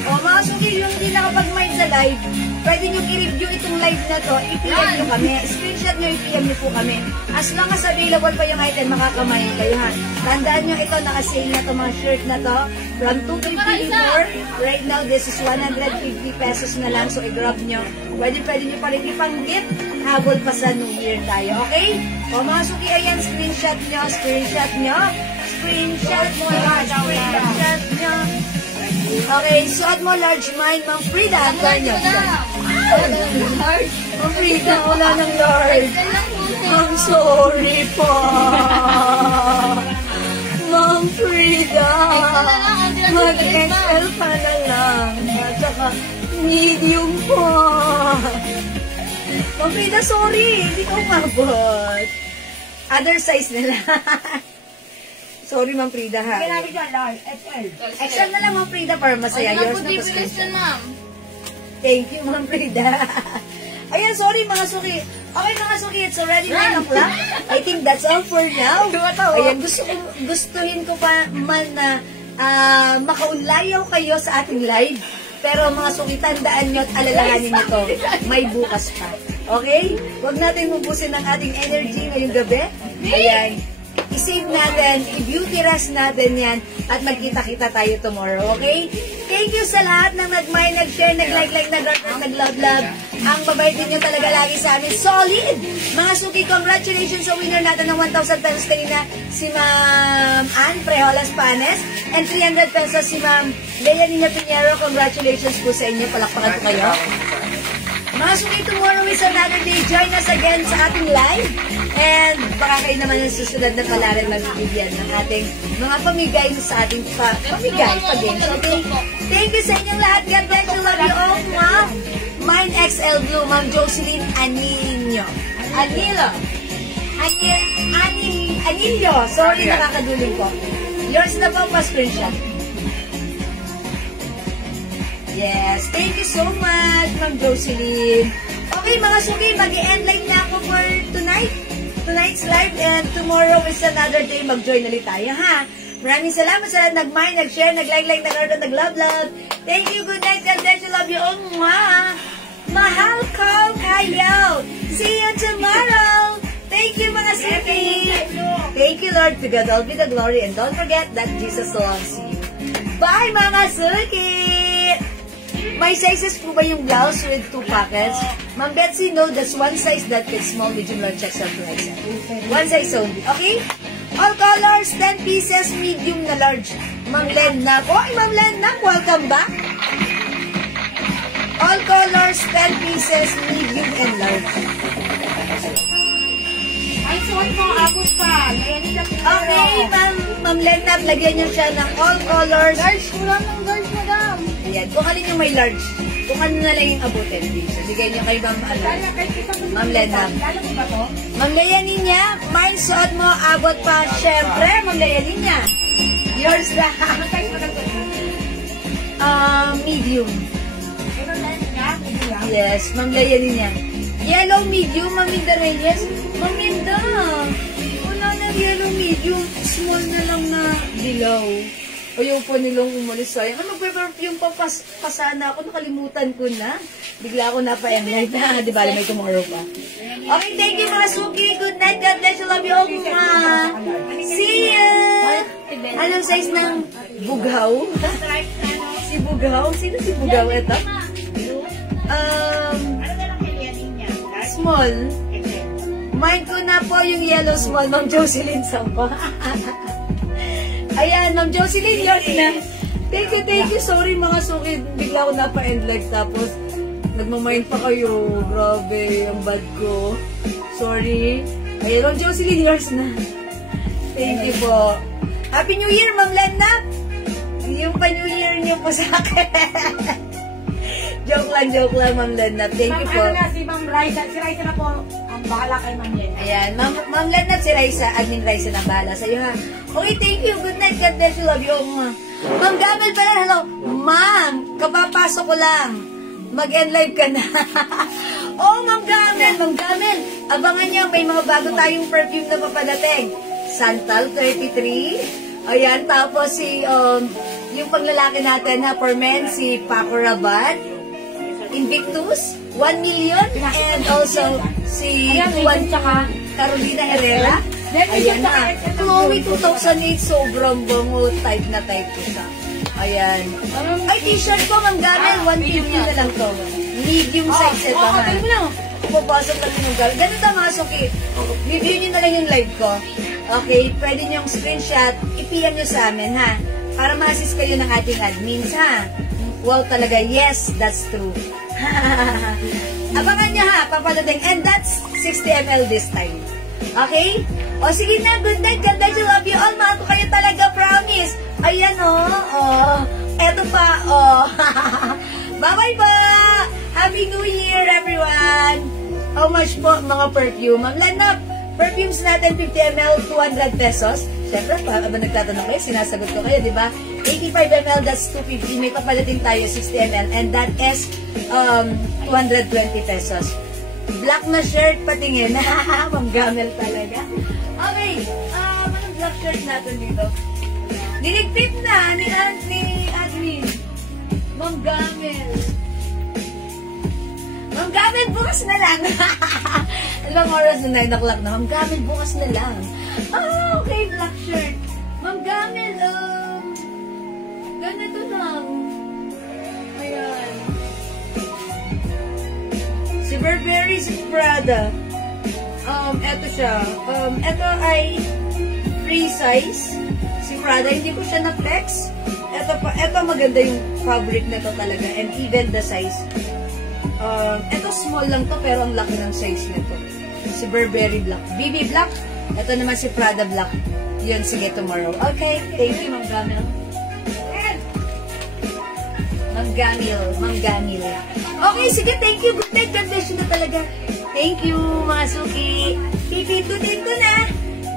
O, mga suki, yung hindi nakapag-mind sa live, pwede nyo i-review itong live na to. I-PM nyo kami. Screenshot nyo, i-PM nyo po kami. As long as available pa yung item, makakamain kayo, ha. Tandaan nyo, ito, naka-sale na to, mga shirt na to. From 254. Right now, this is 150 pesos na lang. So, i-grab nyo. Pwede nyo pa rin ipang-gift. Habol pa sa New Year tayo, okay? O, mga suki, ayan, screenshot nyo. Screenshot nyo. Okay, suot mo large mind, Ma'am Frida. Ganyan. Ma'am Frida, wala ng large. I'm sorry po. Ma'am Frida. Mag-XL pa na lang. At saka medium po. Ma'am Frida, sorry. Hindi ko umabot. Other size nila. Sorry, Ma'am Frida, ha? Kailangan dyan, large, XL. XL na lang, Ma'am Frida, para masaya. Ano Yours po na di po, bilis na, ma'am? Thank you, Ma'am Frida. Ayan, sorry, mga suki. Okay, mga suki, it's already 9 o'clock. I think that's all for now. Ayan, gustuhin ko pa man na makaunlayaw kayo sa ating live. Pero mga suki, tandaan nyo at alalahanin nyo to. May bukas pa. Okay? Huwag natin ubusin ang ating energy ngayong gabi. Ayan. I-save natin, i-beauty rest natin yan, at magkita-kita tayo tomorrow, okay? Thank you sa lahat ng nag-mind, nag-share, nag-like, nag-love. Ang babait din nyo talaga lagi sa amin. Solid! Mga suki, congratulations sa winner natin ng 1,000 pesos kanina, si Ma'am Ann Prejolas Panes, and 300 pesos si Ma'am Lea Nina Piñero. Congratulations po sa inyo. Palakpakan po kayo. Mga suki, tomorrow is another day. Join us again sa ating live. And baka kayo naman ang susunod na pala rin magbibigyan ng ating mga pamigay sa ating pamigay pag-games. Okay? Thank you sa inyong lahat. God bless you. Love you all. Ma'am Mine XL Blue, Ma'am Jocelyn Anilio. Anilio. Sorry, nakakaduling ko. Yours na po, pa-screenshot. Yes, thank you so much, Ma'am Jocelyn. Okay, mga suki, mag-i-end live na ako for tonight's live, and tomorrow is another day. Mag-join ulit tayo, ha? Maraming salamat sa nag-mind, nag-share, nag-like, nag-love. Thank you, good night, God bless you, love you all. Mahal ko kayo. See you tomorrow. Thank you, mga suki. Thank you, Lord. To God all be the glory, and don't forget that Jesus loves you. Bye, mga suki. May sizes po ba yung blouse with 2 pockets? Ma'am Betsy, no, that's one size that fits small, medium, large, XL, 2XL. One size only, okay? All colors, 10 pieces, medium na large. Ma'am Lennak. Oh, Ma'am Lennak, welcome back. All colors, 10 pieces, medium and large. Ay, sorry mo, abot pa. Okay, Ma'am Lennak, lagyan niyo siya ng all colors. Large, wala ng large, madam. Ayan, kung alin yung may large, kung ano na lang yung abutin. Bigay niyo kay Ma'am Lennak. Lalo mo ba to? Ma'am Lea Nina, mine suot mo, abot pa. Siyempre, Ma'am Lea Nina. Yours na. Ano size mo lang to? Medium. Ito na niya? Yes, Ma'am Lea Nina. Yellow medium, Ma'am Minda Reyes. Ma'am Minda, wala na yellow medium. Small na lang na dilaw. Ayaw pa nilang umalis sayang. Mag-perfume pa pasana ako. Nakalimutan ko na. Bigla ako napa-emlight na. Di ba? May tomorrow pa. Okay, thank you mga suki. Good night. God bless you. Love you all, ma. See ya! Anong size ng bughaw? Si bughaw? Sino si bughaw? Ito? Small. Mine ko na po yung yellow small. Ma'am Jocelyn Sampo. Ayan, Ma'am Jocelyn, yours na. Thank you. Sorry mga suki. Bigla ako napa-end live tapos nagmamind pa kayo. Grabe, ang bad ko. Sorry. Ayan, Ma'am Jocelyn, yours na. Thank you po. Happy New Year, Ma'am Lena. Yung pa-New Year niyo po sa akin. joke lang, Ma'am Lena. Thank you po. Ano na, si Ma'am Raisa. Si Raisa na po ang bahala kay Ma'am Lena. Ayan, Ma'am Lena, si Raisa, admin Raisa na bahala sa'yo, ha. Okay, thank you. Good night. God bless you. Love you. Ma'am Gamel pala. Hello. Ma'am, kapapasok ko lang. Mag-end live ka na. Oh, Ma'am Gamel. Abangan niyo, may mga bago tayong perfume na papadating. Santal 33. Ayan, tapos yung panglalaki natin, ha, for men, si Paco Rabat. Invictus, 1 million. And also, si Juan Carolina Herrera. Ayan na. Chloe 2008, sobrang bango. Type na type ko siya. Ayan. Ay, t-shirt ko, Ma'am Gamel. 150 na lang to. Medium size ito, ha. Pupasok lang yung Gamel. Ganun na mga suki. Review nyo na lang yung live ko. Okay? Pwede nyo yung screenshot. I-PM nyo sa amin, ha. Para ma-assist kayo ng ating admins, ha. Wow, talaga. Yes, that's true. Abangan nyo, ha. Papadating. And that's 60 ml this time. Okay? O, sige na. Good night. God bless you. Love you all. Mahal ko kayo talaga. Promise. Ayan, eto pa, Bye-bye po. Happy New Year, everyone. How much po, mga perfume? Ma'am Lena, Perfumes natin, 50 ml, 200 pesos. Siyempre, habang nagtatanong kayo, sinasagot ko kayo, di ba? 85 ml, that's 250. May papalating tayo, 60 ml. And that is 220 pesos. Black na shirt, patingin. Manggamel talaga. Okay, anong black shirt natin dito? Niligpit na ni admin. Manggamel. Manggamel, bukas na lang. Ilang oras na 9 o'clock na. Manggamel, bukas na lang. Okay, black shirt. Manggamel, ganito lang. Ayan. Si Burberry, si Prada. Eto siya. Eto ay free size. Si Prada, hindi ko siya na-flex. Eto maganda yung fabric na to talaga. And even the size. Eto small lang to, pero ang laki ng size nito. Si Burberry Black. BB Black. Ito naman si Prada Black. Yun, sige, tomorrow. Okay, thank you, Ma'am Gamil. Ma'am Gamil. Okay, sige, thank you. Good night. God bless you na talaga. Thank you, mga suki. Pipitutin ko na.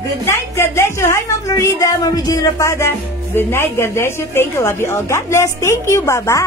Good night. God bless you. Hi, Ma'am Florida. Ma'am Regina Rapada. Good night. God bless you. Thank you. Love you all. God bless. Thank you. Bye-bye.